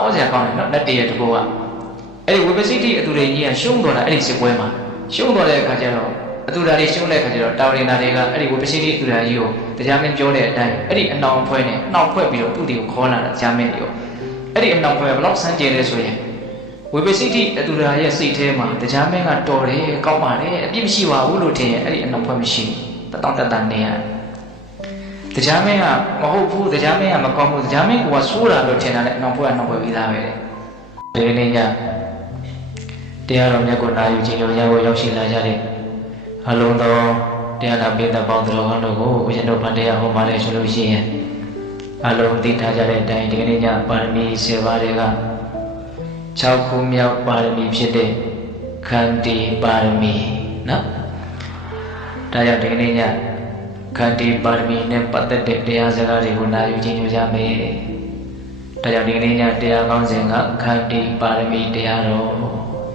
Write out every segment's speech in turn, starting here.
အောစရာကောင်းတယ်နော်လက်တရတဘောကအဲ့ဒီဝိပဿတိအတူတွေကြီးကရှုံးတော်တာအဲ့ဒီစစ်ပွဲမှာရှုံးတော်တဲ့အခါကျတော့အတူဓာတ်တွေရှုံးတဲ့အခါကျတော့တာဝရင်ဓာတ်တွေကအဲ့ဒီဝိပဿတိအတူဓာတ်ကြီးကိုတရားမင်းပြောတဲ့အတိုင်းအဲ့ဒီအနှောင်ဖွဲ့နဲ့နှောင်ဖွဲ့ပြီးတော့သူ့တွေကိုခေါ်လာတာတရားမင်းတွေကိုအဲ့ဒီအနှောင်ဖွဲ့ဘယ်လောက်ဆန်းကျင်လဲဆိုရင်ဝိပဿတိအတူဓာတ်ရဲ့စိတ်ထဲမှာတရားမင်းကတော်တယ်ကောင်းပါတယ်အပြစ်မရှိပါဘူးလို့ထင်ရင်အဲ့ဒီအနှောင်ဖွဲ့မရှိတတောင့်တတန်နေရတရားမင်းကမဟုတ်ဘူးတရားမင်းကမကောင်းဘူးတရားမင်းကဆိုးတာလို့ထင်တာနဲ့အနှောင်ဖွဲ့ကနှောင်ဖွဲ့ပြီးသားပဲဒီနေ့ညတရားတော်မြတ်ကိုနာယူခြင်းလို့ရဖို့ရောက်ရှိလာကြတဲ့အလုံးသောတရားနာပိဋကပေါင်းတော်ကောင်းတို့ကိုဦးဇင်းတို့ဗန္တရားဟောပါတယ်ဆိုလို့ရှိရင်အလုံးသိထားကြတဲ့အတိုင်းဒီကနေ့ညပါရမီ7ပါးတွေက6ခုမြောက်ပါရမီဖြစ်တဲ့ခန္တီပါရမီနော်ဒါကြောင့်ဒီကနေ့ညခန္တီပါရမီနဲ့ပတ်သက်တဲ့တရားစကားတွေကိုနာယူခြင်းကြမယ်ဒါကြောင့်ဒီကနေ့ညတရားကောင်းစဉ်ကခန္တီပါရမီတရားတော်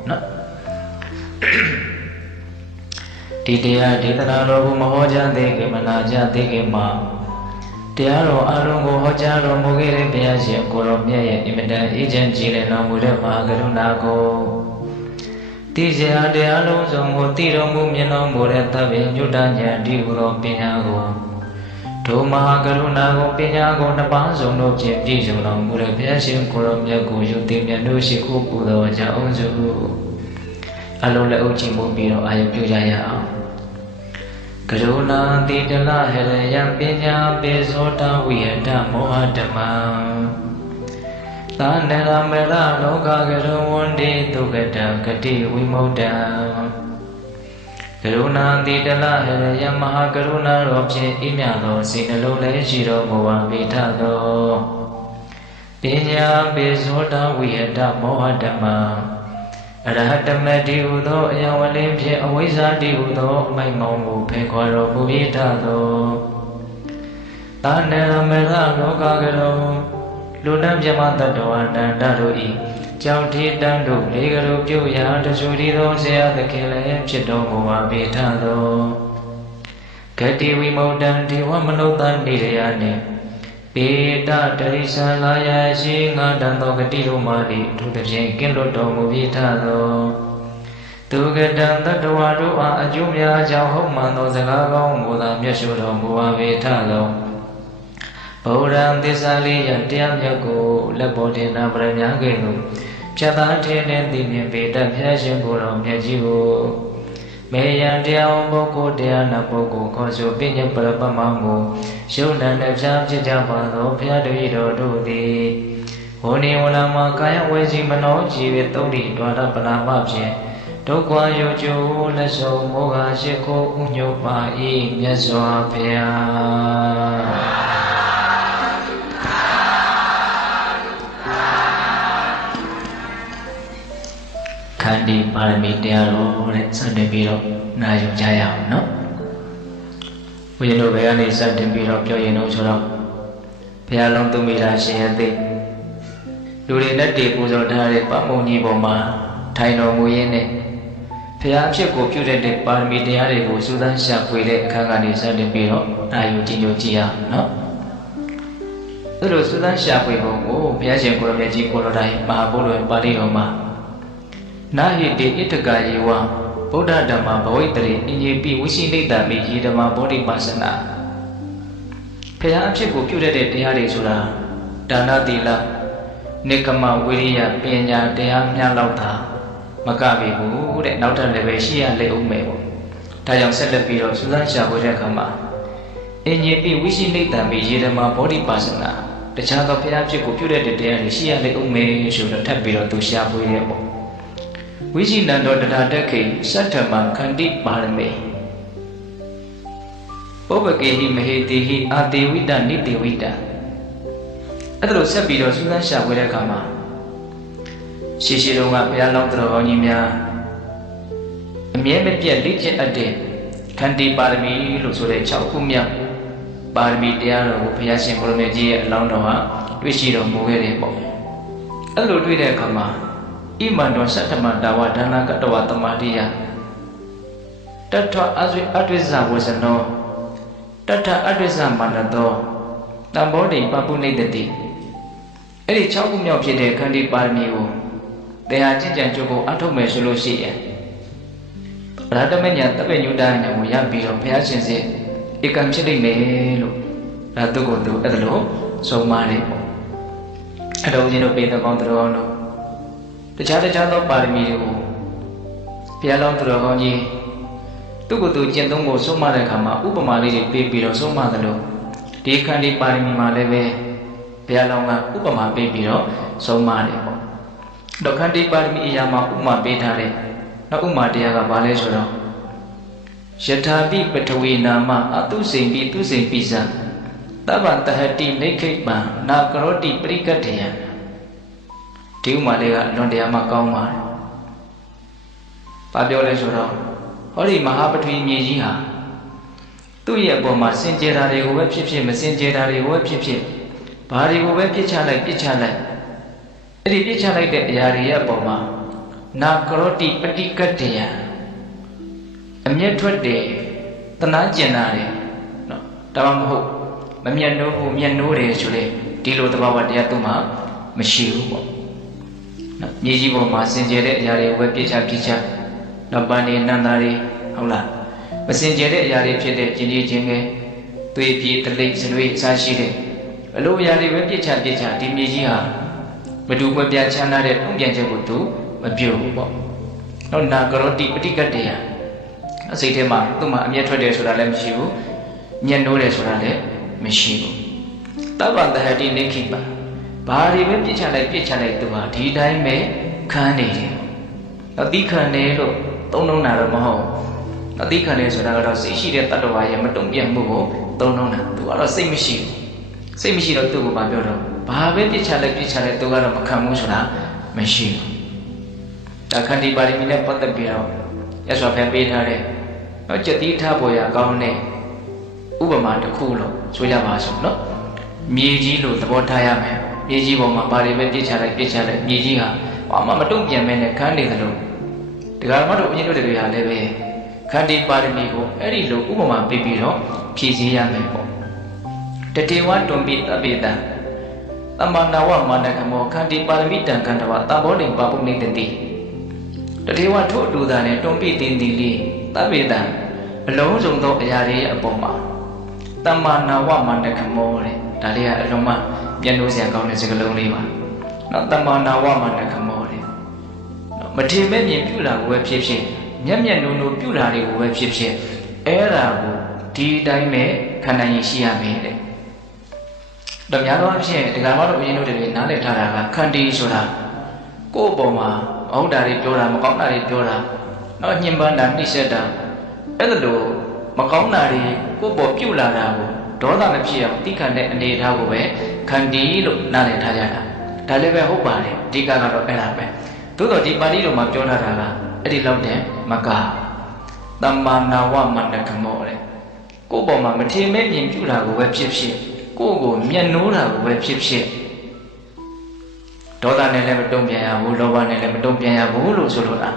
နော်ဒီတရားဒေသနာတော်ကိုမဟောကြားသေးခင်မနာကြားသေးခင်မှာတရားတော်အလုံးကိုဟောကြားတော်မူခဲ့တဲ့ဘုရားရှင်ကိုတော်မြတ်ရဲ့အင်မတန်အေးချမ်းကြည်လင်တော်မူတဲ့မဟာကရုဏာကိုသိစရာတရားလုံးစုံကိုသိတော်မူမြင်တော်မူတဲ့သဗ္ဗညုတဉာဏ်ဒီဟုသောပညာကိုဒုမဟာကရုဏာကိုပညာကိုနှစ်ပါးစုံတို့ဖြင့်ပြည့်စုံတော်မူတဲ့ဘုရားရှင်ကိုတော်မြတ်ကိုယုတိမြတ်တို့ရှိခိုးပူဇော်ကြအောင်စုအလုံးလက်အုပ်ချီးမူပြီးတော့အာရုံပြုကြရအောင်ကရုဏာတိတလဟရယံပညာပေဇောတဝိဟတမောဟဓမ္မသာနရမရလောကကရုဝန္တိဒုက္ကတဂတိဝိမု क्त ကရုဏာတိတလဟရယံမဟာကရုဏာတော်ဖြင့်ဤမြသောစိတ်နှလုံးလည်းရှိတော်မူပါပေထသောပညာပေဇောတဝိဟတမောဟဓမ္မအရဟတမတိဟုသောအယံဝလင်းဖြင့်အဝိဇ္ဇာတိဟုသောအမိုက်မောင်ကိုဖေခွာတော်မူပြီးထသောသာနမရလောကကရောလူနတ်မြမတ္တဝါတန္တတို့ဤကြောင့်ဒီတန်တို့လေးကလေးပြုရာတဆူဒီသောဆရာသခင်လည်းဖြစ်တော်မူပါပေထသောဂတိဝိမု क्त ဒီဝမနုဿန်နေရနှင့်ပေတတရိစ္ဆာလာယရှိငါတန်သောဂတိတို့မှသည်ထိုတစ်ဖြင့်ကင်းလွတ်တော်မူပြီးထသောသူကတံတတ္တဝါတို့အားအကျိုးများကြောင့်ဟုတ်မှန်သောစကားကောင်းကိုသာမျက်ရှိတော်မူပါပေထသောဗုဒ္ဓံသစ္စာလေးရတရားမြတ်ကိုလက်ပေါ်တင်နာပရမညာကဲ့သို့ဖြတ်သားထင်းတဲ့သိမြင်ပေတတ်ဖျားရှင်ကိုယ်တော်မြတ်ကြီးကိုမေယံတရားပုဂ္ဂိုလ်တရားနာပုဂ္ဂိုလ်ခေါ်ဆိုပညာပရပမံကိုရှုံနှံတဲ့ဖြားဖြစ်ကြပါသောဘုရားတပည့်တော်တို့သည်ဝဏိဝဏမှာကာယဝေစီမနောကြည်ဝေသုံးတိဒွါရပနာမဖြင့်ဒုက္ခယောကျိုးလက်ဆုံးမောဟရှိခိုးဥညုပါ၏မြတ်စွာဘုရားခန္တီပါရမီတရားတော်တဲ့စတင်ပြီးတော့နာယူကြရအောင်နော်ဘုရားတို့ဘယ်ကနေစတင်ပြီးတော့ပြောရင်တော့ဆိုတော့ဘုရားလုံးသူမိသားရှင်ရဲ့သိလူတွေလက်တွေပူဇော်ထားတဲ့ပမုံကြီးပေါ်မှာထိုင်တော်မူရင်းနဲ့ဘုရားအဖြစ်ကိုပြုတဲ့ပါရမီတရားတွေကိုစူးစမ်းရှာဖွေတဲ့အခါကနေစတင်ပြီးတော့နာယူကြည်ညိုကြည့်ရအောင်နော်အဲလိုစူးစမ်းရှာဖွေပုံကိုဘုရားရှင်ကိုရမြတ်ကြီးကိုတော်တိုင်မဟာဗုဒ္ဓပါဠိတော်မှာနာဟိတေဣတကယေဝဗုဒ္ဓဓမ္မဘဝိတ္တိအင်ကြီးပိဝိရှိနိတ္တမိယေဓမ္မဗောဓိပါစနာဖရာအဖြစ်ကိုပြုတဲ့တရားတွေဆိုတာဒါနသီလနိကမဝိရိယပညာတရားများလောက်သာမကပြီဘူးတဲ့နောက်ထပ်လည်းပဲရှိရလေဦးမယ်ပေါ့ဒါကြောင့်ဆက်လက်ပြီးတော့စူးစမ်းရှာဖွေတဲ့အခါမှာအင်ကြီးပိဝိရှိနိတ္တမိယေဓမ္မဗောဓိပါစနာတခြားသောဖရာအဖြစ်ကိုပြုတဲ့တရားတွေရှိရလေဦးမယ်ဆိုတော့ထပ်ပြီးတော့သူရှာဖွေရပေါ့ဝိရှိနန္တောတထာတက္ခိသတ္ထမခန္တိပါရမေပုပ္ပကေဟိမဟေတိဟိအာတေဝိတနိတေဝိတအဲ့ဒါလို့ဆက်ပြီးတော့စူးစမ်းရှာဖွေတဲ့အခါမှာရှေးတုန်းကဘုရားလောင်းတော်ကောင်းကြီးများအမြဲမပြတ်လေ့ကျင့်အပ်တဲ့ခန္တီပါရမီလို့ဆိုတဲ့6ခုမြောက်ပါရမီတရားတော်ကိုဘုရားရှင်ကိုရမေကြီးရဲ့အလောင်းတော်ဟာတွေ့ရှိတော်မူခဲ့တယ်ပေါ့အဲ့လိုတွေ့တဲ့အခါမှာဣမန္တောသတ္တမတာဝဒါနကတဝသမာတိယတထအဇိအတ္တဇဝဇနောတထအတ္တဇမန္တသောတံဘောဓိပပုနိတတိ အဲ့ဒီ6ခုမြောက်ဖြစ်တဲ့ခန္တီပါရမီကိုတရားကျင့်ကြံကြိုးကိုအထုတ်မယ်ဆိုလို့ရှိရင်ဗရဒမညာတပည့်ညုတဉာဏ်ကိုရပြီးတော့ဘုရားရှင်စေဧကံဖြစ်လိမ့်မယ်လို့ဒါသူကိုသူအဲ့ဒါလို့ဆုံးမတယ်ပေါ့အတော်ချင်းတို့ပေတကောင်းတော်တို့တခြားသောပါရမီတွေကိုဘုရားလောင်းတော်ကောင်းကြီးသူကိုသူကျင့်သုံးဖို့ဆုံးမတဲ့အခါမှာဥပမာလေးတွေပေးပြီးတော့ဆုံးမသလိုဒီခန္တီပါရမီမှာလည်းပဲဘုရားလောင်းကဥပမာပေးပြီးတော့ဆုံးမတယ်ပေါ့တော့ခန္တီပါရမီအရာမှာဥပမာပေးထားတဲ့နောက်ဥပမာတရားကဘာလဲဆိုတော့ယထာပိပထဝီနာမအတုစိန်ပိသူစိန်ပိစံသဗ္ဗတဟတိနိခိပံနာကရောတိပရိကတ္တယံဒီဥပမာလေးကအလွန်တရာမှကောင်းပါတယ်။ဘာပြောလဲဆိုတော့ဟောဒီမဟာပထဝီမြေကြီးဟာသူ့ရဲ့အပေါ်မှာစင်ကြယ်တာတွေကိုပဲဖြစ်ဖြစ်မစင်ကြယ်တာတွေကိုပဲဖြစ်ဖြစ်ဘာတွေကိုပဲပြစ်ချလိုက်အဲ့ဒီပြစ်ချလိုက်တဲ့အရာတွေရဲ့အပေါ်မှာနာကရောတိပฏิကတ္တယံအမျက်ထွက်တယ်တနာကျင်တာတယ်နော်ဒါမှမဟုတ်မမျက်နှိုးဘူးမျက်နှိုးတယ်ဆိုလေဒီလိုသဘာဝတရားသူ့မှာမရှိဘူးပေါ့နော်မြေကြီးပေါ်မှာစင်ကြယ်တဲ့အရာတွေဝဲပြစ်ချနောက်ပန်းနေနန္တာတွေဟုတ်လားမစင်ကြယ်တဲ့အရာတွေဖြစ်တဲ့ကျင်ကြီးချင်းငယ်သွေးပြေးတလိပ်စလွေးအစားရှိတဲ့အလိုအရာတွေပဲပြစ်ချဒီမြေကြီးဟာဘဒုကွယ်ပြချမ်းသာတဲ့တုံ့ပြန်ချက်ကိုသူမပြုတ်ဘူးပေါ့နောက်နာကရောတိပฏิကတ္တယံအစိတ်ထဲမှာသူ့မှာအမျက်ထွက်တယ်ဆိုတာလည်းမရှိဘူးညှက်နိုးတယ်ဆိုတာလည်းမရှိဘူးတဗ္ဗတဟတိနိခိပံဘာတွေပဲပြစ်ချလိုက်သူဟာဒီတိုင်းပဲခံနေတယ်အတိခံတယ်လို့သုံးနှုံးတာတော့မဟုတ်အတိခံတယ်ဆိုတာကတော့စိတ်ရှိတဲ့တတ္တဝါရဲ့မတုံ့ပြန်မှုကိုသုံးနှုံးတာသူကတော့စိတ်မရှိတော့သူ့ကိုဘာပြောတော့ဘာပဲပြစ်ချလိုက်သူကတော့မခံဘူးဆိုတာမရှိဘူးဒါခန္တီပါရမီနဲ့ပတ်သက်ပြီးတော့ရသော်ဖန်ပေးထားတဲ့တော့ကြတိထားပေါ်ရအကောင်းနဲ့ဥပမာတစ်ခုလို့ဆိုရပါစို့နော်မြေကြီးလို့သဘောထားရမယ်မြေကြီးပေါ်မှာဘာတွေပဲပြစ်ချလိုက်မြေကြီးဟာဘာမှမတုံ့ပြန်မဲနဲ့ခန်းနေသလိုဒီကမှတော့အရင်တို့တွေဟာလည်းပဲခန္တီပါရမီကိုအဲ့ဒီလိုဥပမာပေးပြီးတော့ဖြည့်ဆည်းရမယ်ပေါ့တတေဝတွန်ပိတပိတံသမ္မာနာဝမာနကမောခန္တီပါရမီတံခန္ဓဝသဘောတိပါပုနေတတိတတေဝထို့အတူတာနဲ့တွန်ပိတင်တိလေးတပိတံအလုံးစုံသောအရာတွေရဲ့အပေါ်မှာသမ္မာနာဝမာနကမောတဲ့ဒါလေးကအလုံးမပြန်လို့ဆရာကောင်းတဲ့စကားလုံးလေးပါနော်သမ္မာနာဝမာနကမောတဲ့နော်မထင်မဲ့မြင်ပြုလာကိုပဲဖြစ်မျက်နှုံပြုလာတွေကိုပဲဖြစ်အဲ့ဒါကိုဒီတိုင်းပဲခန္ဓာရင်ရှိရမယ်တဲ့တော့များသောအားဖြင့်ဒီကံမတော်အရင်တို့တွေနားလည်ထားတာကခန္တီဆိုတာကိုယ့်အပေါ်မှာမဟုတ်တာတွေပြောတာမကောင်းတာတွေပြောတာနော်ညှဉ်းပန်းတာနှိပ်စက်တာအဲ့ဒါလိုမကောင်းတာတွေကိုယ့်ပေါ်ပြုတ်လာတာကိုဒေါသမဖြစ်အောင်တိခတ်တဲ့အနေအထားကိုပဲခန္တီလို့နားလည်ထားကြတာဒါလည်းပဲဟုတ်ပါတယ်အဓိကကတော့အဲ့ဒါပဲသို့တော့ဒီပါဠိတော်မှာပြောထားတာကအဲ့ဒီလောက်တဲ့မကသမ္မာနာဝမန္တကမောတဲ့ကိုယ့်ပေါ်မှာမထင်မဲ့မြင်ပြုတာကိုပဲဖြစ်ကိုယ့်ကိုမျက်နှိုးတာကိုပဲဖြစ်ဒေါသနဲ့လည်းမတုံ့ပြန်ရဘူးလောဘနဲ့လည်းမတုံ့ပြန်ရဘူးလို့ဆိုလိုတာ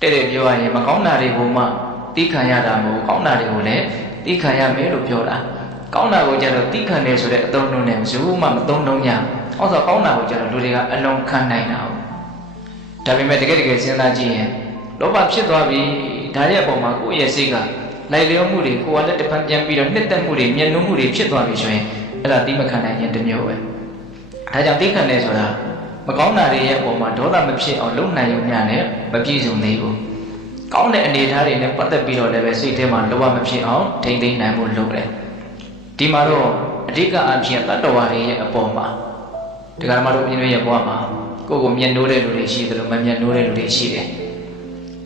တဲ့ပြောရရင်မကောင်းတာတွေကိုမှသိခံရတာမဟုတ်ကောင်းတာတွေကိုလည်းသိခံရမယ်လို့ပြောတာကောင်းတာကိုကြတော့သိခံတယ်ဆိုတဲ့အသုံးနှုန်းနဲ့မရှိဘူးမှမသုံးနှုန်းကြ။အော်ဆိုကောင်းတာကိုကြတော့လူတွေကအလုံးခံနိုင်တာ။ဒါပေမဲ့တကယ်စဉ်းစားကြည့်ရင်လောဘဖြစ်သွားပြီဒါရဲ့အပေါ်မှာကိုယ့်ရဲ့စိတ်ကလိုက်လျောမှုတွေကိုယ်ကလည်းတစ်ဖက်ပြန်ပြီးတော့နှစ်သက်မှုတွေမျက်နှာမှုတွေဖြစ်သွားပြီဆိုရင်အဲ့ဒါသိမခံနိုင်ရင်တစ်မျိုးပဲ။ဒါကြောင့်သိခံတယ်ဆိုတာမကောင်းတာတွေရဲ့အပေါ်မှာဒေါသမဖြစ်အောင်လုပ်နိုင်ရုံမျှနဲ့မပြည့်စုံသေးဘူး။ကောင်းတဲ့အနေအထားတွေနဲ့ပတ်သက်ပြီးတော့လည်းပဲစိတ်ထဲမှာလောဘမဖြစ်အောင်ထိမ့်သိမ်းနိုင်ဖို့လုပ်တယ်။ဒီမှာတော့အဓိကအဖြစ်တတ္တဝါတွေရဲ့အပေါ်မှာဒီကမှာတို့ပြင်းရဲ့ဘဝမှာကိုယ့်ကိုမျက်နှိုးတဲ့လူတွေရှိတယ်လို့မမျက်နှိုးတဲ့လူတွေရှိတယ်။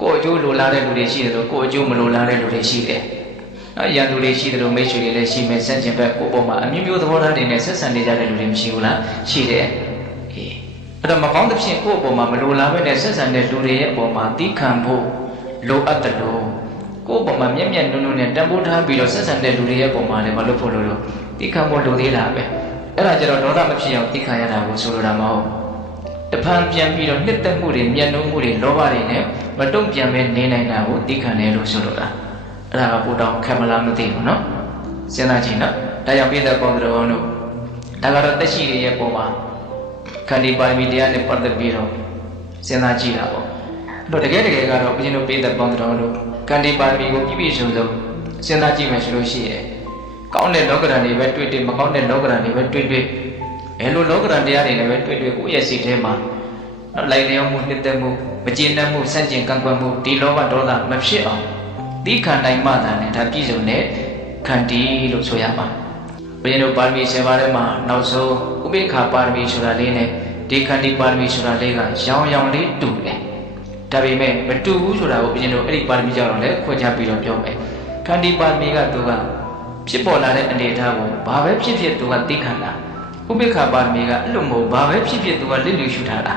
ကိုယ်အကျိုးလိုလားတဲ့လူတွေရှိတယ်လို့ကိုယ်အကျိုးမလိုလားတဲ့လူတွေရှိတယ်။ရန်သူတွေရှိတယ်လို့မိတ်ဆွေတွေလည်းရှိမယ်ဆန့်ကျင်ဘက်ကိုယ့်ပေါ်မှာအမျိုးမျိုးသဘောထားတွေနဲ့ဆက်ဆံနေကြတဲ့လူတွေမရှိဘူးလားရှိတယ်။အေးအဲ့တော့မကောင်းတဲ့ဖြစ်ကိုယ့်ပေါ်မှာမလိုလားဘဲနဲ့ဆက်ဆံတဲ့လူတွေရဲ့အပေါ်မှာတီးခံဖို့လိုအပ်တယ်လို့ကိုယ့်ပေါ်မှာမျက်နှုံနဲ့တန်ဖိုးထားပြီးတော့ဆက်ဆံတဲ့လူတွေရဲ့ပုံမှာလည်းမလုပ်ဖို့လို့တိခံဖို့လိုသေးတာပဲအဲ့ဒါကြတော့ဒေါသမဖြစ်အောင်တိခံရတာကိုဆိုလိုတာမဟုတ်တဖန်ပြန်ပြီးတော့နှစ်သက်မှုတွေမျက်နှုံမှုတွေလောဘတွေနဲ့မတုံ့ပြန်ပဲနေနိုင်တာကိုတိခံတယ်လို့ဆိုလိုတာအဲ့ဒါကပိုတောင်ခံမလားမသိဘူးနော်စဉ်းစားကြည့်နော်ဒါကြောင့်ပြည်သက်ပေါင်းတော်တို့ဒါကတော့တက်ရှိတွေရဲ့ပုံမှာ ခန္တီပါရမီတရားနဲ့ပတ်သက်ပြီးတော့စဉ်းစားကြည့်တာပေါ့အဲ့တော့တကယ်ကတော့ဦးဇင်းတို့ပိဿပေါင်းတော်တို့ခန္တီပါရမီကိုပြည့်ပြည့်စုံစုံစဉ်းစားကြည့်မယ်ဆိုလို့ရှိရင်ကောင်းတဲ့လောကဓာတ်တွေပဲတွေ့တွေ့မကောင်းတဲ့လောကဓာတ်တွေပဲတွေ့တွေ့ဘယ်လိုလောကဓာတ်တရားတွေလည်းပဲတွေ့တွေ့ကိုယ့်ရဲ့စိတ်ထဲမှာလိုက်လျောမှုနှစ်သက်မှုမကျေနပ်မှုဆန့်ကျင်ကန့်ကွက်မှုဒီလောဘဒေါသမဖြစ်အောင်ဒီခန္ဓာမှသာနဲ့ဒါပြည့်စုံတဲ့ခန္တီလို့ဆိုရမှာဘုရားတို့ပါရမီ7ပါးထဲမှာနောက်ဆုံးဥပိ္ပခာပါရမီဆိုတာလေးနဲ့ဒီခန္တီပါရမီဆိုတာလေးကရောင်ရောင်လေးတူတယ်ဒါပေမဲ့မတူဘူးဆိုတာကိုဘုရားတို့အဲ့ဒီပါရမီကြောင့်လည်းခွဲခြားပြီးတော့ပြောမယ်ခန္တီပါရမီကသူကဖြစ်ပေါ်လာတဲ့အနေအထားကိုဘာပဲဖြစ်ဖြစ်သူကသိခံတာဥပိ္ပခာပါရမီကအဲ့လိုမဟုတ်ဘာပဲဖြစ်ဖြစ်သူကလစ်လျူရှုထားတာ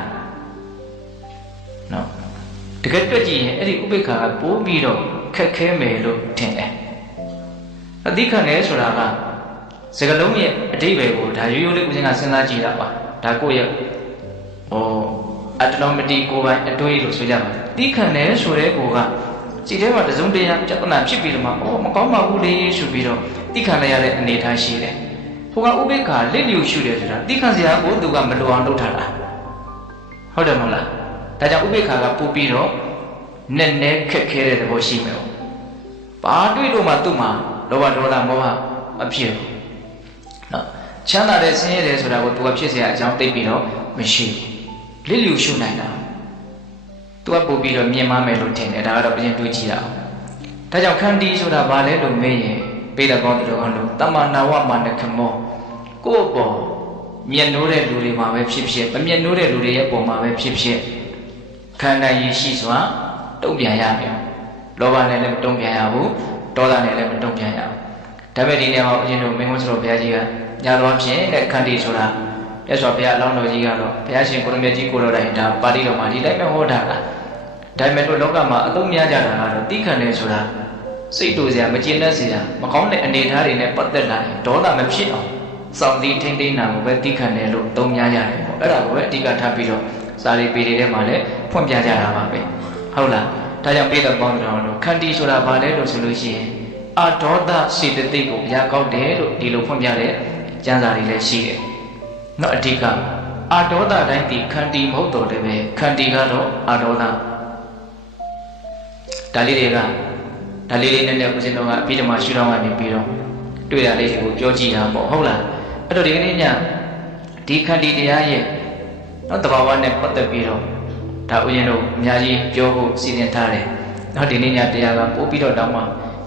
နော်တကယ်တွေ့ကြည့်ရင်အဲ့ဒီဥပိ္ပခာကပိုးပြီးတော့ခက်ခဲမယ်လို့ထင်တယ်အသိခံတယ်ဆိုတာကစကလုံးရဲ့အဓိပ္ပာယ်ကိုဒါရိုးရိုးလေးဦးဇင်းကစဉ်းစားကြည့်တာပါဒါကိုယ့်ရဲ့အတ္တတော်မတိကိုယ်ပိုင်အတွေးလို့ဆိုကြပါသိခံတယ်ဆိုတဲ့ကိုကစိတ်ထဲမှာတစုံတရာပြဿနာဖြစ်ပြီးတော့မှမကောင်းပါဘူးလေဆိုပြီးတော့သိခံလိုက်ရတဲ့အနေအထားရှိတယ်ဟိုကဥပိ္ပခာလစ်လျူရှုတယ်ဆိုတာသိခံစရာကိုသူကမလိုအောင်လုပ်ထားတာဟုတ်တယ်မဟုတ်လားဒါကြောင့်ဥပိ္ပခာကပို့ပြီးတော့နည်းနည်းခက်ခဲတဲ့သဘောရှိမယ်။ဘာတွေ့လို့မှသူ့မှာလောဘဒေါသမောဟမဖြစ်ဘူး။နော်ချမ်းသာတဲ့ဆင်းရဲတယ်ဆိုတာကိုသူကဖြစ်เสียအကြောင်းသိပြီးတော့မရှိဘူး။လစ်လျူရှုနိုင်တာ။သူကပို့ပြီးတော့မြင်မမယ်လို့ထင်တယ်ဒါကတော့ပြင်တွေးကြည့်တာ။ဒါကြောင့်ခန္တီဆိုတာဘာလဲလို့မေးရင်ပေတကောင်းတော်ကောင်းလို့တမနာဝမာနခမောကိုယ့်ပေါ်မျက်နှိုးတဲ့လူတွေမှာပဲဖြစ်ဖြစ်မမျက်နှိုးတဲ့လူတွေရဲ့ပုံမှာပဲဖြစ်ဖြစ်ခန္ဓာရည်ရှိစွာတုံ့ပြန်ရမယ်လောဘနဲ့လည်းမတုံ့ပြန်ရဘူးဒေါသနဲ့လည်းမတုံ့ပြန်ရဘူးဒါပေမဲ့ဒီနေရာမှာဦးဇင်းတို့မင်းကုန်းစတော်ဘုရားကြီးကညာတော်ဖြင့်တဲ့ခန္တီဆိုတာမြတ်စွာဘုရားအလောင်းတော်ကြီးကတော့ဘုရားရှင်ကိုရမေကြီးကိုတော်တိုင်ဒါပါဠိတော်မှာဒီတိုင်းပဲဟောတာလားဒါပေမဲ့တို့လောကမှာအသုံးများကြတာကတော့တိခန္ဓေဆိုတာစိတ်တူစရာမကျေနပ်စရာမကောင်းတဲ့အနေအထားတွေနဲ့ပတ်သက်လာရင်ဒေါသမဖြစ်အောင်စောင့်တည်ထိန်းသိမ်းတာကိုပဲတိခန္ဓေလို့သုံးများကြတယ်ပေါ့အဲ့ဒါကိုပဲအဓိကထားပြီးတော့စာရီပေတွေထဲမှာလည်းဖွင့်ပြကြတာပါပဲဟုတ်လားဒါကြောင့်ပိဿပေါင်းတော်တို့ခန္တီဆိုတာဘာလဲလို့ဆိုလို့ရှိရင်အဒေါသစေတသိက်ကိုဗျာကောက်တယ်လို့ဒီလိုဖွင့်ပြတဲ့ကျမ်းစာတွေလည်းရှိတယ်။နောက်အဓိကအဒေါသတိုင်းဒီခန္တီမဟုတ်တော့တယ်ပဲခန္တီကတော့အဒေါသဒါလေးတွေကဒါလေးလေးနဲ့ဦးဇင်းတော်ကအပြီးတမှရှုထောင်းကနေပြီးတော့တွေ့ရလေးတွေကိုပြောကြည့်တာပေါ့ဟုတ်လားအဲ့တော့ဒီကနေ့ညဒီခန္တီတရားရဲ့နောက်တဘာဝနဲ့ပတ်သက်ပြီးတော့ဒါဦးဇင်းတို့အများကြီးပြောဖို့စီစဉ်ထားတယ်နောက်ဒီနေ့ညတရားကပို့ပြီးတော့တောင်းမှ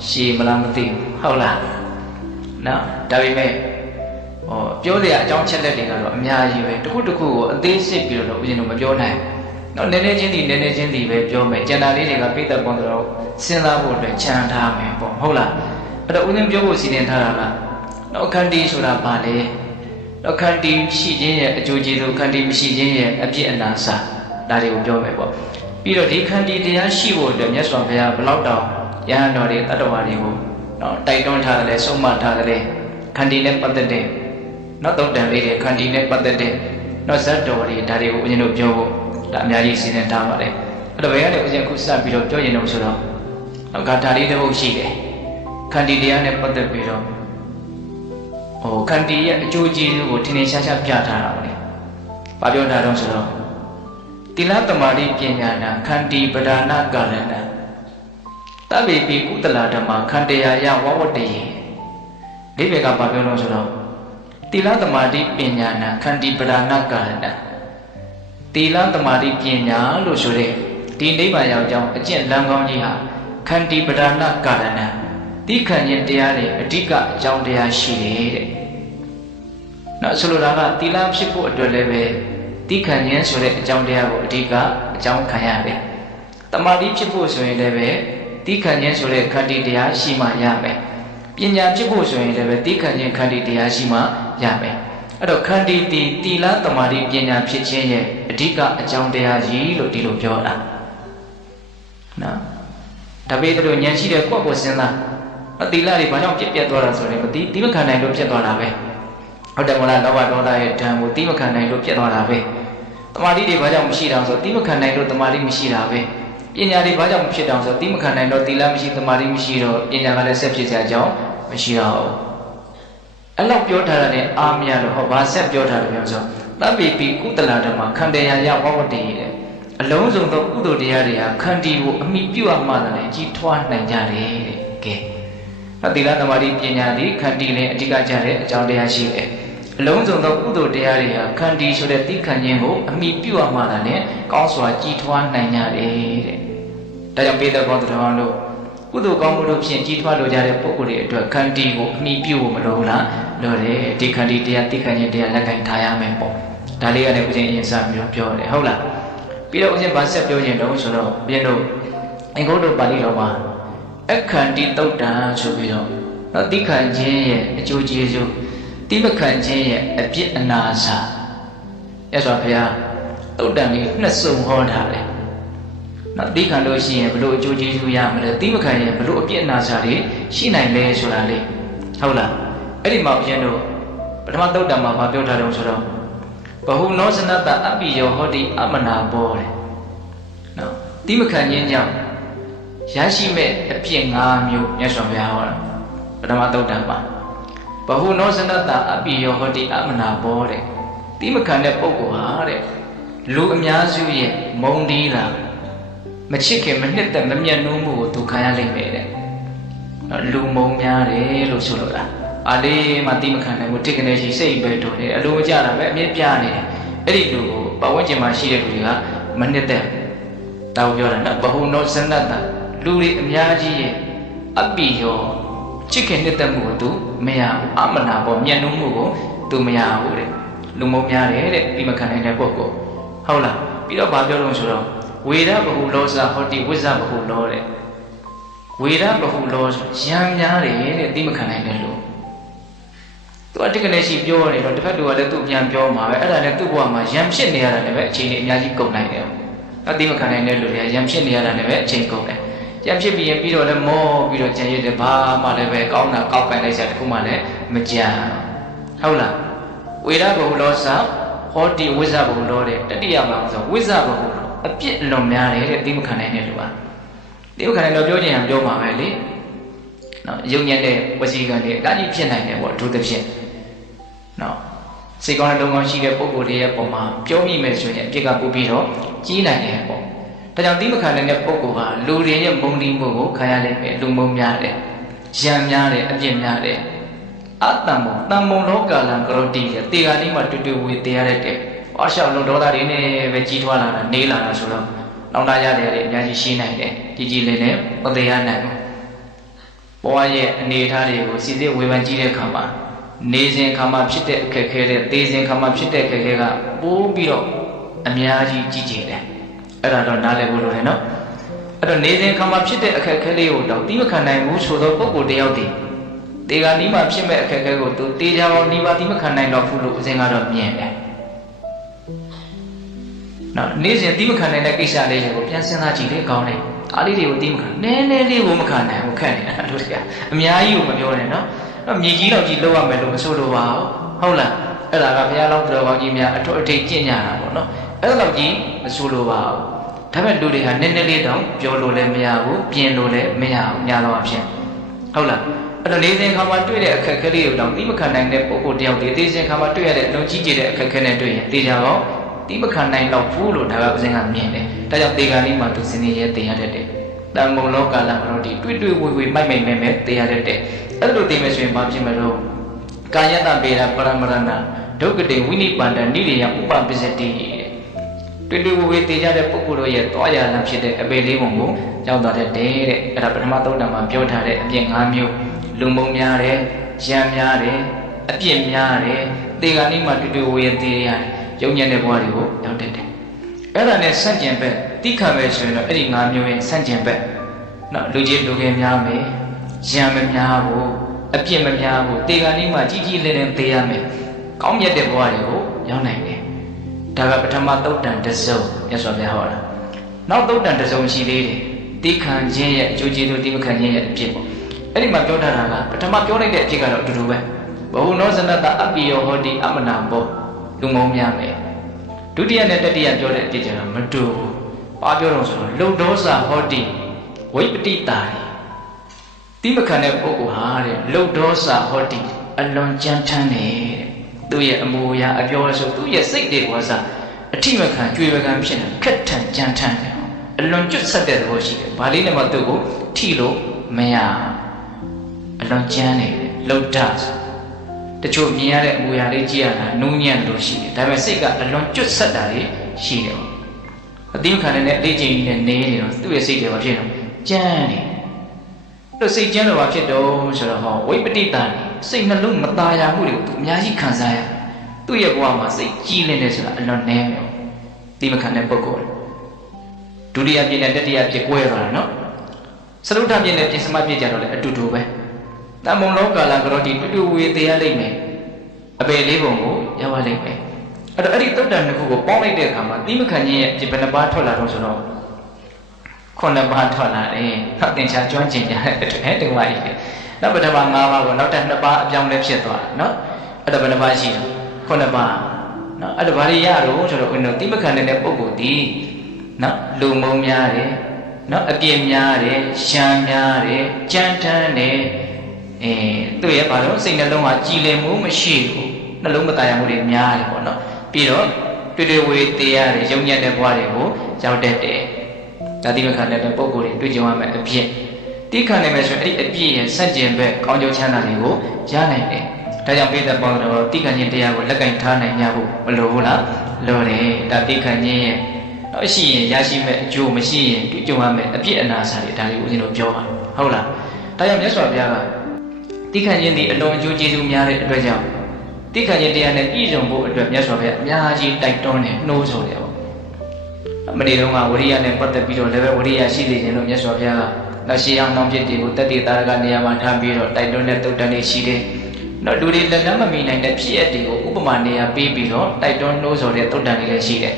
ရှည်မလားမသိဘူးဟုတ်လားနော်ဒါပေမဲ့ပြောစရာအကြောင်းချက်လက်တွေကတော့အများကြီးပဲတစ်ခုတစ်ခုကိုအသေးစိတ်ပြီးတော့ဦးဇင်းတို့မပြောနိုင်နော်နည်းနည်းချင်းစီပဲပြောမယ်ကျန်တာလေးတွေကပိဿပေါင်းတော့စဉ်းစားဖို့အတွက်ခြံထားမယ်ပေါ့ဟုတ်လားအဲ့တော့ဦးဇင်းပြောဖို့စီစဉ်ထားတာကနော်ခန္တီဆိုတာဘာလဲနော်ခန္တီရှိခြင်းရဲ့အကျိုးကျေးဇူးခန္တီမရှိခြင်းရဲ့အပြစ်အနာစာဒါတွေကိုပြောမယ်ပေါ့ပြီးတော့ဒီခန္တီတရားရှိဖို့အတွက်မြတ်စွာဘုရားဘလောက်တောင်ယဟန်တော်တွေတတ္တဝါတွေကိုနော်တိုက်တွန်းထားတယ်ဆုံးမထားတယ်ခန္တီနဲ့ပတ်သက်တဲ့နော်တုံ့တန်လေးတွေခန္တီနဲ့ပတ်သက်တဲ့နော်ဇတ်တော်တွေဒါတွေကိုဦးဇင်းတို့ပြောဖို့ဒါအများကြီးစီစဉ်ထားပါတယ်အဲ့တော့ဘယ်ကနေဦးဇင်းခုစပြီးတော့ပြောရင်တော့ဆိုတော့ဂါထာလေးတစ်ပုဒ်ရှိတယ်ခန္တီတရားနဲ့ပတ်သက်ပြီးတော့ခန္တီရဲ့အကျိုးကျေးဇူးကိုထင်ထင်ရှားရှားပြထားတာပေါ့လေ။ဘာပြောတာတော့ဆိုတော့တိလသမာဓိပညာနာခန္တီပဒါနာကာရဏတဗ္ဗေပိကုတလာဓမ္မခန္တေယယဝဝတ္တေဒီဘက်ကဘာပြောလို့ဆိုတော့တိလသမာဓိပညာနာခန္တီပဒါနာကာရဏတိလသမာဓိပညာလို့ဆိုတဲ့ဒီနိဗ္ဗာန်ရောက်ကြောင်းအကျင့်လမ်းကောင်းကြီးဟာခန္တီပဒါနာကာရဏတိခဏ်ရင်တရားတွေအဓိကအကြောင်းတရားရှိတယ်တဲ့။နောက်ဆိုလိုတာကတိလဖြစ်ဖို့အတွက်လည်းပဲတိခဏ်ရင်ဆိုတဲ့အကြောင်းတရားကိုအဓိကအကြောင်းခံရတယ်။တမာတိဖြစ်ဖို့ဆိုရင်လည်းပဲတိခဏ်ရင်ဆိုတဲ့ခန္တီတရားရှိမှရမယ်။ပညာဖြစ်ဖို့ဆိုရင်လည်းပဲတိခဏ်ရင်ခန္တီတရားရှိမှရမယ်။အဲ့တော့ခန္တီတိလတမာတိပညာဖြစ်ခြင်းရဲ့အဓိကအကြောင်းတရားကြီးလို့ဒီလိုပြောတာ။နော်။ဒါပေမဲ့တို့ဉာဏ်ရှိတဲ့ကိုယ့်ကိုစဉ်းစားအတိလတွေဘာကြောင့်ပြတ်သွားတာဆိုရင်မသိတိမခံနိုင်လို့ပြတ်သွားတာပဲဟုတ်တယ်မလားလောဘဒေါသရဲ့ဓာတ်ကိုတိမခံနိုင်လို့ပြတ်သွားတာပဲတမာတိတွေဘာကြောင့်မရှိတာဆိုတိမခံနိုင်လို့တမာတိမရှိတာပဲပညာတွေဘာကြောင့်မဖြစ်တောင်ဆိုတိမခံနိုင်တော့တိလမရှိတမာတိမရှိတော့ပညာကလည်းဆက်ဖြစ်စရာအကြောင်းမရှိတော့ဘူးအဲ့လောက်ပြောထားတာနဲ့အာမရလို့ဟောဘာဆက်ပြောထားတယ်ပြောဆို တပ်ပိပိကုသလဓမ္မခန္တေယယဝဝတ္တိတဲ့အလုံးစုံသောကုသိုလ်တရားတွေဟာခန္တီကိုအမိပြုအပ်မှလည်းကြီးထွားနိုင်ကြတယ်တဲ့ကဲသီလသမာဓိပညာသည်ခန္တီလည်းအဓိကကြတဲ့အကြောင်းတရားရှိတယ်အလုံးစုံသောကုသိုလ်တရားတွေဟာခန္တီဆိုတဲ့သိခံခြင်းကိုအမိပြုအပ်မှလည်းကောင်းစွာကြီးထွားနိုင်ကြတယ်တဲ့ဒါကြောင့်ပေတဘောသူတော်တို့ကုသိုလ်ကောင်းမှုတို့ဖြင့်ကြီးထွားလိုကြတဲ့ပုဂ္ဂိုလ်တွေအတွက်ခန္တီကိုအမိပြုဖို့မလိုလားလို့တယ်ဒီခန္တီတရားသိခံခြင်းတရားလက်ကင်ထားရမယ်ပေါ့ဒါလေးကလည်းဦးဇင်းအရင်စပြောတယ်ဟုတ်လားပြီးတော့ဦးဇင်းဗာဆက်ပြောခြင်းတော့ဆိုတော့ဘုရင်တို့အင်္ဂုတ္တပါဠိတော်မှာအခန္တီတုတ်တံဆိုပြီးတော့သိခံခြင်းရဲ့အကျိုးကျေးဇူးတိမခံခြင်းရဲ့အပြစ်အနာစာရသော်ဘုရားတုတ်တံလေးနှစ်စုံဟောထားတယ်နော်သိခံလို့ရှိရင်ဘလို့အကျိုးကျေးဇူးရမလဲတိမခံရင်ဘလို့အပြစ်အနာစာတွေရှိနိုင်လဲဆိုတာလေးဟုတ်လားအဲ့ဒီမှာဘုရင်တို့ပထမတုတ်တံမှာဗာပြောထားတယ်ဆိုတော့ဘဟုနောစနတအပိယောဟောတိအမနာဘောတဲ့နော်တိမခံခြင်းကြောင့်ရရှိမဲ့အပြစ်၅မျိုးမြတ်စွာဘုရားဟောတာပထမတုတ်တံမှာဘဟုနောစနတအပိယောဟောတိအမနာဘောတဲ့တိမခံတဲ့ပုဂ္ဂိုလ်ဟာတဲ့လူအများစုရဲ့မုံတီးတာမချစ်ခင်မနှစ်သက်မမျက်နှာမှုကိုသူခံရလိမ့်မယ်တဲ့လူမုံများတယ်လို့ဆိုလိုတာအားလေးမှတိမခံနိုင်ဘူးတိကနေရှိစိတ်ပဲတို့တယ်အလိုမကျတာပဲအမြင့်ပြနေတယ်အဲ့ဒီလူကိုပတ်ဝန်းကျင်မှာရှိတဲ့လူတွေကမနှစ်သက်တောင်းပြောတာနော်ဘဟုနောစနတလူတွေအများကြီးရဲ့အပိယောချစ်ခင်နှစ်သက်မှုကိုသူမရဘူးအမနာပေါ်မျက်နှာမှုကိုသူမရဘူးတဲ့လူမုံများတယ်တဲ့တိမခံနိုင်တဲ့ပုဂ္ဂိုလ်ဟုတ်လားပြီးတော့ဗာပြောလို့ဆိုတော့ဝေဒဘဟုလောစဟောတိဝိဇ္ဇဘဟုလောတဲ့ဝေဒဘဟုလောရံများတယ်တဲ့တိမခံနိုင်တဲ့လူသူအတိတ်ကလေးရှိပြောနေတော့တစ်ဖက်သူကလည်းသူ့ပြန်ပြောမှာပဲအဲ့ဒါနဲ့သူ့ဘဝမှာရံဖြစ်နေရတာလည်းပဲအချိန်ကြီးအများကြီးကုန်နိုင်တယ်အတိမခံနိုင်တဲ့လူတွေကရံဖြစ်နေရတာလည်းပဲအချိန်ကုန်တယ်ရံဖြစ်ပြီးရင်ပြီးတော့လည်းမောပြီးတော့ကြံရတဲ့ဘာမှလည်းပဲကောင်းတာကောက်ပိုင်လိုက်စားတခုမှလည်းမကြံဟုတ်လားဝေဒဘဟုလောစဟောတိဝိဇ္ဇဘဟုလောတဲ့တတိယမှာဆိုဝိဇ္ဇဘဟုလောအပြစ်လွန်များတယ်တဲ့တိမခံနိုင်တဲ့လူကတိမခံနိုင်တော့ပြောချင်ရင်ပြောမှာပဲလေနော်ယုံညံ့တဲ့ဝစီကံတွေအတားကြီးဖြစ်နိုင်တယ်ပေါ့အထူးသဖြင့်နော်စိတ်ကောင်းတဲ့လုံကောင်းရှိတဲ့ပုံကိုယ်တွေရဲ့ပုံမှာပြောမိမယ်ဆိုရင်အပြစ်ကပို့ပြီးတော့ကြီးနိုင်တယ်ပေါ့ဒါကြောင့်တိမခံနိုင်တဲ့ပုံကိုယ်ဟာလူတွေရဲ့မုံတီးမှုကိုခံရလိမ့်မယ်လူမုံများတယ်ရံများတယ်အပြစ်များတယ်အတ္တမုံတမ္မုံလောကလံကရောတိတဲ့တေဂာလေးမှာတွေ့တွေ့ဝေတရားရတဲ့ဝါရှောက်လုံးဒေါသတွေနဲ့ပဲကြီးထွားလာတာနေလာတာဆိုတော့နောက်လာရတယ်အများကြီးရှင်းနိုင်တယ်ကြီးကြီးလေးနဲ့မတရားနိုင်ဘူးဘဝရဲ့အနေအထားတွေကိုစီစစ်ဝေဖန်ကြည့်တဲ့အခါမှာနေစဉ်ခါမှာဖြစ်တဲ့အခက်ခဲတဲ့သေစဉ်ခါမှာဖြစ်တဲ့အခက်ခဲကပိုးပြီးတော့အများကြီးကြီးကျယ်တယ်အဲ့ဒါတော့နားလည်ဖို့လိုတယ်နော်အဲ့တော့နေစဉ်ခါမှာဖြစ်တဲ့အခက်ခဲလေးကိုတော့တိမခံနိုင်ဘူးဆိုတော့ပုဂ္ဂိုလ်တယောက်တည်းတေဂာနီးမှာဖြစ်မဲ့အခက်ခဲကိုသူတေချာအောင်ဒီပါတိမခံနိုင်တော့ဘူးလို့အစဉ်ကတော့မြင်တယ်နော်နေစဉ်တိမခံနိုင်တဲ့ကိစ္စလေးတွေကိုပြန်စဉ်းစားကြည့်လေကောင်းတယ်အားလေးတွေကိုတိမခံနည်းနည်းလေးကိုမခံနိုင်ဘူးခက်နေတာတို့တွေကအများကြီးကိုမပြောနဲ့နော်တော့မြေကြီးတော့ကြီးလောက်ရမယ်လို့မဆိုလိုပါဘူးဟုတ်လားအဲ့ဒါကဘုရားလောင်းတော်ကောင်းကြီးများအထွတ်အထိပ်ကျင့်ကြတာပေါ့နော်အဲ့ဒါလောက်ကြီးမဆိုလိုပါဘူးဒါပေမဲ့လူတွေဟာနည်းနည်းလေးတောင်ပြောလို့လည်းမရဘူးပြင်လို့လည်းမရဘူးများတော့အဖြစ်ဟုတ်လားအဲ့တော့နေစဉ်ခါမှာတွေ့တဲ့အခက်အခဲလေးတွေတောင်တိမခံနိုင်တဲ့ပုဂ္ဂိုလ်တယောက်ဒီနေစဉ်ခါမှာတွေ့ရတဲ့အလုံးကြီးကျယ်တဲ့အခက်အခဲနဲ့တွေ့ရင်တေချာတော့တိမခံနိုင်တော့ဘူးလို့ဒါကဥစဉ်ကမြင်တယ်ဒါကြောင့်တေဂာလေးမှာသူစင်နေရဲတင်ရတတ်တယ်တန်မုံလောကလံကတော့ဒီတွေ့တွေ့ဝေဝေမိုက်မဲတင်ရတတ်တယ်အဲ့လိုသိမယ်ဆိုရင်ဘာဖြစ်မလို့ကာယတပေရပရမရဏဒုက္ခတေဝိနိပန္တနိရိယဥပပစ္စတိတွေ့တွေ့ဝေဝေသိကြတဲ့ပုဂ္ဂိုလ်တို့ရဲ့တောရလံဖြစ်တဲ့အပေလေးပုံကိုရောက်သွားတဲ့တဲ့အဲ့ဒါပထမသုံးတန်မှာပြောထားတဲ့အပြစ်၅မျိုးလူမုံများတယ်ရံများတယ်အပြစ်များတယ်တေဂာနိမှာတွေ့တွေ့ဝေဝေသိရတယ်ယုံညံ့တဲ့ဘဝတွေကိုရောက်တတ်တယ်အဲ့ဒါနဲ့ဆန့်ကျင်ဘက်တိခံပဲဆိုရင်တော့အဲ့ဒီ၅မျိုးရဲ့ဆန့်ကျင်ဘက်နော်လူကြီးလူငယ်များမယ်ရံမများဘူးအပြစ်မများဘူးတေဂာနိမှာကြီးကြီးလေးလေးသေးရမယ်ကောင်းမြတ်တဲ့ဘဝတွေကိုရောက်နိုင်တယ်ဒါကပထမသုတ်တန်တစ်စုံမြတ်စွာဘုရားဟောတာနောက်သုတ်တန်တစ်စုံရှိသေးတယ်တိခံခြင်းရဲ့အကျိုးကျေးဇူးတိမခံခြင်းရဲ့အပြစ်ပေါ့အဲ့ဒီမှာပြောထားတာကပထမပြောလိုက်တဲ့အပြစ်ကတော့အတူတူပဲဘဟုနောဇနတအပိယောဟောတိအမနာဘောလူမုံများမယ်ဒုတိယနဲ့တတိယပြောတဲ့အပြစ်ကျတော့မတူဘူးဘာပြောတော့ဆိုတော့လုံဒေါသဟောတိဝိပတိတာတိမခံတဲ့ပုဂ္ဂိုလ်ဟာတဲ့လုံဒေါသဟောတိအလွန်ကြမ်းထမ်းတယ်တဲ့ သူ့ရဲ့အမူအရာအပြောဆိုသူ့ရဲ့စိတ်တွေဝါစာအထိမခံကြွေပကံဖြစ်နေခက်ထန်ကြမ်းထန်တယ်အလွန်ကျွတ်ဆက်တဲ့သဘောရှိတယ်ဘာလေးနဲ့မှသူ့ကိုထိလို့မရအလွန်ကြမ်းနေတယ်လှုပ်တာတချို့မြင်ရတဲ့အမူအရာလေးကြည့်ရတာနူးညံ့လို့ရှိတယ်ဒါပေမဲ့စိတ်ကအလွန်ကျွတ်ဆက်တာတွေရှိတယ်အတိမခံတဲ့အလေးချိန်ကြီးနဲ့နေနေတော့သူ့ရဲ့စိတ်တွေဘာဖြစ်တော့ကြမ်းနေလို့စိတ်ကြမ်းလို့ဘာဖြစ်တော့ဆိုတော့ဟောဝိပတိတန်စိတ်နှလုံးမသားရမှုတွေကိုသူအများကြီးခံစားရသူ့ရဲ့ဘဝမှာစိတ်ကြီးလင်းနေဆိုတာအလွန်နည်းမယ်တိမခံတဲ့ပုဂ္ဂိုလ်ဒုတိယပြည့်နဲ့တတိယပြည့်ကွဲသွားတာနော်သရုပ်ထပြည့်နဲ့ပြည့်စမပြည့်ကြတော့လေအတူတူပဲတမုံလောကာလကတော့ဒီတူတူဝေတရားလိမ့်မယ်အပေလေးပုံကိုရောက်ပါလိမ့်မယ်အဲ့တော့အဲ့ဒီတုတ်တန်တစ်ခုကိုပေါင်းလိုက်တဲ့အခါမှာတိမခံခြင်းရဲ့ဘယ်နှပါးထွက်လာတော့ဆိုတော့9ပါးထွက်လာတယ်နောက်သင်္ချာကျွမ်းကျင်ကြတဲ့တူပါကြီးနောက်ပထမ5ပါးကိုနောက်ထပ်2ပါးအပြောင်းလဲဖြစ်သွားနော်အဲ့တော့ဘယ်နှပါးရှိတော့9ပါးနော်အဲ့ဒါဘာတွေရတော့ဆိုတော့ဦးတို့တိမခံတဲ့ပုဂ္ဂိုလ်ဒီနော်လူမုံများတယ်နော်အပြင်းများတယ်ရှမ်းများတယ်ကြမ်းတမ်းတယ်သူ့ရဲ့ဘာလို့စိတ်နှလုံးကကြည်လင်မှုမရှိဘူးနှလုံးမသားရမှုတွေများတယ်ပေါ့နော်ပြီးတော့တွေ့တွေ့ဝေတရားတွေယုံညံ့တဲ့ဘဝတွေကိုရောက်တတ်တယ်ဒါတိမခံတဲ့ပုဂ္ဂိုလ်တွေတွေ့ကြုံရမယ်အဖြစ်တိခံနိုင်မယ်ဆိုရင်အဲ့ဒီအပြည့်ရဲ့စัจကျင်ဘက်ကောင်းကျိုးချမ်းသာတွေကိုရနိုင်တယ်ဒါကြောင့်ပိဿပေါင်းတော်တိခံခြင်းတရားကိုလက်ကင်ထားနိုင်ကြဖို့မလိုဘူးလားလိုတယ်ဒါတိခံခြင်းရဲ့တော့ရှိရင်ရရှိမဲ့အကျိုးမရှိရင်တွေ့ကြုံရမယ်အပြည့်အနာစာတွေဒါလေးဦးဇင်းတို့ပြောပါဟုတ်လားဒါကြောင့်မြတ်စွာဘုရားကတိခံခြင်းဒီအလွန်အကျိုးကျေးဇူးများတဲ့အတွက်ကြောင့်တိခံခြင်းတရားနဲ့ပြည်စုံဖို့အတွက်မြတ်စွာဘုရားအများကြီးတိုက်တွန်းတယ်နှိုးဆော်တယ်ပေါ့မနေ့တုန်းကဝရိယနဲ့ပတ်သက်ပြီးတော့လည်းပဲဝရိယရှိနေခြင်းလို့မြတ်စွာဘုရားကနောက်ရှိအောင်နှောင်းပြစ်တွေကိုတတိတာရကနေရာမှာထားပြီးတော့တိုက်တွန်းတဲ့တုတ်တန်တွေရှိတယ်နောက်လူတွေလက်လန်းမမီနိုင်တဲ့ဖြစ်အပ်တွေကိုဥပမာနေရာပေးပြီးတော့တိုက်တွန်းနှိုးဆော်တဲ့တုတ်တန်တွေလည်းရှိတယ်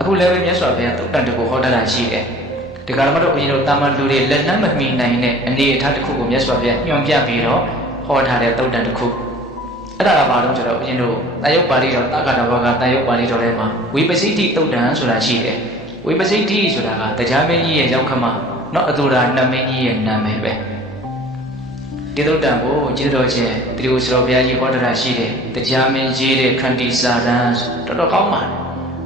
အခုလည်းပဲမြတ်စွာဘုရားတုတ်တန်တွေကိုဟောတာရှိတယ်ဒီကရမတို့ဦးဇင်းတို့တာမန်လူတွေလက်လန်းမမီနိုင်တဲ့အနေအထားတစ်ခုကိုမြတ်စွာဘုရားညွှန်ပြပြီးတော့ဟောထားတဲ့တုတ်တန်တစ်ခုအဲ့ဒါကဘာလို့ဆိုတော့ဦးဇင်းတို့တာယုတ်ပါဠိတော်တာကတာဘောကတာယုတ်ပါဠိတော်ထဲမှာဝိပစိတ္တိတုတ်တန်ဆိုတာရှိတယ်ဝိပစိတ္တိဆိုတာကတရားမင်းကြီးရဲ့ရောက်ခမနော်အတူတာနတ်မင်းကြီးရဲ့နာမည်ပဲဒီတုတ်တန်ကိုကျေးတော်ချင်းတိရိဝဆရာဘုရားကြီးဟောတာရှိတယ်တရားမင်းရေးတဲ့ခန္တီစာရန်တော်တော်ကောင်းပါတယ်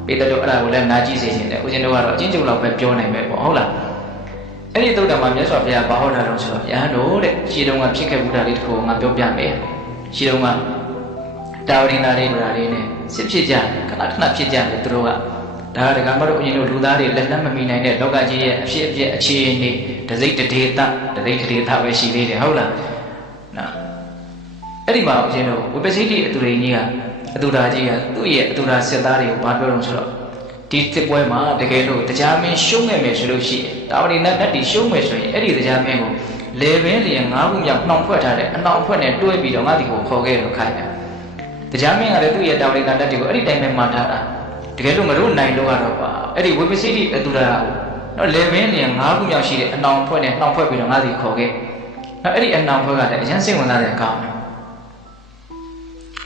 ပေတတော်အဲ့ဒါကိုလည်းနားကြည့်စေခြင်းနဲ့ဦးဇင်းတို့ကတော့အချင်းချုပ်လောက်ပဲပြောနိုင်မယ်ပေါ့ဟုတ်လားအဲ့ဒီတုတ်တန်မှာမြတ်စွာဘုရားဘာဟောတာတော့ဆိုတော့ယဟန်တို့တဲ့ရှင်းတုံးကဖြစ်ခဲ့ဘူးတာလေးတစ်ခုငါပြောပြမယ်ရှင်းတုံးကတာဝရိနာလေးတို့လေးနဲ့စစ်ဖြစ်ကြခဏခဏဖြစ်ကြတယ်သူတို့ကဒါကဒကာမတို့အရင်တို့လူသားတွေလက်လက်မမီနိုင်တဲ့လောကကြီးရဲ့အဖြစ်အပျက်အခြေအနေတစိတ်တဒေသပဲရှိသေးတယ်ဟုတ်လားနော်အဲ့ဒီမှာအရင်တို့ဝိပစိတ္တိအတူရင်းကြီးကအတူတာကြီးကသူ့ရဲ့အတူတာစစ်သားတွေကိုဘာပြောလို့ဆိုတော့ဒီစစ်ပွဲမှာတကယ်လို့တရားမင်းရှုံးခဲ့မယ်ဆိုလို့ရှိရင်တာဝရိနတ်တီရှုံးမယ်ဆိုရင်အဲ့ဒီတရားမင်းကိုလေပင်လျင်၅ခုမြောက်နှောင်ဖွဲ့ထားတဲ့အနှောင်ဖွဲ့နဲ့တွဲပြီးတော့ငါဒီကိုခေါ်ခဲ့လို့ခိုင်းတယ်တရားမင်းကလည်းသူ့ရဲ့တာဝရိနတ်တွေကိုအဲ့ဒီတိုင်းပဲမှတ်ထားတာတကယ်လို့မတို့နိုင်လို့ကတော့ပါအဲ့ဒီဝိပစိတ္တိအတူတာနော်လေပင်လျင်၅ခုမြောက်ရှိတဲ့အနှောင်ဖွဲ့နဲ့နှောင်ဖွဲ့ပြီးတော့ငါဒီခေါ်ခဲ့နော်အဲ့ဒီအနှောင်ဖွဲ့ကလည်းအရင်စိတ်ဝင်စားတဲ့ကောင်းတယ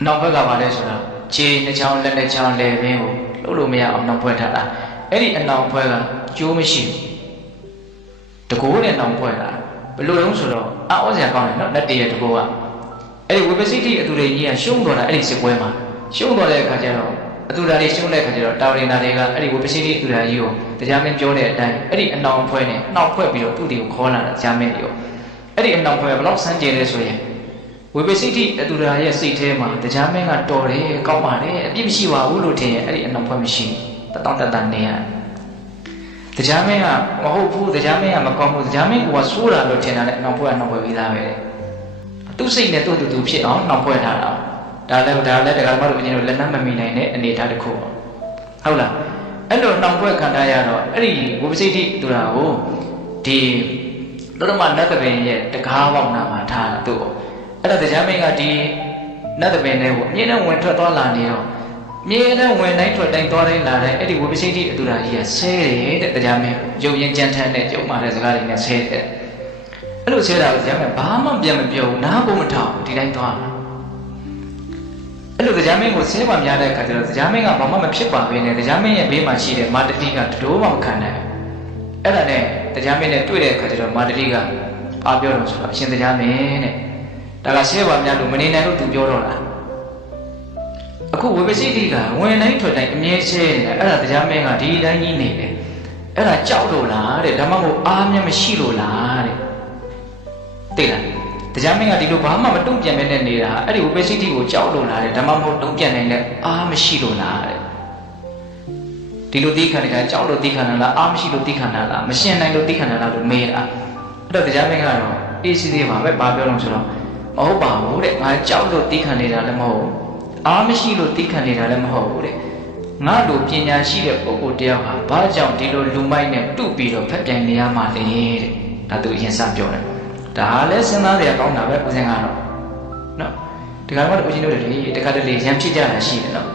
်နှောင်ဖွဲ့ကပါလဲဆိုတော့ခြေနှချောင်းလက်နှချောင်းလေပင်ကိုလှုပ်လို့မရအောင်နှောင်ဖွဲ့ထားတာအဲ့ဒီအနှောင်ဖွဲ့ကကျိုးမရှိဘူးတကိုးနဲ့နှောင်ဖွဲ့တာဘယ်လိုလဲဆိုတော့အောစရာကောင်းတယ်နော်လက်တရတကိုးကအဲ့ဒီဝိပစိတ္တိအတူတွေကြီးကရှုံးတော့တာအဲ့ဒီစစ်ပွဲမှာရှုံးတော့တဲ့အခါကျတော့အတူတာတွေရှုံးတဲ့အခါကျတော့တာဝရိနာတွေကအဲ့ဒီဝိပစိတ္တိအတူတာကြီးကိုတရားမင်းပြောတဲ့အတိုင်းအဲ့ဒီအနှောင်ဖွဲ့နဲ့နှောင်ဖွဲ့ပြီးတော့သူ့တွေကိုခေါ်လာတာတရားမင်းတွေကိုအဲ့ဒီအနှောင်ဖွဲ့ကဘယ်လောက်ဆန်းကျင်လဲဆိုရင်ဝိပစိတ္တိအတူတာရဲ့စိတ်ထဲမှာတရားမင်းကတော်တယ်ကောင်းပါတယ်အပြစ်မရှိပါဘူးလို့ထင်ရင်အဲ့ဒီအနှောင်ဖွဲ့မရှိတတောင့်တတန်နေရတရားမင်းကမဟုတ်ဘူးတရားမင်းကမကောင်းဘူးတရားမင်းကဆိုးတာလို့ထင်တာနဲ့နှောင်ဖွဲ့ကနှောင်ဖွဲ့ပြီးသားပဲသူ့စိတ်နဲ့သူ့တူဖြစ်အောင်နှောင်ဖွဲ့ထားတာဒါလည်းဒကာမတို့အရင်တို့လက်နက်မမီနိုင်တဲ့အနေအထားတစ်ခုပေါ့ဟုတ်လားအဲ့လိုနှောင်ဖွဲ့ခံထားရတော့အဲ့ဒီဝိပစိတ္တိတူတာကိုဒီလောကမှာနတ်တပင်ရဲ့တကားပေါက်နာမှာထားတာသူ့အဲ့ဒါတရားမင်းကဒီနတ်တပင်တွေကိုအမြဲတမ်းဝင်ထွက်သွားလာနေတော့အမြဲတမ်းဝင်တိုင်းထွက်တိုင်းသွားတိုင်းလာတိုင်းအဲ့ဒီဝိပစိတ္တိအတူတာကြီးကဆဲတယ်တဲ့တရားမင်းရုပ်ရင်းကြမ်းထမ်းတဲ့ကြုံမာတဲ့စကားတွေနဲ့ဆဲတယ်အဲ့လိုဆဲတာကိုတရားမင်းဘာမှပြန်မပြောဘူးနားကိုမထောင်ဒီတိုင်းသွားအဲ့လိုတရားမင်းကိုဆဲပါများတဲ့အခါကျတော့တရားမင်းကဘာမှမဖြစ်ပါဘဲနဲ့တရားမင်းရဲ့ဘေးမှာရှိတဲ့မာတတိကတိုးမှမခံနိုင်အဲ့ဒါနဲ့တရားမင်းနဲ့တွေ့တဲ့အခါကျတော့မာတတိကအားပြောတော့ဆိုတော့အရှင်တရားမင်းတဲ့ဒါကဆဲပါများလို့မနေနိုင်လို့သူပြောတော့လား အခုဝိပဿိကဝင်တိုင်းထွက်တိုင်းအမြဲရှဲနေတယ်အဲ့ဒါတရားမင်းကဒီတိုင်းကြီးနေတယ်အဲ့ဒါကြောက်လို့လားတဲ့ဒါမှမဟုတ်အားမျက်မရှိလို့လားတဲ့သိလားတရားမင်းကဒီလိုဘာမှမတုံ့ပြန်ပဲနဲ့နေတာအဲ့ဒီဝိပဿိကိုကြောက်လို့လားတဲ့ဒါမှမဟုတ်တုံ့ပြန်နိုင်တဲ့အားမရှိလို့လားတဲ့ဒီလိုသိခံနေတာကြောက်လို့သိခံတာလားအားမရှိလို့သိခံတာလားမရှင်းနိုင်လို့သိခံတာလားလို့မေးတာအဲ့တော့တရားမင်းကတော့အေးစီသေးပါပဲဘာပြောလို့ဆိုတော့မဟုတ်ပါဘူးတဲ့ငါကြောက်လို့သိခံနေတာလည်းမဟုတ်အားမရှိလို့သိခံနေတာလည်းမဟုတ်ဘူးတဲ့ငါလိုပညာရှိတဲ့ပုဂ္ဂိုလ်တယောက်ဟာဘာကြောင့်ဒီလိုလူမိုက်နဲ့တုပြီးတော့ဖက်ပြိုင်နေရမှာလဲတဲ့ဒါသူအရင်စပြောတယ်ဒါလည်းစဉ်းစားရကောင်းတာပဲဦးဇင်းကတော့နော်ဒီကတော့ဦးဇင်းတို့တွေတခါတလေရံဖြစ်ကြတာရှိတယ်နော်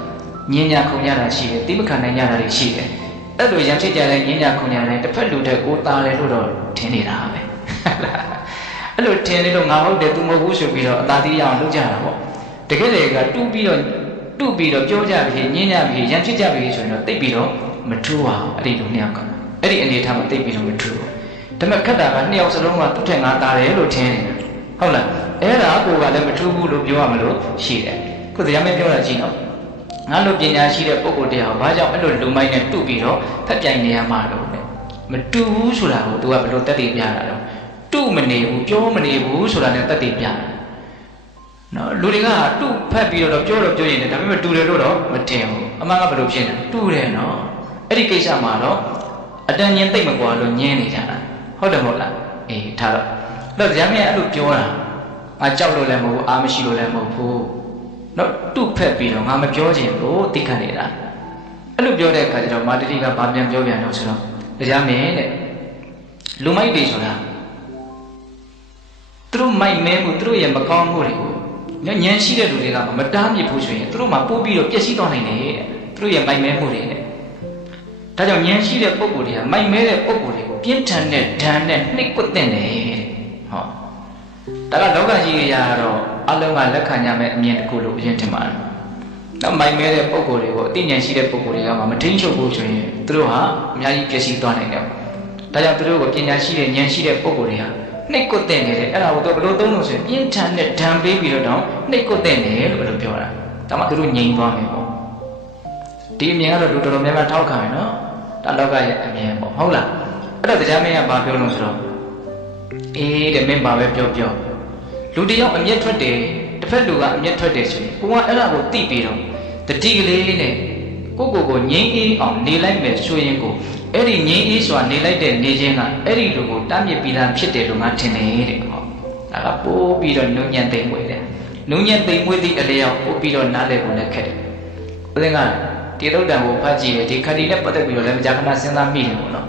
ညင်ညာခုံကြတာရှိတယ်တိမခံနိုင်ကြတာတွေရှိတယ်အဲ့လိုရံဖြစ်ကြတဲ့ညင်ညာခုံကြတဲ့တစ်ဖက်လူတဲ့ကိုသားတယ်လို့တော့ထင်နေတာပဲအဲ့လိုထင်နေလို့ငါဟုတ်တယ်သူမဟုတ်ဘူးဆိုပြီးတော့အသာသေးရအောင်လုပ်ကြတာပေါ့တကယ်လေကတူပြီးတော့ပြောကြပြီညင်းကြပြီရံဖြစ်ကြပြီဆိုရင်တော့တိတ်ပြီးတော့မထူးပါဘူးအဲ့ဒီလူနှစ်ယောက်ကအဲ့ဒီအနေထားမှာတိတ်ပြီးတော့မထူးဘူးဒါပေမဲ့ခက်တာကနှစ်ယောက်စလုံးကသူ့ထက်ငါသားတယ်လို့ထင်နေတာဟုတ်လားအဲ့ဒါကိုကလည်းမထူးဘူးလို့ပြောရမလို့ရှိတယ်ခုတရားမပြောတာကြည့်နော်ငါလိုပညာရှိတဲ့ပုဂ္ဂိုလ်တရားဘာကြောင့်အဲ့လိုလူမိုက်နဲ့တူပြီးတော့ဖက်ပြိုင်နေရမှာလို့မတူဘူးဆိုတာကို तू ကဘယ်လိုတက်တည်ပြတာလဲတူမနေဘူးပြောမနေဘူးဆိုတာနဲ့တက်တည်ပြတာနော်လူတွေကတူဖက်ပြီးတော့ပြောရင်လည်းဒါပေမဲ့တူတယ်လို့တော့မတင်ဘူးအမှန်ကဘယ်လိုဖြစ်လဲတူတယ်နော်အဲ့ဒီကိစ္စမှာတော့အတန်ညင်းသိမ့်မကွာလို့ညင်းနေကြတာဟုတ်တယ်မဟုတ်လားအေးထားတော့အဲ့တော့ဉာဏ်မြတ်အဲ့လိုပြောတာငါကြောက်လို့လည်းမဟုတ်ဘူးအားမရှိလို့လည်းမဟုတ်ဘူးနော်တူဖက်ပြီးတော့ငါမပြောချင်လို့သိခံနေတာအဲ့လိုပြောတဲ့အခါကျတော့မာတတိကဘာပြန်ပြောပြန်လို့ဆိုတော့ဉာဏ်မြတ်တဲ့လူမိုက်တွေဆိုတာသူတို့မိုက်မဲမှုသူတို့ရဲ့မကောင်းမှုတွေကိုဉာဏ်ရှိတဲ့လူတွေကမတားမြစ်ဖို့ဆိုရင်သူတို့မှပို့ပြီးတော့ပျက်စီးသွားနိုင်တယ်တဲ့သူတို့ရဲ့မိုက်မဲမှုတွေနဲ့ဒါကြောင့်ဉာဏ်ရှိတဲ့ပုဂ္ဂိုလ်တွေကမိုက်မဲတဲ့ပုဂ္ဂိုလ်တွေကိုပြင်းထန်တဲ့ဓာတ်နဲ့နှိပ်ကွက်တဲ့တဲ့ဟောဒါကလောကကြီးရတော့အလုံးကလက်ခံကြမဲ့အမြင်တစ်ခုလို့အရင်ထင်ပါတယ်နောက်မိုက်မဲတဲ့ပုဂ္ဂိုလ်တွေကိုအသိဉာဏ်ရှိတဲ့ပုဂ္ဂိုလ်တွေကမှမထိန်ချုပ်ဘူးဆိုရင်သူတို့ဟာအများကြီးပျက်စီးသွားနိုင်တယ်ဒါကြောင့်သူတို့ကိုပညာရှိတဲ့ဉာဏ်ရှိတဲ့ပုဂ္ဂိုလ်တွေဟာနှိပ်ကွက်တဲ့နေတယ်အဲ့ဒါကိုသူဘယ်လိုသုံးလို့ဆိုရင်ပြင်းထန်တဲ့ဓာတ်ပေးပြီးတော့နှိပ်ကွက်တဲ့နေလို့ဘယ်လိုပြောတာဒါမှသူတို့ငြိမ်သွားမယ်ပေါ့ဒီအမြင်ကတော့လူတော်တော်များများထောက်ခံတယ်နော်ဒါလောကရဲ့အမြင်ပေါ့ဟုတ်လားအဲ့တော့တရားမင်းကဘာပြောလို့ဆိုတော့အေးတဲ့မင်းဘာပဲပြောလူတယောက်အမျက်ထွက်တယ်တစ်ဖက်လူကအမျက်ထွက်တယ်ဆိုရင်ကိုကအဲ့ဒါကိုသိပြီးတော့တတိကလေးနဲ့ကိုငြိမ်းအေးအောင်နေလိုက်မယ်ဆိုရင်ကိုအဲ့ဒီငြိမ်းအေးစွာနေလိုက်တဲ့နေခြင်းကအဲ့ဒီလူကိုတားမြစ်ပြီးသားဖြစ်တယ်လို့ငါထင်တယ်တဲ့ဟောဒါကပိုးပြီးတော့နုညံ့သိမ့်မွေတယ်နုညံ့သိမ့်မွေသည့်အလျောက်ပိုးပြီးတော့နားလည်ဖို့လည်းခက်တယ်ဦးဇင်းကဒီသုတ်တံကိုဖတ်ကြည့်တယ်ဒီခန္တီနဲ့ပတ်သက်ပြီးတော့လည်းမကြာခဏစဉ်းစားမိတယ်ပေါ့နော်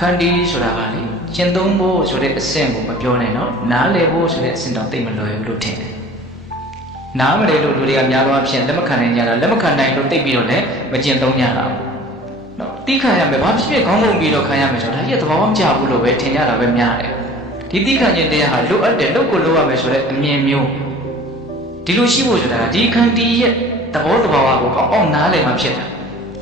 ခန္တီဆိုတာကလေရှင်းသုံးဖို့ဆိုတဲ့အဆင့်ကိုမပြောနဲ့နော်နားလည်ဖို့ဆိုတဲ့အဆင့်တော့သိမလွယ်ဘူးလို့ထင်တယ်နားမလည်လို့လူတွေကများသောအားဖြင့်လက်မခံနိုင်ကြတာလက်မခံနိုင်လို့သိပြီးတော့လည်းမကျင့်သုံးကြတာနော်တိခံရမယ်ဘာဖြစ်ဖြစ်ခေါင်းငုံပြီးတော့ခံရမယ်ဆိုတာဒါကြီးသဘာဝမကျဘူးလို့ပဲထင်ကြတာပဲများတယ်ဒီတိခံခြင်းတရားဟာလိုအပ်တယ်လုပ်ကိုလုပ်ရမယ်ဆိုတဲ့အမြင်မျိုးဒီလိုရှိဖို့ဆိုတာဒီခန္တီရဲ့သဘောတဘာဝကိုကောင်းအောင်နားလည်မှဖြစ်တ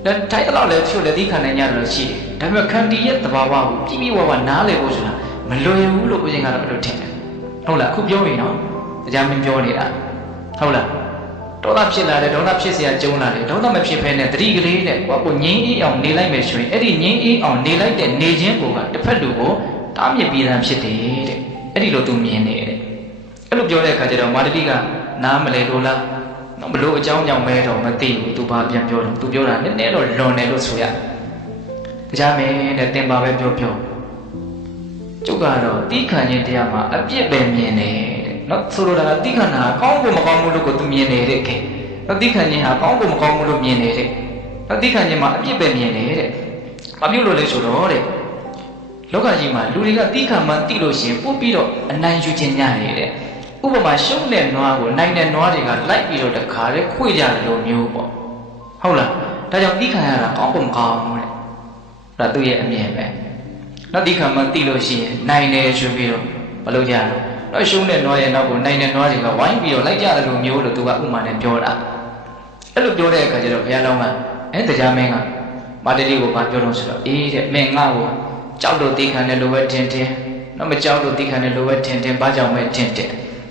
ာဒါတိုင်းတော့လည်းဖြစ်လေတိခံနိုင်ကြတယ်လို့ရှိတယ်ဒါပေမဲ့ခန္တီရဲ့သဘာဝကိုပြည့်ပြည့်ဝဝနားလည်ဖို့ဆိုတာမလွယ်ဘူးလို့ကိုယ်ချင်းကတော့အဲ့လိုထင်တယ်ဟုတ်လားအခုပြောရင်နော်တရားမင်းပြောနေတာဟုတ်လားဒေါသဖြစ်လာတယ်ဒေါသဖြစ်เสียကြုံလာတယ်ဒေါသမဖြစ်ဖဲနဲ့တတိကလေးနဲ့ကိုငြိမ်းအေးအောင်နေလိုက်မယ်ဆိုရင်အဲ့ဒီငြိမ်းအေးအောင်နေလိုက်တဲ့နေခြင်းကိုကတစ်ဖက်လူကိုတားမြစ်ပြီးသားဖြစ်တယ်တဲ့အဲ့ဒီလိုသူမြင်နေတယ်အဲ့လိုပြောတဲ့အခါကျတော့မာတတိကနားမလဲလို့လားဘလို့အကြောင်းကြောင့်မဲတော့မသိဘူးသူဘာပြန်ပြောတော့သူပြောတာနည်းနည်းတော့လွန်တယ်လို့ဆိုရတရားမင်းတဲ့တင်ပါပဲပြောကျုပ်ကတော့တိခံခြင်းတရားမှာအပြစ်ပဲမြင်တယ်နော်ဆိုလိုတာကတိခဏဟာကောင်းကိုမကောင်းဘူးလို့ကိုသူမြင်နေတဲ့ခင်။တိခဏချင်းဟာကောင်းကိုမကောင်းဘူးလို့မြင်နေတဲ့။တိခဏချင်းမှာအပြစ်ပဲမြင်နေတဲ့။ဘာဖြစ်လို့လဲဆိုတော့တဲ့လောကကြီးမှာလူတွေကတိခဏမှတိလို့ရှိရင်ပို့ပြီးတော့အနိုင်ယူခြင်းညနေတဲ့။ဥပမာရှုံးတဲ့နွားကိုနိုင်တဲ့နွားတွေကလိုက်ပြီးတော့တခါလေခွေကြတယ်လို့မျိုးပေါ့။ဟုတ်လား။ဒါကြောင့်တိခဏရတာကောင်းကိုမကောင်းဘူးတဲ့။ဒါသူ့ရဲ့အမြင်ပဲ။နောက်တိခဏမှတိလို့ရှိရင်နိုင်တယ်ဆိုပြီးတော့မလုပ်ကြဘူး။တော့ရှုံးတဲ့နွားရဲ့နောက်ကိုနိုင်တဲ့နွားတွေကဝိုင်းပြီးတော့လိုက်ကြတယ်လို့မျိုးလို့သူကဥမာနဲ့ပြောတာအဲ့လိုပြောတဲ့အခါကျတော့ဘုရားလောင်းကတရားမင်းကမာတတိကိုဘာပြောလို့ဆိုတော့အေးတဲ့မင်းငါ့ကိုကြောက်လို့သိခံတယ်လို့ပဲထင်တော့မကြောက်လို့သိခံတယ်လို့ပဲထင်ဘာကြောင့်ပဲထင်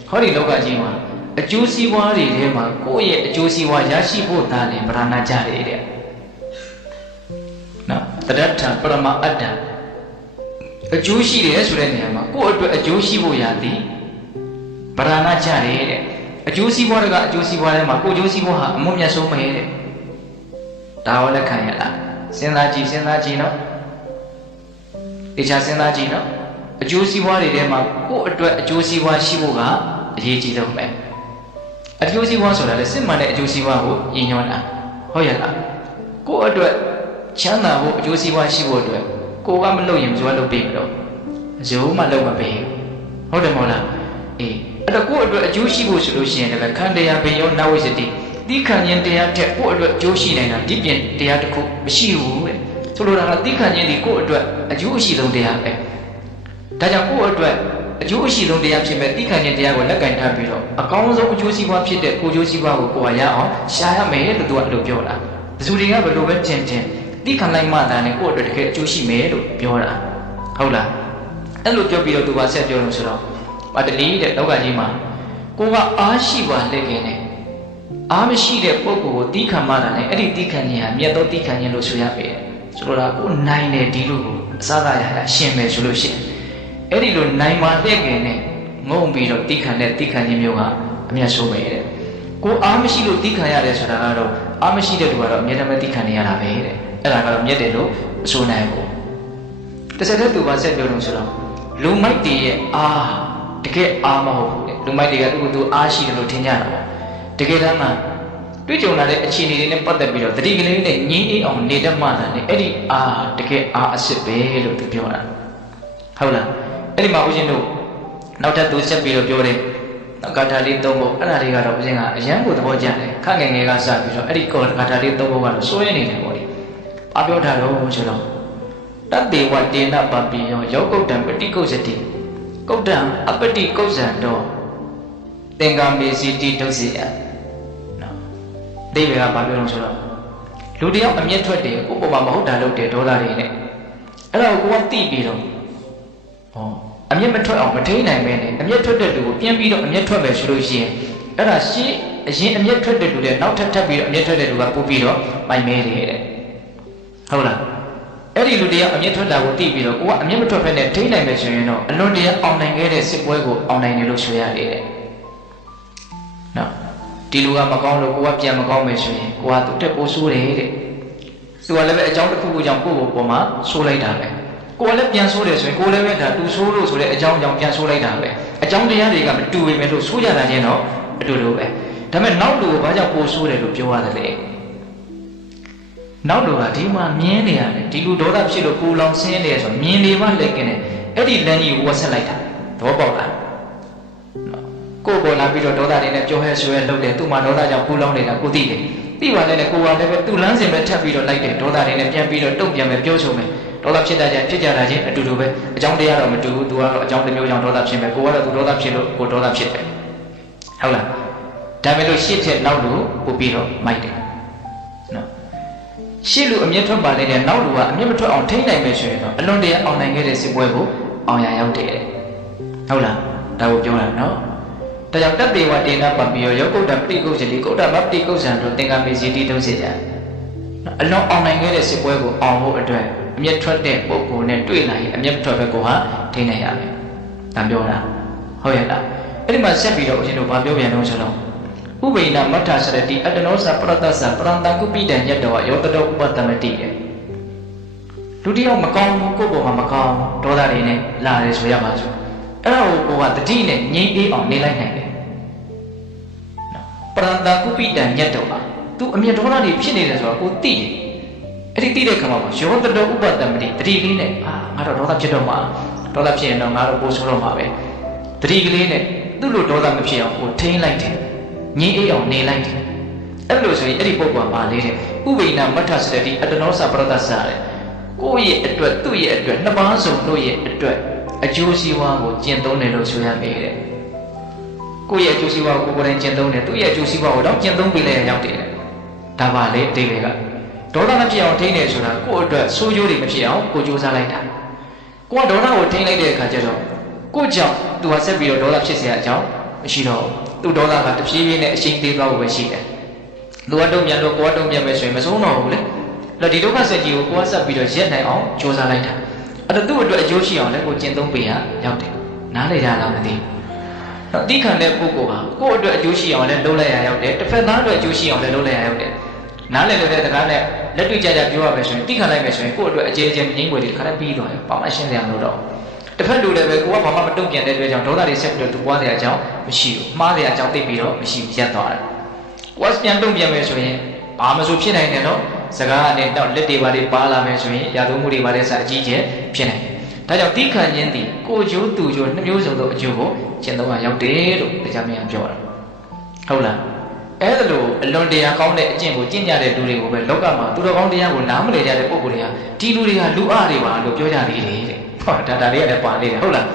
ဟောဒီလောကကြီးမှာ အကျိုးစီးပွားတွေထဲမှာကိုယ့်ရဲ့အကျိုးစီးပွားရရှိဖို့သာလေပရဏကြတယ်တဲ့နော်တရထပရမအတ္တအကျိုးရှိတယ်ဆိုတဲ့နေရာမှာကိုယ့်အတွက်အကျိုးရှိဖို့ရသည်ပရဏကြတယ်တဲ့အကျိုးစီးပွားကအကျိုးစီးပွားထဲမှာကိုယ်အကျိုးစီးပွားဟာအမှုမြတ်ဆုံးပဲတဲ့ဒါရောလက်ခံရလားစဉ်းစားကြည့်နော်တခြားစဉ်းစားကြည့်နော်အကျိုးစီးပွားတွေထဲမှာကိုယ့်အတွက်အကျိုးစီးပွားရှိဖို့ကအရေးကြီးဆုံးပဲအကျိုးစီးပွားဆိုတာလေစစ်မှန်တဲ့အကျိုးစီးပွားကိုရည်ညွှန်းတာဟုတ်ရဲ့လားကိုယ့်အတွက်ချမ်းသာဖို့အကျိုးစီးပွားရှိဖို့အတွက်ကိုယ်ကမလုပ်ရင်ဘယ်သူကလုပ်ပေးမလို့အကျိုးမှလုပ်မပေးဟုတ်တယ်မဟုတ်လားအေးအဲ့တော့ကိုယ့်အတွက်အကျိုးရှိဖို့ဆိုလို့ရှိရင်လည်းခန္တရားဘေယောနဝိစတိတိခံခြင်းတရားတဲ့ကိုယ့်အတွက်အကျိုးရှိနေတာဒီပြင်တရားတစ်ခုမရှိဘူးတဲ့ဆိုလိုတာကတိခံခြင်းဒီကိုယ့်အတွက်အကျိုးအရှိဆုံးတရားပဲဒါကြောင့်ကိုယ့်အတွက်အကျိုးအရှိဆုံးတရားဖြစ်မဲ့တိခံခြင်းတရားကိုလက်ကင်ထားပြီးတော့အကောင်းဆုံးအကျိုးစီးပွားဖြစ်တဲ့ကိုယ်ကျိုးစီးပွားကိုကိုယ်ကရအောင်ရှာရမယ်လို့သူကအဲ့လိုပြောတာဘယ်သူတွေကဘယ်လိုပဲထင်တိခံလိုက်မှသာနဲ့ကိုယ့်အတွက်တကယ်အကျိုးရှိမယ်လို့ပြောတာဟုတ်လားအဲ့လိုပြောပြီးတော့သူကဆက်ပြောလို့ဆိုတော့ပါတလီတဲ့လောကကြီးမှာကိုကအားရှိပါလက်ခင်နဲ့အားမရှိတဲ့ပုဂ္ဂိုလ်ကိုတိခံမှသာနဲ့အဲ့ဒီတိခံခြင်းဟာမြတ်သောတိခံခြင်းလို့ဆိုရပေတယ်ဆိုတော့ကိုနိုင်တယ်ဒီလိုကိုအစသာရရှင်းမယ်ဆိုလို့ရှိရင်အဲ့ဒီလိုနိုင်ပါလက်ခင်နဲ့ငုံပြီးတော့တိခံတဲ့တိခံခြင်းမျိုးကအမြတ်ဆုံးပဲတဲ့ကိုအားမရှိလို့တိခံရတယ်ဆိုတာကတော့အားမရှိတဲ့လူကတော့အမြဲတမ်းတိခံနေရတာပဲတဲ့အဲ့ဒါကတော့မြတ်တယ်လို့အဆိုနိုင်ဘူးတစ်ဆက်တည်းသူကဆက်ပြောလို့ဆိုတော့လူမိုက်တည်းရဲ့အားတကယ်အားမဟုတ်ဘူးတဲ့လူမိုက်တွေကသူအားရှိတယ်လို့ထင်ကြတာပေါ့တကယ်တမ်းမှတွေ့ကြုံလာတဲ့အခြေအနေတွေနဲ့ပတ်သက်ပြီးတော့တတိကလေးနဲ့ငြင်းအေးအောင်နေတတ်မှသာလေအဲ့ဒီအားတကယ်အားအစ်စ်ပဲလို့သူပြောတာဟုတ်လားအဲ့ဒီမှာဦးဇင်းတို့နောက်ထပ်သူဆက်ပြီးတော့ပြောတယ်ဂါထာလေး၃ပုဒ်အဲ့ဒါတွေကတော့ဦးဇင်းကအရန်ကိုသဘောကျတယ်ခငယ်ငယ်ကစပြီးတော့အဲ့ဒီဂါထာလေး၃ပုဒ်ကတော့စိုးရနေတယ်ပေါ့လေဘာပြောထားတော့ဆိုတော့တတ္တေဝတေနပပိယောယောကုတ္တံပတိကုဇ္ဇတိကုတ္တံအပတိကုဇ္ဇံတောသင်္ကာမေစီတိဒုစီယနော်ဒီဘက်ကဘာပြောလို့ဆိုတော့လူတယောက်အမျက်ထွက်တယ်ကိုယ့်ပေါ်မှာမဟုတ်တာလုပ်တယ်ဒေါသတွေနဲ့အဲ့ဒါကိုကိုကသိပြီးတော့ဟောအမျက်မထွက်အောင်မထိန်နိုင်ပဲနဲ့အမျက်ထွက်တဲ့လူကိုပြန်ပြီးတော့အမျက်ထွက်မယ်ဆိုလို့ရှိရင်အဲ့ဒါရှင်းအရင်အမျက်ထွက်တဲ့လူတွေနောက်ထပ်ပြီးတော့အမျက်ထွက်တဲ့လူကပို့ပြီးတော့ပိုင်မဲတယ်တဲ့ဟုတ်လားအဲ့ဒီလူတရားအမျက်ထွက်တာကိုသိပြီးတော့ကိုကအမျက်မထွက်ဖက်နဲ့ထိန်းနိုင်မယ်ဆိုရင်တော့အလွန်တရာအောင်နိုင်ခဲ့တဲ့စစ်ပွဲကိုအောင်နိုင်တယ်လို့ဆိုရတယ်တဲ့နော်ဒီလူကမကောင်းလို့ကိုကပြန်မကောင်းမယ်ဆိုရင်ကိုကသူ့တက်ပိုးဆိုးတယ်တဲ့သူကလည်းပဲအကြောင်းတစ်ခုခုကြောင့်ကိုယ့်ကိုပေါ်မှာဆိုးလိုက်တာပဲကိုကလည်းပြန်ဆိုးတယ်ဆိုရင်ကိုလည်းပဲဒါသူဆိုးလို့ဆိုတဲ့အကြောင်းကြောင့်ပြန်ဆိုးလိုက်တာပဲအကြောင်းတရားတွေကမတူပေမဲ့လို့ဆိုးကြတာချင်းတော့အတူတူပဲဒါပေမဲ့နောက်လူကိုဘာကြောင့်ပိုးဆိုးတယ်လို့ပြောရတယ်လေနောက်လူကဒီမှာမြင်းနေရတယ်ဒီလူဒေါသဖြစ်လို့ပူလောင်ဆင်းနေရဆိုမြင်းနေမှလက်ကင်းတယ်အဲ့ဒီလမ်းကြီးကိုဝတ်ဆက်လိုက်တာသဘောပေါက်လားကိုယ်ပေါ်လာပြီးတော့ဒေါသတွေနဲ့ပြောဟဲဆိုရဲလုပ်တယ်သူ့မှာဒေါသကြောင့်ပူလောင်နေတာကိုသိတယ်သိပါလေနဲ့ကိုယ်ကလည်းပဲသူ့လမ်းစဉ်ပဲထပ်ပြီးတော့လိုက်တယ်ဒေါသတွေနဲ့ပြန်ပြီးတော့တုံ့ပြန်မယ်ပြောချုံမယ်ဒေါသဖြစ်တာချင်းဖြစ်ကြတာချင်းအတူတူပဲအကြောင်းတရားတော့မတူဘူးသူကတော့အကြောင်းတစ်မျိုးကြောင့်ဒေါသဖြစ်မယ်ကိုကတော့သူဒေါသဖြစ်လို့ကိုဒေါသဖြစ်တယ်ဟုတ်လားဒါပေမဲ့လို့ရှစ်ချက်နောက်လူပို့ပြီးတော့မိုက်တယ်နော်ရှစ်လူအမျက်ထွက်ပါလေနဲ့နောက်လူကအမျက်မထွက်အောင်ထိန်းနိုင်မယ်ဆိုရင်တော့အလွန်တရာအောင်နိုင်ခဲ့တဲ့စစ်ပွဲကိုအောင်ရရောက်တယ်ဟုတ်လားဒါကိုပြောတာနော်ဒါကြောင့်တတ္တေဝတေနပပိယောယောကုတ္တပတိကုဇ္ဇတိကုတ္တမပတိကုဇ္ဇံတို့သင်္ကာမေစီတိဒုစေကြအလွန်အောင်နိုင်ခဲ့တဲ့စစ်ပွဲကိုအောင်ဖို့အတွက်အမျက်ထွက်တဲ့ပုဂ္ဂိုလ်နဲ့တွေ့လာရင်အမျက်ထွက်ပဲကိုဟာထိနိုင်ရမယ်ဒါပြောတာဟုတ်ရဲ့လားအဲ့ဒီမှာဆက်ပြီးတော့ဦးဇင်းတို့ဘာပြောပြန်တော့ဆိုတော့ဥပိနမတ္ထစရတိအတ္တနောသပရတ္တသပရန္တကုပိတံညတ္တောယောတတောဥပတ္တမတိတဲ့လူတယောက်မကောင်းဘူးကိုယ့်ပေါ်မှာမကောင်းဒေါသတွေနဲ့လာတယ်ဆိုရပါစို့အဲ့ဒါကိုကိုကတတိနဲ့ငြိမ်းအေးအောင်နေလိုက်နိုင်တယ်နော်ပရန္တကုပိတံညတ္တောပါသူအမျက်ဒေါသတွေဖြစ်နေတယ်ဆိုတော့ကိုသိတယ်အဲ့ဒီသိတဲ့ခါမှာယောတတောဥပတ္တမတိတတိကလေးနဲ့ငါတော့ဒေါသဖြစ်တော့မှာဒေါသဖြစ်ရင်တော့ငါတော့ပို့ဆိုးတော့မှာပဲတတိကလေးနဲ့သူ့လိုဒေါသမဖြစ်အောင်ကိုထိန်းလိုက်တယ်ငြင်းအေးအောင်နေလိုက်တယ်အဲ့လိုဆိုရင်အဲ့ဒီပုဂ္ဂိုလ်ကပါလေတဲ့ဥပိနမတ္ထစရတိအတ္တနောသပရတ္တသတဲ့ကိုယ့်ရဲ့အတွက်သူ့ရဲ့အတွက်နှစ်ပါးစုံတို့ရဲ့အတွက်အကျိုးစီးပွားကိုကျင့်သုံးတယ်လို့ဆိုရမယ်တဲ့ကိုယ့်ရဲ့အကျိုးစီးပွားကိုကိုယ်တိုင်ကျင့်သုံးတယ်သူ့ရဲ့အကျိုးစီးပွားကိုတော့ကျင့်သုံးပေးလိုက်ရောက်တယ်ဒါပါလေအတိတ်တွေကဒေါသမဖြစ်အောင်ထိန်းတယ်ဆိုတာကိုယ့်အတွက်ဆိုးကျိုးတွေမဖြစ်အောင်ကိုကြိုးစားလိုက်တာကိုကဒေါသကိုထိန်းလိုက်တဲ့အခါကျတော့ကိုကြောင့်သူဟာဆက်ပြီးတော့ဒေါသဖြစ်เสียအကြောင်းမရှိတော့ သူ့ဒေါသကတဖြည်းဖြည်းနဲ့အရှိန်သေးသွားဖို့ပဲရှိတယ်လူကတုံ့ပြန်လို့ကိုယ်ကတုံ့ပြန်မယ်ဆိုရင်မဆုံးတော့ဘူးလေအဲ့ဒီဒုက္ခဆက်ကြီးကိုကိုယ်ကဆက်ပြီးတော့ရက်နိုင်အောင်ကြိုးစားလိုက်တာအဲ့တော့သူ့အတွက်အကျိုးရှိအောင်လည်းကိုကျင့်သုံးပေးရရောက်တယ်နားလေကြလားမသိဘူးတိခံတဲ့ပုဂ္ဂိုလ်ဟာကိုယ့်အတွက်အကျိုးရှိအောင်လည်းလုပ်လိုက်ရရောက်တယ်တစ်ဖက်သားအတွက်အကျိုးရှိအောင်လည်းလုပ်လိုက်ရရောက်တယ်နားလည်လို့တဲ့စကားနဲ့လက်တွေ့ကြကြပြောရမယ်ဆိုရင်တိခံလိုက်မယ်ဆိုရင်ကိုယ့်အတွက်အကျဉ်းချင်းငြိမ်းွယ်တွေတစ်ခါတည်းပြီးသွားတယ်ဘာမှရှင်းစရာမလိုတော့တစ်ဖက်လူလည်းပဲကိုကဘာမှမတုံ့ပြန်တဲ့အတွက်ကြောင့်ဒေါသတွေဆက်ပြီးတော့သူပွားစရာအကြောင်းမရှိဘူးမှားစရာအကြောင်းသိပြီးတော့မရှိဘူးရက်သွားတယ်ကိုကပြန်တုံ့ပြန်မယ်ဆိုရင်ဘာမှဆိုဖြစ်နိုင်တယ်နော်စကားနဲ့တော့လက်တွေပါတွေပါလာမယ်ဆိုရင်ရာသမှုတွေပါတဲ့စအကြီးကျယ်ဖြစ်နိုင်ဒါကြောင့်တိခံခြင်းသည်ကိုကျိုးသူကျိုးနှမျိုးစုံသောအကျိုးကိုကျင့်သုံးရရောက်တယ်လို့တရားမင်းပြောတာဟုတ်လားအဲ့ဒါလို့အလွန်တရာကောင်းတဲ့အကျင့်ကိုကျင့်ကြတဲ့လူတွေကိုပဲလောကမှာသူတော်ကောင်းတရားကိုနားမလည်ကြတဲ့ပုဂ္ဂိုလ်တွေကဒီလူတွေကလူအတွေပါလို့ပြောကြသေးတယ်တဲ့ဟောဒါတွေကလည်းပါသေးတယ်ဟုတ်လာ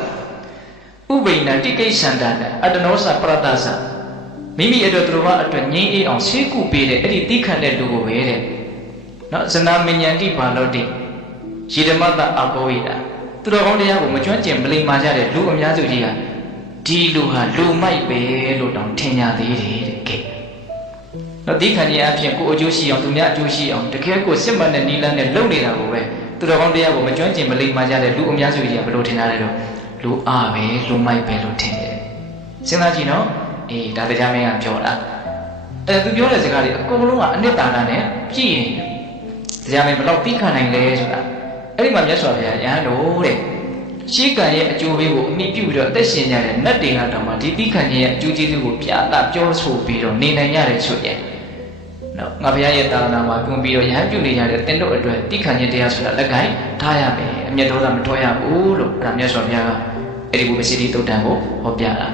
းဥပိ္ပဏတိကိစ္ဆန္ဒနာအတ္တနောသပရတ္တသမိမိအတွက်သူတော်ဘာအတွက်ငြိမ်းအေးအောင်ဆေးကုပေးတဲ့အဲ့ဒီတိခံတဲ့လူကိုပဲတဲ့နော်ဇနာမဉ္ဇဏတိဘာလို့တိယေဓမတအဘောဝိတာသူတော်ကောင်းတရားကိုမကျွမ်းကျင်မလိမ္မာကြတဲ့လူအများစုကြီးကဒီလူဟာလူမိုက်ပဲလို့တောင်ထင်ကြသေးတယ်တဲ့ကဲတော့ဒီခံရအဖြစ်ကိုအကျိုးရှိအောင်သူများအကျိုးရှိအောင်တကယ်ကိုစစ်မှန်တဲ့နိလန်းနဲ့လုပ်နေတာကိုပဲသူတော်ကောင်းတရားကိုမကျွမ်းကျင်မလိမ္မာကြတဲ့လူအများစုကြီးကဘယ်လိုထင်ကြလဲတော့လူအားပဲလူမိုက်ပဲလို့ထင်တယ်စဉ်းစားကြည့်နော်အေးဒါတရားမင်းကပြောတာသူပြောတဲ့စကားတွေအကုန်လုံးကအနှစ်သာရနဲ့ပြည့်နေတယ်တရားမင်းဘယ်တော့သိခံနိုင်လဲဆိုတာအဲ့ဒီမှာမြတ်စွာဘုရားရဟန်းတော်တဲ့ရှေးကံရဲ့အကျိုးပေးကိုအမိပြုပြီးတော့အသက်ရှင်ကြတဲ့နတ်တွေကတောင်မှဒီသိခံခြင်းရဲ့အကျိုးကျေးဇူးကိုပြသပြောဆိုပြီးတော့နေနိုင်ရတယ်ဆိုရင်နော်ငါဘုရားရဲ့သာသနာမှာပြုပြီးတော့ရဟန်းပြုနေကြတဲ့သင်တို့အတွက်သိခံခြင်းတရားဆိုတာလက်ကိုင်းထားရမယ်အမျက်ဒေါသမထွက်ရဘူးလို့အဲ့ဒါမြတ်စွာဘုရားကအဲ့ဒီဘုပ္ပစီတိသုတ်တံကိုဟောပြတ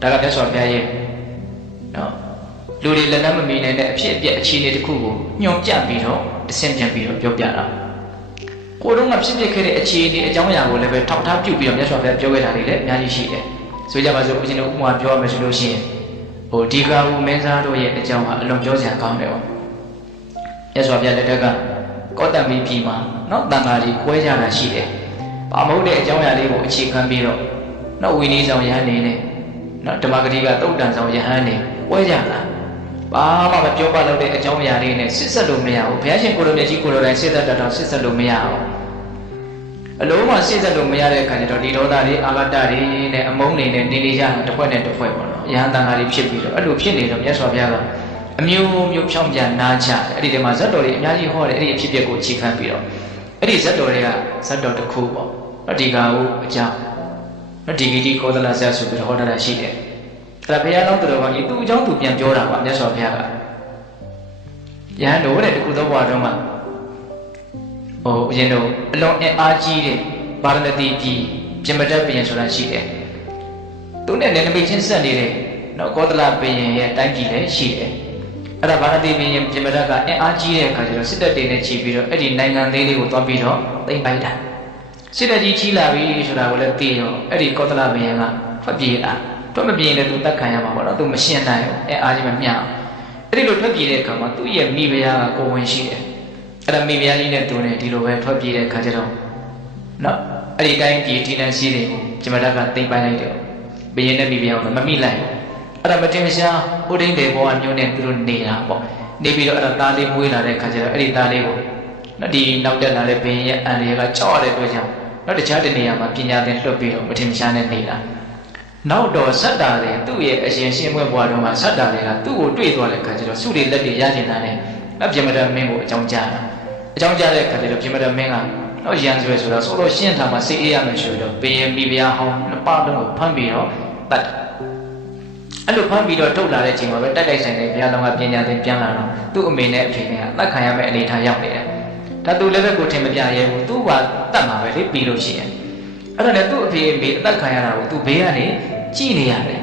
ာဒါကမြတ်စွာဘုရားရဲ့နော်လူတွေလက်နက်မမီနိုင်တဲ့အဖြစ်အပျက်အခြေအနေတစ်ခုကိုညွှန်ပြပြီးတော့အဆင့်ပြန်ပြီးတော့ပြောပြတာကိုတော့ကဖြစ်ဖြစ်ခဲ့တဲ့အခြေအနေအကြောင်းအရာကိုလည်းပဲထောက်ထားပြုပြီးတော့မြတ်စွာဘုရားပြောခဲ့တာတွေလည်းအများကြီးရှိတယ်ဆိုကြပါစို့ဦးဇင်းတို့ဥပမာပြောရမယ်ဆိုလို့ရှိရင်ဒီကာဟုမင်းသားတို့ရဲ့အကြောင်းဟာအလွန်ပြောစရာကောင်းတယ်ပေါ့မြတ်စွာဘုရားလက်ထက်ကကောတံမီပြည်မှာနော်တန်ဃာကြီးကွဲကြတာရှိတယ်ဘာမဟုတ်တဲ့အကြောင်းအရာလေးကိုအခြေခံပြီးတော့နော်ဝိနည်းဆောင်ယဟန်နေနဲ့နော်ဓမ္မဂတိကသုတ်တန်ဆောင်ယဟန်နေကွဲကြတာဘာမှမပြောပါလို့တဲ့အကြောင်းအရာလေးနဲ့စစ်ဆက်လို့မရဘူးဘုရားရှင်ကိုလိုမြတ်ကြီးကိုလိုတိုင်းစစ်သက်တော်စစ်ဆက်လို့မရအောင်အလုံးမစစ်ဆက်လို့မရတဲ့အခါကျတော့ဒီဒေါသတွေအာဃတတွေနဲ့အမုန်းတွေနဲ့နေနေကြတာတစ်ဖွဲ့နဲ့တစ်ဖွဲ့ပေါ့နော်ယဟန်တန်ဃာတွေဖြစ်ပြီးတော့အဲ့လိုဖြစ်နေတော့မြတ်စွာဘုရားကအမျိုးမျိုးဖြောင်းပြန်နာချအဲ့ဒီတည်းမှာဇတ်တော်တွေအများကြီးဟောတယ်အဲ့ဒီအဖြစ်အပျက်ကိုအခြေခံပြီးတော့အဲ့ဒီဇတ်တော်တွေကဇတ်တော်တစ်ခုပေါ့နော်ဒီကာဟုအကြောင်းနော်ဒီဂီတိကောသလဆရာဆိုပြီးတော့ဟောတာရှိတယ်အဲ့ဒါဘုရားတော်တော်ကကြီးသူ့အကြောင်းသူပြန်ပြောတာပါမြတ်စွာဘုရားကယဟန်တို့တဲ့တခုသောဘဝတုန်းကဦးဇင်းတို့အလွန်အားကြီးတဲ့ဗာရဏသီပြည်ပြမတတ်ဘုရင်ဆိုတာရှိတယ်သူနဲ့လည်းနမိတ်ချင်းဆက်နေတဲ့နော်ကောသလဘုရင်ရဲ့တိုင်းပြည်လည်းရှိတယ်အဲ့ဒါဗာရဏသီဘုရင်ပြမတတ်ကအားကြီးတဲ့အခါကျတော့စစ်တပ်တွေနဲ့ခြေပြီးတော့အဲ့ဒီနိုင်ငံသေးလေးကိုတွားပြီးတော့သိမ်းပိုက်တာစစ်တပ်ကြီးချီလာပြီဆိုတာကိုလည်းသိရောအဲ့ဒီကောသလဘုရင်ကထွက်ပြေးတာတော့မပြေရင်လည်းသူတတ်ခံရမှာပေါ့နော်သူမရှင်းနိုင်ဘူးအားကြီးမမျှအောင်အဲ့ဒီလိုထွက်ပြေးတဲ့အခါမှာသူ့ရဲ့မိဖုရားကကိုဝင်ရှိတယ်အဲ့ဒါမိဖုရားကြီးနဲ့သူနဲ့ဒီလိုပဲထွက်ပြေးတဲ့အခါကျတော့နော်အဲ့ဒီတိုင်းပြည်ဒီနန်းရှိတွေကိုကျမတတ်ကသိမ့်ပိုင်းလိုက်တယ်ဘုရင်နဲ့မိဖုရားကမမိလိုက်ဘူးအဲ့ဒါမတင်မရှားဥဒိန်တေဘောကမျိုးနဲ့သူတို့နေတာပေါ့နေပြီးတော့အဲ့ဒါသားလေးမွေးလာတဲ့အခါကျတော့အဲ့ဒီသားလေးကိုနော်ဒီနောက်တက်လာတဲ့ဘုရင်ရဲ့အန်ရီကကြောက်ရတဲ့အတွက်ကြောင့်နော်တခြားတနေရာမှာပညာသင်လွှတ်ပြီးတော့မတင်မရှားနဲ့နေတာနောက်တော့ဇတ်တာတွေသူ့ရဲ့အရှင်ရှင်းပွဲဘွားတော်မှာဇတ်တာတွေကသူ့ကိုတွေ့သွားတဲ့အခါကျတော့စုတွေလက်တွေရကျင်တာနဲ့နော်ပြမတမင်းကိုအကြောင်းကြားတာအကြောင်းကြားတဲ့အခါကျတော့ပြမတမင်းကနော်ရန်ဆွဲဆိုတာဆိုတော့ရှင်းထားမှစိတ်အေးရမယ်ဆိုတော့ဘယင်မိဖုရားဟောင်းနှစ်ပါးလုံးကိုဖမ်းပြီးတော့တတ်အဲ့လိုဖမ်းပြီးတော့ထုတ်လာတဲ့အချိန်မှာပဲတိုက်ဆိုင်တဲ့ဘုရားတော်ကပညာသင်ပြန်လာတော့သူ့အမေနဲ့အဖေကတတ်ခံရမယ့်အနေထားရောက်နေတယ်ဒါသူလည်းပဲကိုထင်မပြရဲဘူးသူ့ကတတ်မှာပဲလေပြီးလို့ရှိရင်အဲ့ဒါနဲ့သူ့အဖေအမေအသက်ခံရတာကိုသူဘေးကနေကြည့်နေရတယ်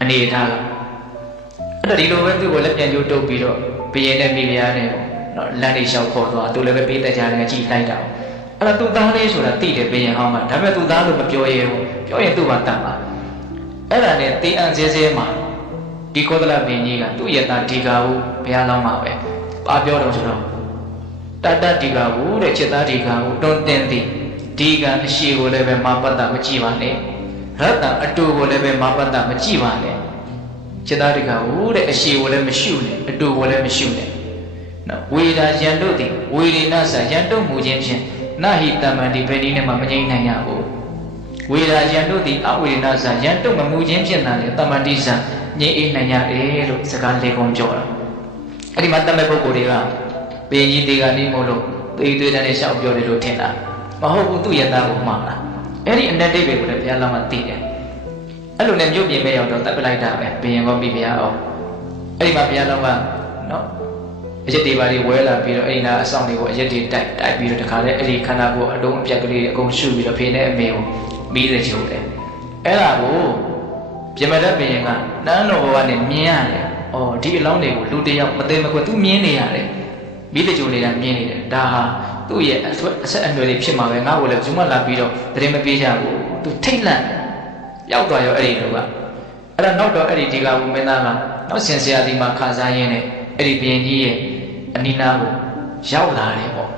အနေထားကအဲ့ဒါဒီလိုပဲသူ့ကိုလည်းပြန်ကြိုးတုပ်ပြီးတော့ဘုရင်နဲ့မိဖုရားနဲ့ပေါ့နော်လမ်းလေးလျှောက်ခေါ်သွားသူလည်းပဲပေးတတ်ကြတယ်ကြည့်လိုက်တာအဲ့ဒါသူ့သားလေးဆိုတာသိတယ်ဘုရင်ဟောင်းကဒါပေမဲ့သူ့သားလို့မပြောရဲဘူးပြောရင်သူ့ဘာတတ်မှာအဲ့ဒါနဲ့တေးအံစဲစဲမှာဒီကောသလဘုရင်ကြီးကသူ့ရဲ့သားဒီကာဟုဘုရားလောင်းမှာပဲပါပြောတော့ဆိုတော့တတဒီကာဟုတဲ့จิตသားဒီကာဟုတွန်းတင်သည်ဒီကံအရှိကိုလည်းပဲမာပတ္တမကြည့်ပါနဲ့ရတ္တအတူကိုလည်းပဲမာပတ္တမကြည့်ပါနဲ့ จิตตาတိကဟိုတဲ့အရှိကိုလည်းမရှိနဲ့အတူကိုလည်းမရှိနဲ့နော်ဝေဒာယံတို့သည်ဝေရိနဆာယံတို့မူခြင်းဖြင့်နာဟိတမန္တိဘယ်နည်းနဲ့မှမငြိမ့်နိုင်ရဘူးဝေဒာယံတို့သည်အဝေရိနဆာယံတို့မမူခြင်းဖြင့်သာလေတမန္တိဆာငြိမ့်အိနိုင်ရတယ်လို့စကားလေးကုန်းပြောတာအဲ့ဒီမှာတမဲ့ပုဂ္ဂိုလ်တွေကပင်ကြီးတွေကနိမို့လို့သေသေးတန်းနဲ့ရှောက်ပြောတယ်လို့ထင်တာမဟုတ်ဘူးသူ့ယတာကိုမှားတာအဲ့ဒီအနတ္တိပဲကိုလည်းဘုရားလောင်းကသိတယ်အဲ့လိုနဲ့မြို့ပြင်မဲ့ရောက်တော့တပ်ပလိုက်တာပဲဘယင်ကောပြီးဘုရားအောင်အဲ့ဒီမှာဘုရားလောင်းကနော်အရက်တွေပါတွေဝဲလာပြီးတော့အဲ့ဒီနာအဆောင်တွေကိုအရက်တွေတိုက်ပြီးတော့တခါလေအဲ့ဒီခန္ဓာကိုယ်အလုံးအပြက်ကလေးတွေအကုန်ရှုပြီးတော့ဖေနဲ့အမေကိုပြီးတဲ့ချိုးတယ်အဲ့ဒါကိုပြင်မဲ့တဲ့ဘယင်ကနန်းတော်ဘဝနဲ့မြင်ရတယ်ဩဒီအလောင်းတွေကိုလူတယောက်မသိမကွသူမြင်နေရတယ်ပြီးတဲ့ချိုးနေတာမြင်နေတယ်ဒါဟာသူ့ရဲ့အဆက်အနွယ်တွေဖြစ်မှာပဲငါ့ကိုလည်းဘယ်သူမှလာပြီးတော့တရင်မပေးကြဘူးသူထိတ်လန့်ရောက်သွားရောအဲ့ဒီလူကအဲ့ဒါနောက်တော့အဲ့ဒီဒီကဝမင်းသားကနောက်ဆင်ဆရာဒီမှာခါစားရင်းနဲ့အဲ့ဒီဘုရင်ကြီးရဲ့အနိနာကိုရောက်လာတယ်ပေါ့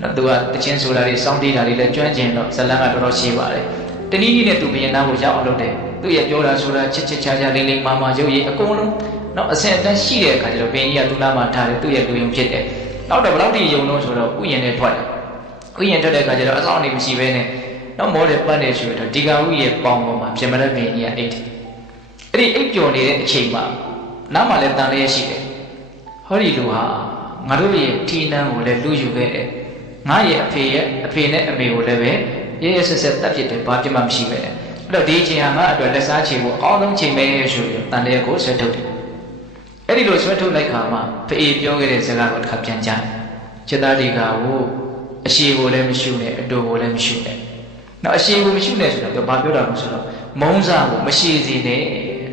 နော်သူကတချင်းဆိုတာတွေစောင်းတေးတာတွေလည်းကျွမ်းကျင်တော့ဇလန်းကတော်တော်ရှင်းပါတယ်တနည်းနည်းနဲ့သူဘုရင်သားကိုရောက်အောင်လုပ်တယ်သူ့ရဲ့ပြောတာဆိုတာချစ်ချာချာလေးလေးမာမာရုပ်ရည်အကုန်လုံးနော်အဆင်အတန်းရှိတဲ့အခါကျတော့ဘုရင်ကြီးကသူ့နားမှာထားတယ်သူ့ရဲ့လူယုံဖြစ်တယ်နောက်တော့ဘယ်လောက်ထိယုံလို့ဆိုတော့ဥယျာဉ်နဲ့ထွက်တယ်ဥယျာဉ်ထွက်တဲ့အခါကျတော့အဆောင်နေမရှိဘဲနဲ့နောက်မောတယ်ပတ်နေဆိုတော့ဒီကဥရဲ့ပေါင်ပေါ်မှာပြင်မတဲ့ဘုရင်ကြီးကအိတ်တယ်အဲ့ဒီအိတ်ပျော်နေတဲ့အချိန်မှာနားမှာလည်းတန်လျက်ရှိတယ်ဟောဒီလူဟာငါတို့ရဲ့ထီနန်းကိုလည်းလူယူခဲ့တယ်ငါရဲ့အဖေနဲ့အမေကိုလည်းပဲရဲရဲဆက်ဆက်တပ်ဖြစ်တယ်ဘာပြစ်မှမရှိပဲနဲ့အဲ့တော့ဒီအချိန်ဟာငါအတွက်လက်စားချေဖို့အကောင်းဆုံးချိန်ပဲဆိုပြီးတန်လျက်ကိုဆွဲထုတ်တယ်အဲ့ဒီလိုဆွဲထုတ်လိုက်ခါမှာဖေးပြောခဲ့တဲ့စကားကိုတစ်ခါပြန်ကြားจิตตาတိကကိုအရှိကိုလည်းမရှိနဲ့အတူကိုလည်းမရှိနဲ့နော်အရှိကိုမရှိနဲ့ဆိုတော့ဘာပြောတာလဲဆိုတော့မုန်းစားကိုမရှိစေနဲ့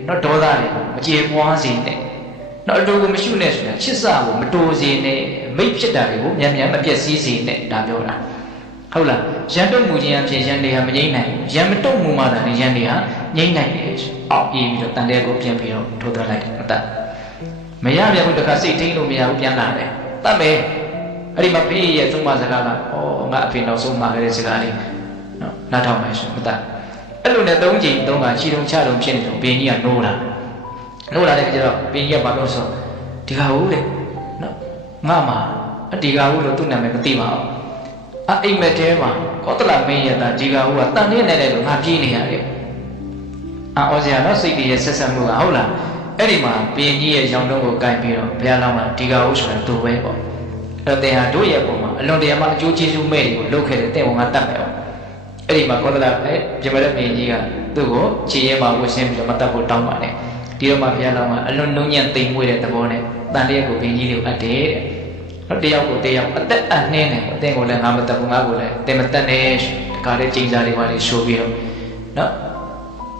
နော်ဒေါသတွေကိုမကြေပွားစေနဲ့နော်အတူကိုမရှိနဲ့ဆိုတာချစ်စားကိုမတိုးစေနဲ့မိတ်ဖြစ်တာတွေကိုမြန်မြန်မပြည့်စည်စေနဲ့ဒါပြောတာဟုတ်လားရန်တုံမှုခြင်းအဖြစ်ရန်တွေဟာမငြိမ့်နိုင်ဘူးရန်မတုံမှုမှသာရန်တွေဟာငြိမ့်နိုင်တယ်အောက်အေးပြီးတော့တန်တဲ့ကိုပြန်ပြီးတော့ထိုးသွင်းလိုက်တယ်အတတ်မရပြန်ဘူးတခါစိတ်ထိန်လို့မရဘူးပြန်လာတယ်တတ်မယ်အဲ့ဒီမှာဖေးရဲ့သုံးမစကားကဩငါအဖေနောက်ဆုံးမှာခဲ့တဲ့စကားလေးနော်နားထောင်မယ်ဆိုမတတ်အဲ့လိုနဲ့၃ချိန်၃ခါခြေတုံချတုံဖြစ်နေတော့ဘင်းကြီးကနိုးလာတဲ့အခါကျတော့ဘင်းကြီးကဘာလို့ဆိုဒီကဟုတ်လေနော်ငါမှဒီကဟုတ်လို့သူ့နာမည်မသိပါဘူးအိမ်မက်တဲမှာကောသလမင်းရတာဒီကဟုတ်ကတန်နေနေလို့ငါပြေးနေရတယ်အော်စရာတော့စိတ်ကြီးရဲ့ဆက်ဆက်မှုကဟုတ်လားအဲ့ဒီမှာဘင်းကြီးရဲ့ရောင်တုံးကိုကင်ပြီးတော့ဘုရားလောင်းကဒီကဟုတ်ဆိုတာသူပဲပေါ့အဲ့တော့တင်ဟာတို့ရဲ့ပုံမှာအလွန်တရာမှအကျိုးကျေးဇူးမဲ့တွေကိုလုပ်ခဲ့တယ်တဲ့ဝန်ကတတ်မယ်ပေါ့အဲ့ဒီမှာကောသလပြင်မတဲ့ဘင်းကြီးကသူ့ကိုခြေရဲမှာဝှက်ဆင်းပြီးတော့မတတ်ဖို့တောင်းပါတယ်ဒီတော့မှဘုရားလောင်းကအလွန်နှုံညံ့သိမ်မွေ့တဲ့သဘောနဲ့တန်လျက်ကိုဘင်းကြီးတွေကိုအပ်တယ်တဲ့နော်တယောက်ကိုတယောက်အသက်အနှင်းတယ်အသင်ကိုလည်းငါမတတ်ဘူးငါကိုလည်းတင်မတတ်နဲ့တခါလေးကျင်းစားတွေပါလေရှိုးပြီးတော့နော်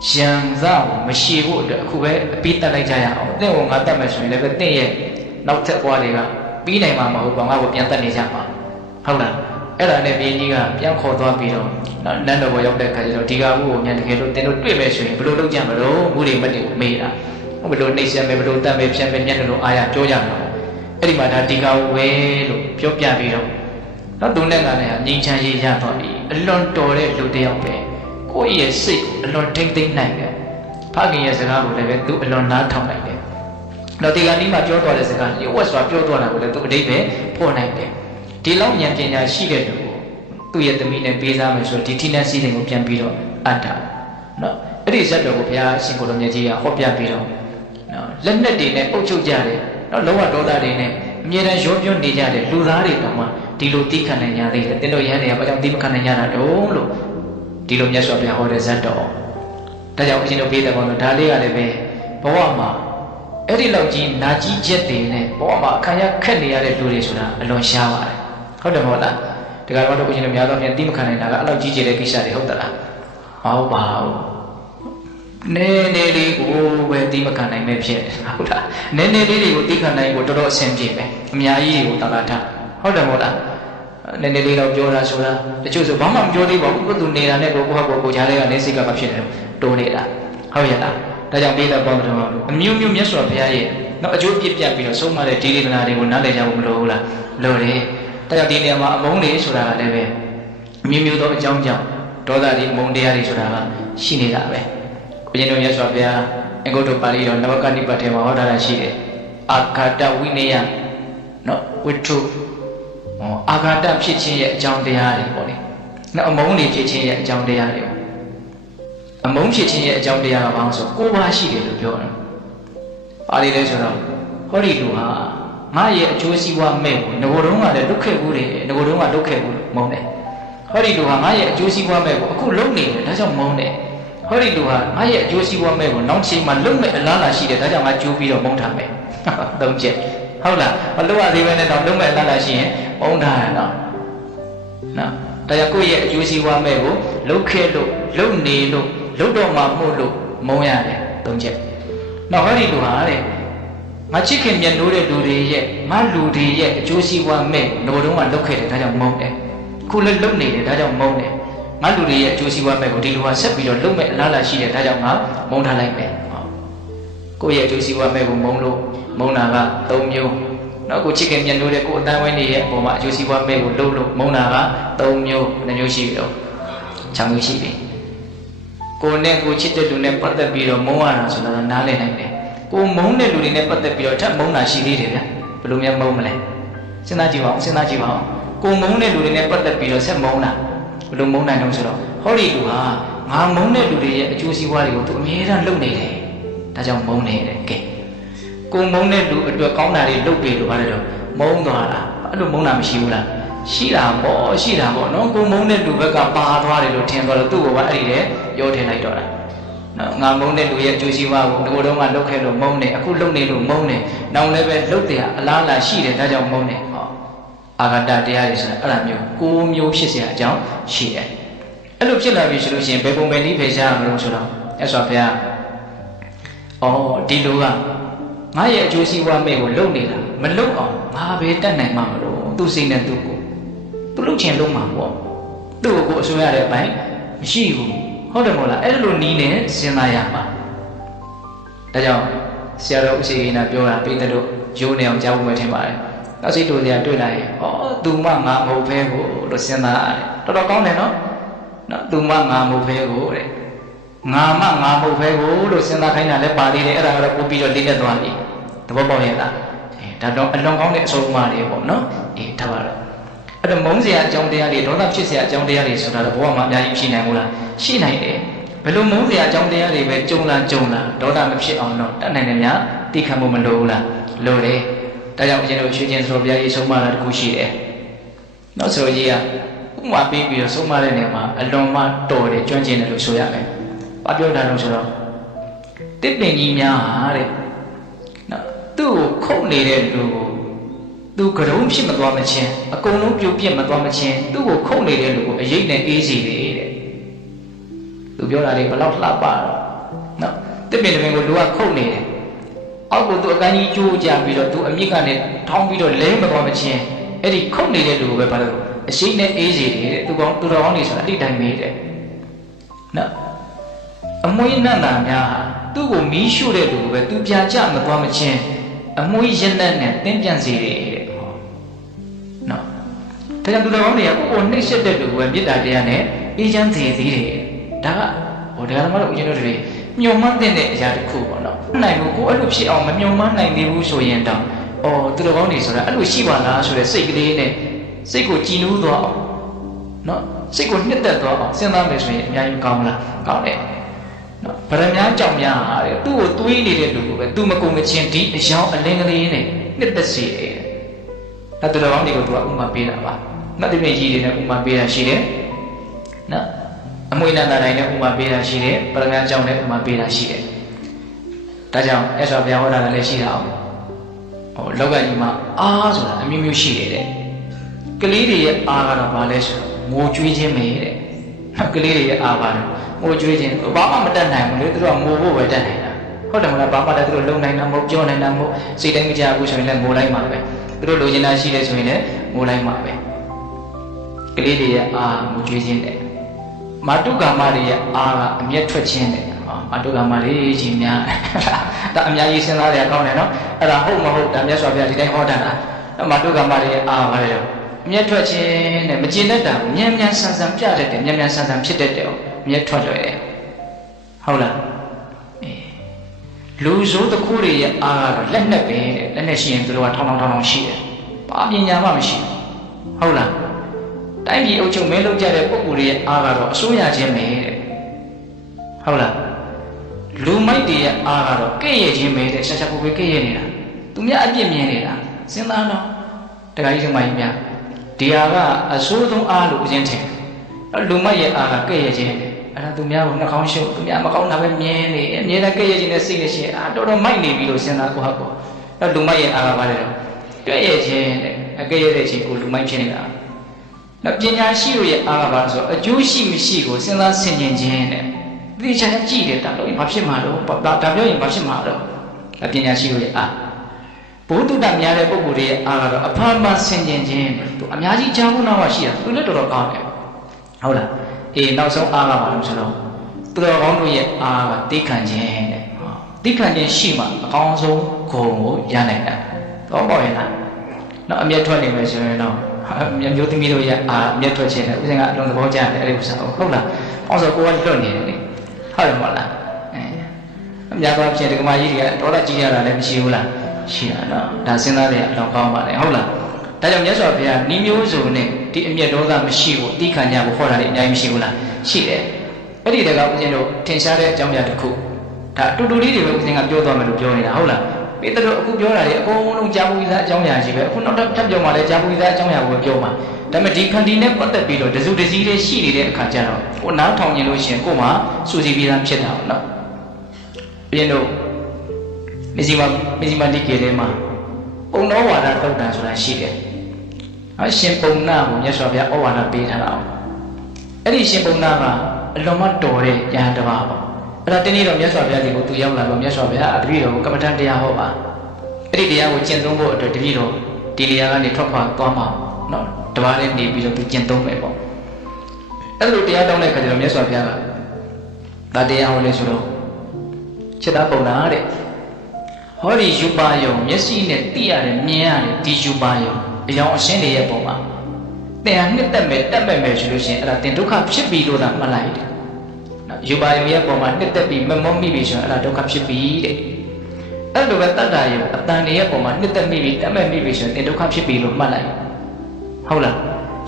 ရံစားကိုမရှိဖို့အတွက်အခုပဲအပြီးတက်လိုက်ကြရအောင်အသင်ကိုငါတတ်မယ်ဆိုရင်လည်းပဲတင့်ရဲ့နောက်ထပ်ဘွားတွေကပြီးနိုင်မှာမဟုတ်ပါငါ့ကိုပြန်တက်နေကြမှာဟုတ်လားအဲ့ဒါနဲ့ဘင်းကြီးကပြန်ခေါ်သွားပြီးတော့နန်းတော်ဘရောက်တဲ့ခါကျတော့ဒီကဘူးကိုမြန်တကယ်လို့တင်တို့တွေ့မယ်ဆိုရင်ဘယ်လိုလုပ်ကြမလို့မှုတွေမတည်ကိုမေးတာဘယ်လိုနှိမ့်ဆက်မယ်ဘယ်လိုတတ်မယ်ဖြတ်မယ်မျက်နှာလိုအားရပြောကြမှာအဲ့ဒီမှာဒါဒီကဝဲလို့ပြောပြပြီးတော့နော်သူနဲ့ကလည်းငြိမ်းချမ်းရေးရသွားပြီအလွန်တော်တဲ့လူတစ်ယောက်ပဲကိုယ့်ရဲ့စိတ်အလွန်ထိမ့်သိမ့်နိုင်တယ်ဖခင်ရဲ့စကားကိုလည်းပဲသူအလွန်နားထောင်နိုင်တယ်တော့ဒီကနေ့မှပြောသွားတဲ့စကားရုပ်ဝက်စွာပြောသွားတာကိုလည်းသူအတိတ်ပဲဖော်နိုင်တယ်ဒီလောက်ဉာဏ်ပညာရှိတဲ့လူကိုသူ့ရဲ့သမီးနဲ့ပေးစားမယ်ဆိုတော့ဒီထိနှက်စီးတဲ့ကိုပြန်ပြီးတော့အပ်တာနော်အဲ့ဒီဇတ်တော်ကိုဘုရားရှင်ကိုလိုမြတ်ကြီးကဟောပြပြီးတော့နော်လက်နဲ့တွေနဲ့အုပ်ချုပ်ကြတယ်နော်လောဘဒေါသတွေနဲ့အမြဲတမ်းရောပြွနေကြတယ်လူသားတွေတောင်မှဒီလိုသိခံနိုင်ကြသေးတယ်တင်းတို့ရဟန်းတွေကဘာကြောင့်သိမခံနိုင်ကြတာတုံးလို့ဒီလိုမြတ်စွာဘုရားဟောတဲ့ဇတ်တော်ဒါကြောင့်အရှင်တို့ပေးတဲ့ကောင်တော့ဒါလေးကလည်းပဲဘဝမှာအဲ့ဒီလောက်ကြီးနာကြီးချက်တွေနဲ့ဘဝမှာအခါရခက်နေရတဲ့လူတွေဆိုတာအလွန်ရှားပါတယ်ဟုတ်တယ်မဟုတ်လားဒီကတော့ကိုရှင်တို့များသောဖြင့်သိမခံနိုင်တာကအလောက်ကြီးကျယ်တဲ့ကိစ္စတွေဟုတ်သလားမဟုတ်ပါဘူးနေနေလေးကိုပဲသိမခံနိုင်မဲ့ဖြစ်ဟုတ်လားနေနေလေးတွေကိုသိခံနိုင်ကိုတော်တော်အဆင်ပြေပဲအများကြီးတွေကိုတာလာထားဟုတ်တယ်မဟုတ်လားနေနေလေးတော့ပြောတာဆိုတာတချို့ဆိုဘာမှမပြောသေးပါဘူးကိုသူနေတာနဲ့ကိုဟာကိုကြားထဲကနေစိတ်ကမဖြစ်နေတိုးနေတာဟုတ်ရဲ့လားဒါကြောင့်ပေးတဲ့ပေါင်းတော်အမျိုးမျိုးမြတ်စွာဘုရားရဲ့နောက်အကျိုးပြပြပြီးတော့ဆုံးမတဲ့ဒီဒေသနာတွေကိုနားလည်ကြဖို့မလိုဘူးလားလိုတယ်ဒါကြောင့်ဒီနေရာမှာအမုန်းတွေဆိုတာကလည်းပဲအမျိုးမျိုးသောအကြောင်းကြောင့်ဒေါသတွေအမုန်းတရားတွေဆိုတာကရှိနေတာပဲဘုရားတို့မြတ်စွာဘုရား အင်္ဂုတ္တပါဠိတော်နဝကနိပတ်ထဲမှာဟောထားတာရှိတယ်အာဃာတဝိနည်းနော်ဝိထုအာဃာတဖြစ်ခြင်းရဲ့အကြောင်းတရားတွေပေါ့လေနော်အမုန်းတွေဖြစ်ခြင်းရဲ့အကြောင်းတရားတွေအမုန်းဖြစ်ခြင်းရဲ့အကြောင်းတရားကဘာလို့ဆိုကိုးပါးရှိတယ်လို့ပြောတယ်ပါဠိလဲဆိုတော့ဟောဒီလူဟာငါရဲ့အကျိုးစီးပွားမဲ့ကိုငကိုယ်တုံးကလည်းလုတ်ခဲ့ဘူးတယ်ငကိုယ်တုံးကလုတ်ခဲ့ဘူးမုန်းတယ်ဟောဒီလူဟာငါရဲ့အကျိုးစီးပွားမဲ့ကိုအခုလုံနေတယ်ဒါကြောင့်မုန်းတယ်ဟောဒီလူဟာငါရဲ့အကျိုးစီးပွားမဲ့ကိုနောက်ချိန်မှာလုံမဲ့အလားလာရှိတယ်ဒါကြောင့်ငါကြိုးပြီးတော့မုန်းထားမယ်သုံးချက်ဟုတ်လားမလုံရသေးပဲနဲ့တော့လုံမဲ့အလားလာရှိရင်မုန်းထားရတော့နော်ဒါကြောင့်ကိုယ့်ရဲ့အကျိုးစီးပွားမဲ့ကိုလုတ်ခဲ့လို့လုံနေလို့လုတ်တော့မှမှုလို့မုန်းရတယ်သုံးချက်နောက်ဟောဒီလူဟာတဲ့ငါချစ်ခင်မြတ်နိုးတဲ့လူတွေရဲ့ငါလူတွေရဲ့အကျိုးစီးပွားမဲ့ငိုတုံးကလုတ်ခဲ့တယ်ဒါကြောင့်မုန်းတယ်ခုလည်းလုံနေတယ်ဒါကြောင့်မုန်းတယ်ငါလူတွေရဲ့အကျိုးစီးပွားမဲ့ကိုဒီလူကဆက်ပြီးတော့လုံမဲ့အလားလာရှိတယ်ဒါကြောင့်ငါမုန်းထားလိုက်မယ်ကိုယ့်ရဲ့အကျိုးစီးပွားမဲ့ကိုမုန်းလို့မုန်းတာက၃မျိုးနောက်ကိုချစ်ခင်မြတ်နိုးတဲ့ကိုယ်အတန်းဝိုင်းတွေရဲ့အပေါ်မှာအကျိုးစီးပွားမဲ့ကိုလုံလို့မုန်းတာက၃မျိုး၂မျိုးရှိပြီတော့၆မျိုးရှိပြီကိုယ်နဲ့ကိုချစ်တဲ့လူနဲ့ပတ်သက်ပြီးတော့မုန်းရတာဆိုတော့နားလည်နိုင်တယ်ကိုမုန်းတဲ့လူတွေနဲ့ပတ်သက်ပြီးတော့ထပ်မုန်းတာရှိသေးတယ်ဗျာဘယ်လိုများမုန်းမလဲစဉ်းစားကြည့်ပါဦးစဉ်းစားကြည့်ပါဦးကိုမုန်းတဲ့လူတွေနဲ့ပတ်သက်ပြီးတော့ဆက်မုန်းတာဘယ်လိုမုန်းနိုင်တော့ဆိုတော့ဟောဒီလူဟာငါမုန်းတဲ့လူတွေရဲ့အကျိုးစီးပွားတွေကိုသူအမြဲတမ်းလုပ်နေတယ်ဒါကြောင့်မုန်းနေတယ်ကဲကိုမုန်းတဲ့လူအတွက်ကောင်းတာတွေလုပ်ပြီလို့ပါတယ်တော့မုန်းသွားတာအဲ့လိုမုန်းတာမရှိဘူးလားရှိတာပေါ့နော်ကိုမုန်းတဲ့လူဘက်ကပါသွားတယ်လို့ထင်သွားတော့သူ့ကိုကအဲ့ဒီတည်းပြောထည့်လိုက်တော့တာနော်ငါမုန်းတဲ့လူရဲ့အကျိုးစီးပွားကိုဒီလိုတော့မှလုပ်ခဲ့လို့မုန်းတယ်အခုလုပ်နေလို့မုန်းတယ်နောက်လည်းပဲလုပ်တယ်အလားလာရှိတယ်ဒါကြောင့်မုန်းတယ်ဟောအာဂတတရားတွေဆိုတာအဲ့ဒါမျိုးကိုမျိုးဖြစ်เสียအကြောင်းရှိတယ်အဲ့လိုဖြစ်လာပြီဆိုလို့ရှိရင်ဘယ်ပုံပဲနည်းဖယ်ရှားမလို့ဆိုတော့အဲ့ဆိုဘုရားဒီလူကငါရဲ့အကျိုးစီးပွားမဲ့ကိုလုပ်နေတာမလုပ်အောင်ငါပဲတတ်နိုင်မှာမလို့သူစိတ်နဲ့သူကိုသူလုပ်ချင်လုပ်မှာပေါ့သူ့ကိုအစိုးရတဲ့အပိုင်းမရှိဘူးဟုတ်တယ်မို့လားအဲ့လိုနီးနဲ့စဉ်းစားရမှာဒါကြောင့်ဆရာတော်ဥစီကိနာပြောတာပြီးတဲ့လို့ရိုးနေအောင်ကြားဖို့ပဲထင်ပါတယ်နောက်စိတ်တို့တွေကတွေ့လာရင်သူမှငါမဟုတ်ဖဲကိုလို့စဉ်းစားရတယ်တော်တော်ကောင်းတယ်နော်သူမှငါမဟုတ်ဖဲကိုတဲ့ငါမှငါမဟုတ်ဖဲကိုလို့စဉ်းစားခိုင်းတာလည်းပါသေးတယ်အဲ့ဒါကတော့ပို့ပြီးတော့လေးနဲ့သွားပြီသဘောပေါက်ရဲ့လားဒါတော့အလွန်ကောင်းတဲ့အဆုံးအမတွေပေါ့နော်ဒါပါတော့အဲ့တော့မုန်းစရာအကြောင်းတရားတွေဒေါသဖြစ်စရာအကြောင်းတရားတွေဆိုတာတော့ဘဝမှာအများကြီးဖြစ်နိုင်ဘူးလားရှိနိုင်တယ်ဘယ်လိုမုန်းစရာအကြောင်းတရားတွေပဲကြုံလာဒေါသမဖြစ်အောင်တော့တတ်နိုင်တယ်များသိခံဖို့မလိုဘူးလားလိုတယ်ဒါကြောင့်ကျွန်တော်ရွှေချင်းဆိုဘုရားကြီးဆုံးမတာတခုရှိတယ်နောက်ဆိုကြီးကဥပမာပေးပြီးတော့ဆုံးမတဲ့နေရာမှာအလွန်မှတော်တယ်ကျွမ်းကျင်တယ်လို့ဆိုရမယ်ဘာပြောတာလို့ဆိုတော့တစ်ပင်ကြီးများဟာတဲ့နော်သူ့ကိုခုတ်နေတဲ့လူကိုသူကရုံးဖြစ်မသွားမချင်းအကုန်လုံးပြုတ်ပြက်မသွားမချင်းသူ့ကိုခုတ်နေတဲ့လူကိုအရေးနဲ့အေးစီတယ်တဲ့သူပြောတာလေဘလောက်လှပတော့နော်တစ်ပင်တစ်ပင်ကိုလူကခုတ်နေတယ်အောက်ကိုသူအကန်းကြီးကျိုးကြပြီးတော့သူအမြစ်ကနေထောင်းပြီးတော့လဲမသွားမချင်းအဲ့ဒီခုတ်နေတဲ့လူကိုပဲဘာလို့အရှိနဲ့အေးစီတယ်တဲ့သူတော်ကောင်းနေဆိုတာအဲ့ဒီတိုင်းမေးတယ်နော်အမွှေးနတ်နာများဟာသူ့ကိုမီးရှို့တဲ့လူကိုပဲသူပြန်ကြမသွားမချင်းအမွှေးရက်လက်နဲ့တင်းပြန်စေတယ်တဲ့ဟောနော်ဒါကြောင့်သူတော်ကောင်းတွေကကိုယ်နှိမ့်ဆက်တဲ့လူကိုပဲမေတ္တာတရားနဲ့အေးချမ်းစေသေးတယ်ဒါကတရားဓမ္မတို့ဦးဇင်းတို့တွေညှို့မှန်းတဲ့အရာတစ်ခုပေါ့နော်နိုင်ဘူးကိုအဲ့လိုဖြစ်အောင်မညှို့မှန်းနိုင်သေးဘူးဆိုရင်တော့သူတော်ကောင်းတွေဆိုတာအဲ့လိုရှိပါလားဆိုတဲ့စိတ်ကလေးနဲ့စိတ်ကိုကြည်နူးသွားအောင်နော်စိတ်ကိုနှစ်သက်သွားအောင်စဉ်းစားမယ်ဆိုရင်အများကြီးကောင်းလားကောင်းတယ်နော်ဗရမများကြောင့်များဟာတဲ့သူ့ကိုတွေးနေတဲ့လူကိုပဲသူမကုံမချင်းဒီအယောင်အလင်းကလေးနဲ့နှစ်သက်စေတယ်ဒါသူတော်ကောင်းတွေကိုသူကဥမာပေးတာပါနောက်တစ်ပြည့်ကြီးတွေနဲ့ဥမာပေးတာရှိတယ်နော်အမွေနာတာတိုင်းနဲ့ဥမာပေးတာရှိတယ်ဗရမများကြောင့်လည်းဥမာပေးတာရှိတယ်ဒါကြောင့်အဲ့ဆိုဘုရားဟောတာလည်းရှိတာအောင်လောကကြီးမှာအားဆိုတာအမျိုးမျိုးရှိတယ်တဲ့ကလေးတွေရဲ့အားကတော့ဘာလဲဆိုတော့ငိုကြွေးခြင်းပဲတဲ့ကလေးတွေရဲ့အားပါတော့ငိုကြွေးခြင်းဘာမှမတတ်နိုင်ဘူးလေသူတို့ကငိုဖို့ပဲတတ်နိုင်တာဟုတ်တယ်မလားဘာမှလည်းသူတို့လုံနိုင်တာမဟုတ်ပြောနိုင်တာမဟုတ်စိတ်တိုင်းမကြဘူးဆိုရင်လည်းငိုလိုက်မှာပဲသူတို့လိုချင်တာရှိတယ်ဆိုရင်လည်းငိုလိုက်မှာပဲကလေးတွေရဲ့အားငိုကြွေးခြင်းတဲ့မာတုကာမတွေရဲ့အားကအမျက်ထွက်ခြင်းတဲ့မာတုကာမတွေကြီးများဒါအများကြီးစဉ်းစားရကောင်းတယ်နော်အဲ့ဒါဟုတ်မဟုတ်ဒါမြတ်စွာဘုရားဒီတိုင်းဟောတာလားမာတုကာမတွေရဲ့အားပါလေမြတ်ထွက်ခြင်းနဲ့မကျင်တတ်တာမြန်မြန်ဆန်ဆန်ပြတတ်တယ်မြန်မြန်ဆန်ဆန်ဖြစ်တတ်တယ်မြတ်ထွက်လွယ်တယ်ဟုတ်လား လူဆိုးတစ်ခုတွေရဲ့အားကတော့လက်နဲ့ပဲတဲ့လက်နဲ့ရှိရင်သူတို့ကထောင်းထောင်းရှိတယ်ဘာပညာမှမရှိဘူးဟုတ်လားတိုင်းပြည်အုပ်ချုပ်မဲလုပ်ကြတဲ့ပုဂ္ဂိုလ်တွေရဲ့အားကတော့အစိုးရချင်းပဲတဲ့ဟုတ်လားလူမိုက်တွေရဲ့အားကတော့ကဲ့ရဲ့ချင်းပဲတဲ့ရှာရှာပူပူကဲ့ရဲ့နေတာသူများအပြစ်မြင်နေတာစဉ်းစားတော့တခါကြီးဒီမိုက်များဒီဟာကအဆိုးဆုံးအားလို့ဦးချင်းထင်လူမိုက်ရဲ့အားကကဲ့ရဲ့ချင်းတယ်အဲ့ဒါသူများကိုနှာခေါင်းရှုပ်သူများမကောင်းတာပဲမြင်နေအမြဲတမ်းကဲ့ရဲ့ချင်းနဲ့စိတ်နဲ့ရှိရင်တော်တော်မိုက်နေပြီလို့စဉ်းစားကိုဟုတ်ကောအဲ့လူမိုက်ရဲ့အားကပါတယ်တော့ကဲ့ရဲ့ချင်းတဲ့ကဲ့ရဲ့တဲ့ချင်းကိုလူမိုက်ဖြစ်နေတာနောက်ပညာရှိတို့ရဲ့အားကပါဆိုအကျိုးရှိမရှိကိုစဉ်းစားဆင်ခြင်ခြင်းတဲ့ဒီချာကြည့်တယ်တာလို့ဘာဖြစ်မှာလို့ဒါပြောရင်ဘာဖြစ်မှာလို့ပညာရှိတို့ရဲ့အားဘုဒ္ဓတများတဲ့ပုဂ္ဂိုလ်တွေရဲ့အားကတော့အဖမ်းမှဆင်ခြင်ခြင်းသူအများကြီးကြားဖို့နောက်မှရှိတာသူလည်းတော်တော်ကောင်းတယ်ဟုတ်လားအေးနောက်ဆုံးအားကပါလို့ဆိုတော့သူတော်ကောင်းတို့ရဲ့အားကသိခံခြင်းတဲ့သိခံခြင်းရှိမှအကောင်းဆုံးဂုဏ်ကိုရနိုင်တာတော့ပေါ့ရဲ့လားနောက်အမျက်ထွက်နေမယ်ဆိုရင်တော့မျိုးသမီးတို့ရဲ့အားအမျက်ထွက်ခြင်းနဲ့ဥစဉ်ကအလုံးသဘောကျတယ်အဲ့ဒီဥစ္စာဟုတ်လားအော်ဆိုကိုကလွတ်နေတယ်လေဟုတ်တယ်မဟုတ်လားအများသောအားဖြင့်ဒီကမာကြီးတွေကဒေါသကြီးရတာလည်းမရှိဘူးလားရှိတာနော်ဒါစဉ်းစားတဲ့အလောင်းကောင်းပါလေဟုတ်လားဒါကြောင့်မြတ်စွာဘုရားဤမျိုးစုံနဲ့ဒီအမျက်ဒေါသမရှိဘူးသိခံကြဖို့ခေါ်တာလည်းအများကြီးမရှိဘူးလားရှိတယ်အဲ့ဒီတကဦးဇင်းတို့ထင်ရှားတဲ့အကြောင်းအရာတစ်ခုဒါတူတူလေးတွေပဲဦးဇင်းကပြောသွားမယ်လို့ပြောနေတာဟုတ်လားပေတတို့အခုပြောတာတွေအကုန်လုံးကြားဘူးသားအကြောင်းအရာကြီးပဲအခုနောက်ထပ်ပြောမှလည်းကြားဘူးသားအကြောင်းအရာကိုပြောမှာဒါပေမဲ့ဒီခန္တီနဲ့ပတ်သက်ပြီးတော့တစုတစည်းလေးရှိနေတဲ့အခါကျတော့ကိုနားထောင်နေလို့ရှိရင်ကို့မှာစူစီပြီးသားဖြစ်တာဟုတ်နော်ပြင်းတို့မစ္စည်းမတိကေထဲမှာပုံတော်ဝါဒတုတ်တန်ဆိုတာရှိတယ်။အရှင်ပုံနာကိုမြတ်စွာဘုရားဩဝါဒပေးထားတာ။အဲ့ဒီရှင်ပုံနာကအလွန်မှတော်တဲ့ဉာဏ်တစ်ပါးပေါ့။အဲ့ဒါတင်းနေတော့မြတ်စွာဘုရားဒီကိုသူရောက်လာတော့မြတ်စွာဘုရားတပည့်တော်ကိုကမ္မဋ္ဌာန်းတရားဟောပါ။အဲ့ဒီတရားကိုကျင့်သုံးဖို့အတွက်တပည့်တော်ဒီနေရာကနေထွက်ခွာသွားမှာနော်။တပါးလေးနေပြီးတော့သူကျင့်သုံးမယ်ပေါ့။အဲ့လိုတရားတောင်းတဲ့အခါကျတော့မြတ်စွာဘုရားကဒါတရားဟောလဲဆိုတော့จิตပုံနာတဲ့ဟောဒီယူပါယုံမျက်စိနဲ့သိရတယ်မြင်ရတယ်ဒီယူပါယုံအယောင်အရှင်းတွေရဲ့ပုံမှာသင်ဟာနှစ်သက်မဲ့တက်မဲ့မဲ့ဆိုလို့ရှိရင်အဲ့ဒါသင်ဒုက္ခဖြစ်ပြီလို့သာမှတ်လိုက်တယ်နော်ယူပါယုံရဲ့ပုံမှာနှစ်သက်ပြီးမမောမိပြီဆိုရင်အဲ့ဒါဒုက္ခဖြစ်ပြီတဲ့အဲ့လိုပဲတတ္တယုံအတန်တွေရဲ့ပုံမှာနှစ်သက်မိပြီတက်မဲ့မိပြီဆိုရင်သင်ဒုက္ခဖြစ်ပြီလို့မှတ်လိုက်ဟုတ်လား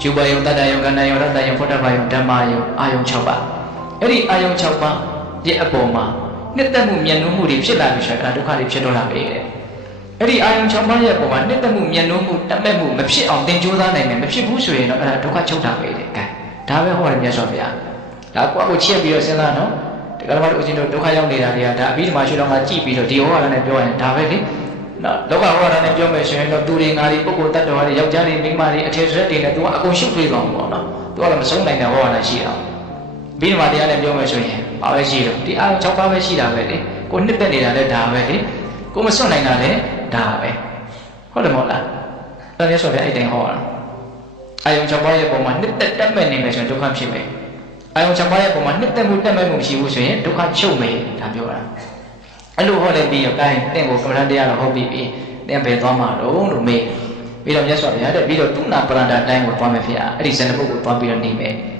ယူပါယုံတတ္တယုံကဏ္ဍယုံရတ္တယုံဖုဒ္ဓဘာယုံဓမ္မယုံအာယုံ6ပါးအဲ့ဒီအာယုံ6ပါးရဲ့အပေါ်မှာနှစ်သက်မှုမြတ်နိုးမှုတွေဖြစ်လာပြီဆိုတော့ဒုက္ခတွေဖြစ်တော့လာပြီတဲ့အဲ့ဒီအာယုံ6ပါးရဲ့ပုံမှာနှစ်သက်မှုမြတ်နိုးမှုတတ်မဲ့မှုမဖြစ်အောင်သင်ကြိုးစားနိုင်မယ်မဖြစ်ဘူးဆိုရင်တော့အဲ့ဒါဒုက္ခချုပ်တာပဲတဲ့ကဲဒါပဲဟောတယ်မြတ်စွာဘုရားဒါကိုယ့်ကိုချက်ပြီးတော့စဉ်းစားနော်ဒီကရမတို့ဦးဇင်းတို့ဒုက္ခရောက်နေတာတွေကဒါအဘိဓမ္မာရှုထောင့်မှာကြည့်ပြီးတော့ဒီဟောရတာနဲ့ပြောရင်ဒါပဲလေနော်လောကဟောရတာနဲ့ပြောမယ်ဆိုရင်တော့သူတွေငါတွေပုဂ္ဂိုလ်တ attva တွေယောက်ျားတွေမိန်းမတွေအထည်စရက်တွေနဲ့သူကအကုန်ရှုပ်ပြေးသွားမှာပေါ့နော်သူကလည်းမဆုံးနိုင်တဲ့ဟောရတာရှိအောင်ဘိဓမ္မာတရားနဲ့ပြောမယ်ဆိုရင်ဘာပဲရှိတော့ဒီအာယုံ6ပါးပဲရှိတာပဲလေကိုနှစ်သက်နေတာလည်းဒါပဲလေကိုမစွန့်နိုင်တာလည်းဒါပဲဟုတ်တယ်မဟုတ်လားအဲ့ဒါဆိုပြအဲ့တိုင်ဟောတာအာယုံ6ပါးရဲ့ပုံမှာနှစ်သက်တက်မဲ့နေမယ်ဆိုရင်ဒုက္ခဖြစ်မယ်အာယုံ6ပါးရဲ့ပုံမှာနှစ်သက်မှုတက်မဲ့မှုမရှိဘူးဆိုရင်ဒုက္ခချုပ်မယ်ဒါပြောတာအဲ့လိုဟောလိုက်ပြီးတော့ gain တင့်ကိုကမ္မဋ္ဌာန်းတရားတော့ဟောပြီးပြီတင့်ပဲသွားမှာတော့လို့မေးပြီးတော့မြတ်စွာဘုရားတဲ့ပြီးတော့သူနာပရန္တာတိုင်းကိုသွားမယ်ဖေအဲ့ဒီဇန်နပုတ်ကိုသွားပြီးတော့နေမယ်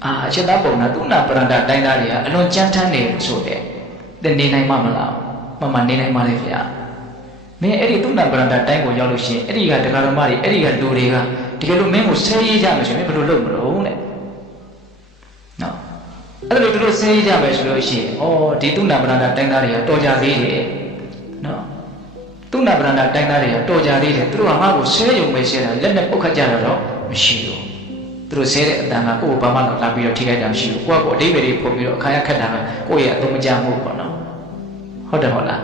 အချက်သားပုံနာသူနာပရန္တာတိုင်းသားတွေကအလွန်ကြမ်းတမ်းတယ်ဆိုတဲ့သင်နေနိုင်မှာမလားမနေနိုင်ပါလေဖေမင်းအဲ့ဒီသူနာပရန္တာတိုင်းကိုရောက်လို့ရှိရင်အဲ့ဒီကတရားဓမ္မတွေအဲ့ဒီကလူတွေကတကယ်လို့မင်းကိုဆဲရေးကြမယ်ဆိုရင်ဘယ်လိုလုပ်မလို့တဲ့နော်အဲ့လိုတို့ဆဲရေးကြမယ်ဆိုလို့ရှိရင်ဒီသူနာပရန္တာတိုင်းသားတွေကတော်ကြသေးတယ်နော်သူနာပရန္တာတိုင်းသားတွေကတော်ကြသေးတယ်သူတို့ကငါ့ကိုဆဲယုံပဲဆဲတာလက်နဲ့ပုတ်ခတ်ကြတော့မရှိဘူးသူတို့ဆဲတဲ့အတန်ကကိုယ့်ကိုဘာမှတော့လာပြီးတော့ထိခိုက်တာမရှိဘူးကိုယ့်ကိုအဓိပ္ပာယ်တွေပို့ပြီးတော့အခါရခက်တာကကိုယ့်ရဲ့အသုံးမကျမှုပေါ့နော်ဟုတ်တယ်ဟုတ်လား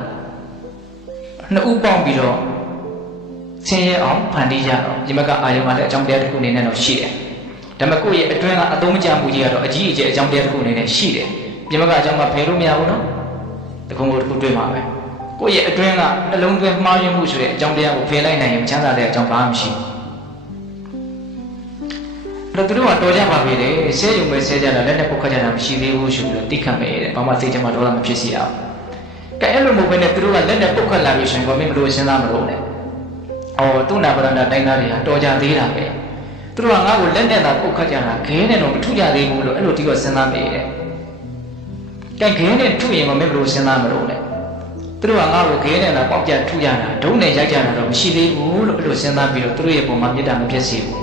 နှစ်ဦးပေါင်းပြီးတော့ဆင်းရဲအောင်ဖန်တီးကြတော့ဒီမှာကအာယုံကလည်းအကြောင်းတရားတစ်ခုအနေနဲ့တော့ရှိတယ်ဒါပေမဲ့ကိုယ့်ရဲ့အတွင်းကအသုံးမကျမှုကြီးကတော့အကြီးအကျယ်အကြောင်းတရားတစ်ခုအနေနဲ့ရှိတယ်ဒီမှာကအကြောင်းကဖယ်လို့မရဘူးနော်တခုကိုတစ်ခုတွေ့မှာပဲကိုယ့်ရဲ့အတွင်းကနှလုံးသွင်းမှားယွင်းမှုဆိုတဲ့အကြောင်းတရားကိုဖယ်လိုက်နိုင်ရင်ချမ်းသာတဲ့အကြောင်းဘာမှမရှိဘူးသူတို့ကတော်ကြပါပြီလေဆဲရုံပဲဆဲကြတာလက်နဲ့ပုတ်ခတ်ကြတာမရှိသေးဘူးဆိုပြီးတော့တိခတ်မယ်တဲ့ဘာမှစိတ်ထဲမှာဒေါသမဖြစ်စီအောင်ကဲအဲ့လိုမဟုတ်ဘဲနဲ့သူတို့ကလက်နဲ့ပုတ်ခတ်လာပြီဆိုရင်ဘာမင်းဘလို့စဉ်းစားမလို့လဲသူနာပရန္တာတိုင်းသားတွေကတော်ကြသေးတာပဲသူတို့ကငါ့ကိုလက်နဲ့သာပုတ်ခတ်ကြတာခဲနဲ့တော့မထုကြသေးဘူးလို့အဲ့လိုဒီကစဉ်းစားမိတယ်ကဲခဲနဲ့ထုရင်ဘာမင်းဘလို့စဉ်းစားမလို့လဲ သူတို့ကငါ့ကိုခဲနဲ့လာပေါက်ပြထူရတာဒုံးနဲ့ရိုက်ကြတာတော့မရှိသေးဘူးလို့အဲ့လိုစဉ်းစားပြီးတော့သူတို့ရဲ့ပုံမှာမေတ္တာမဖြစ်စေဘူး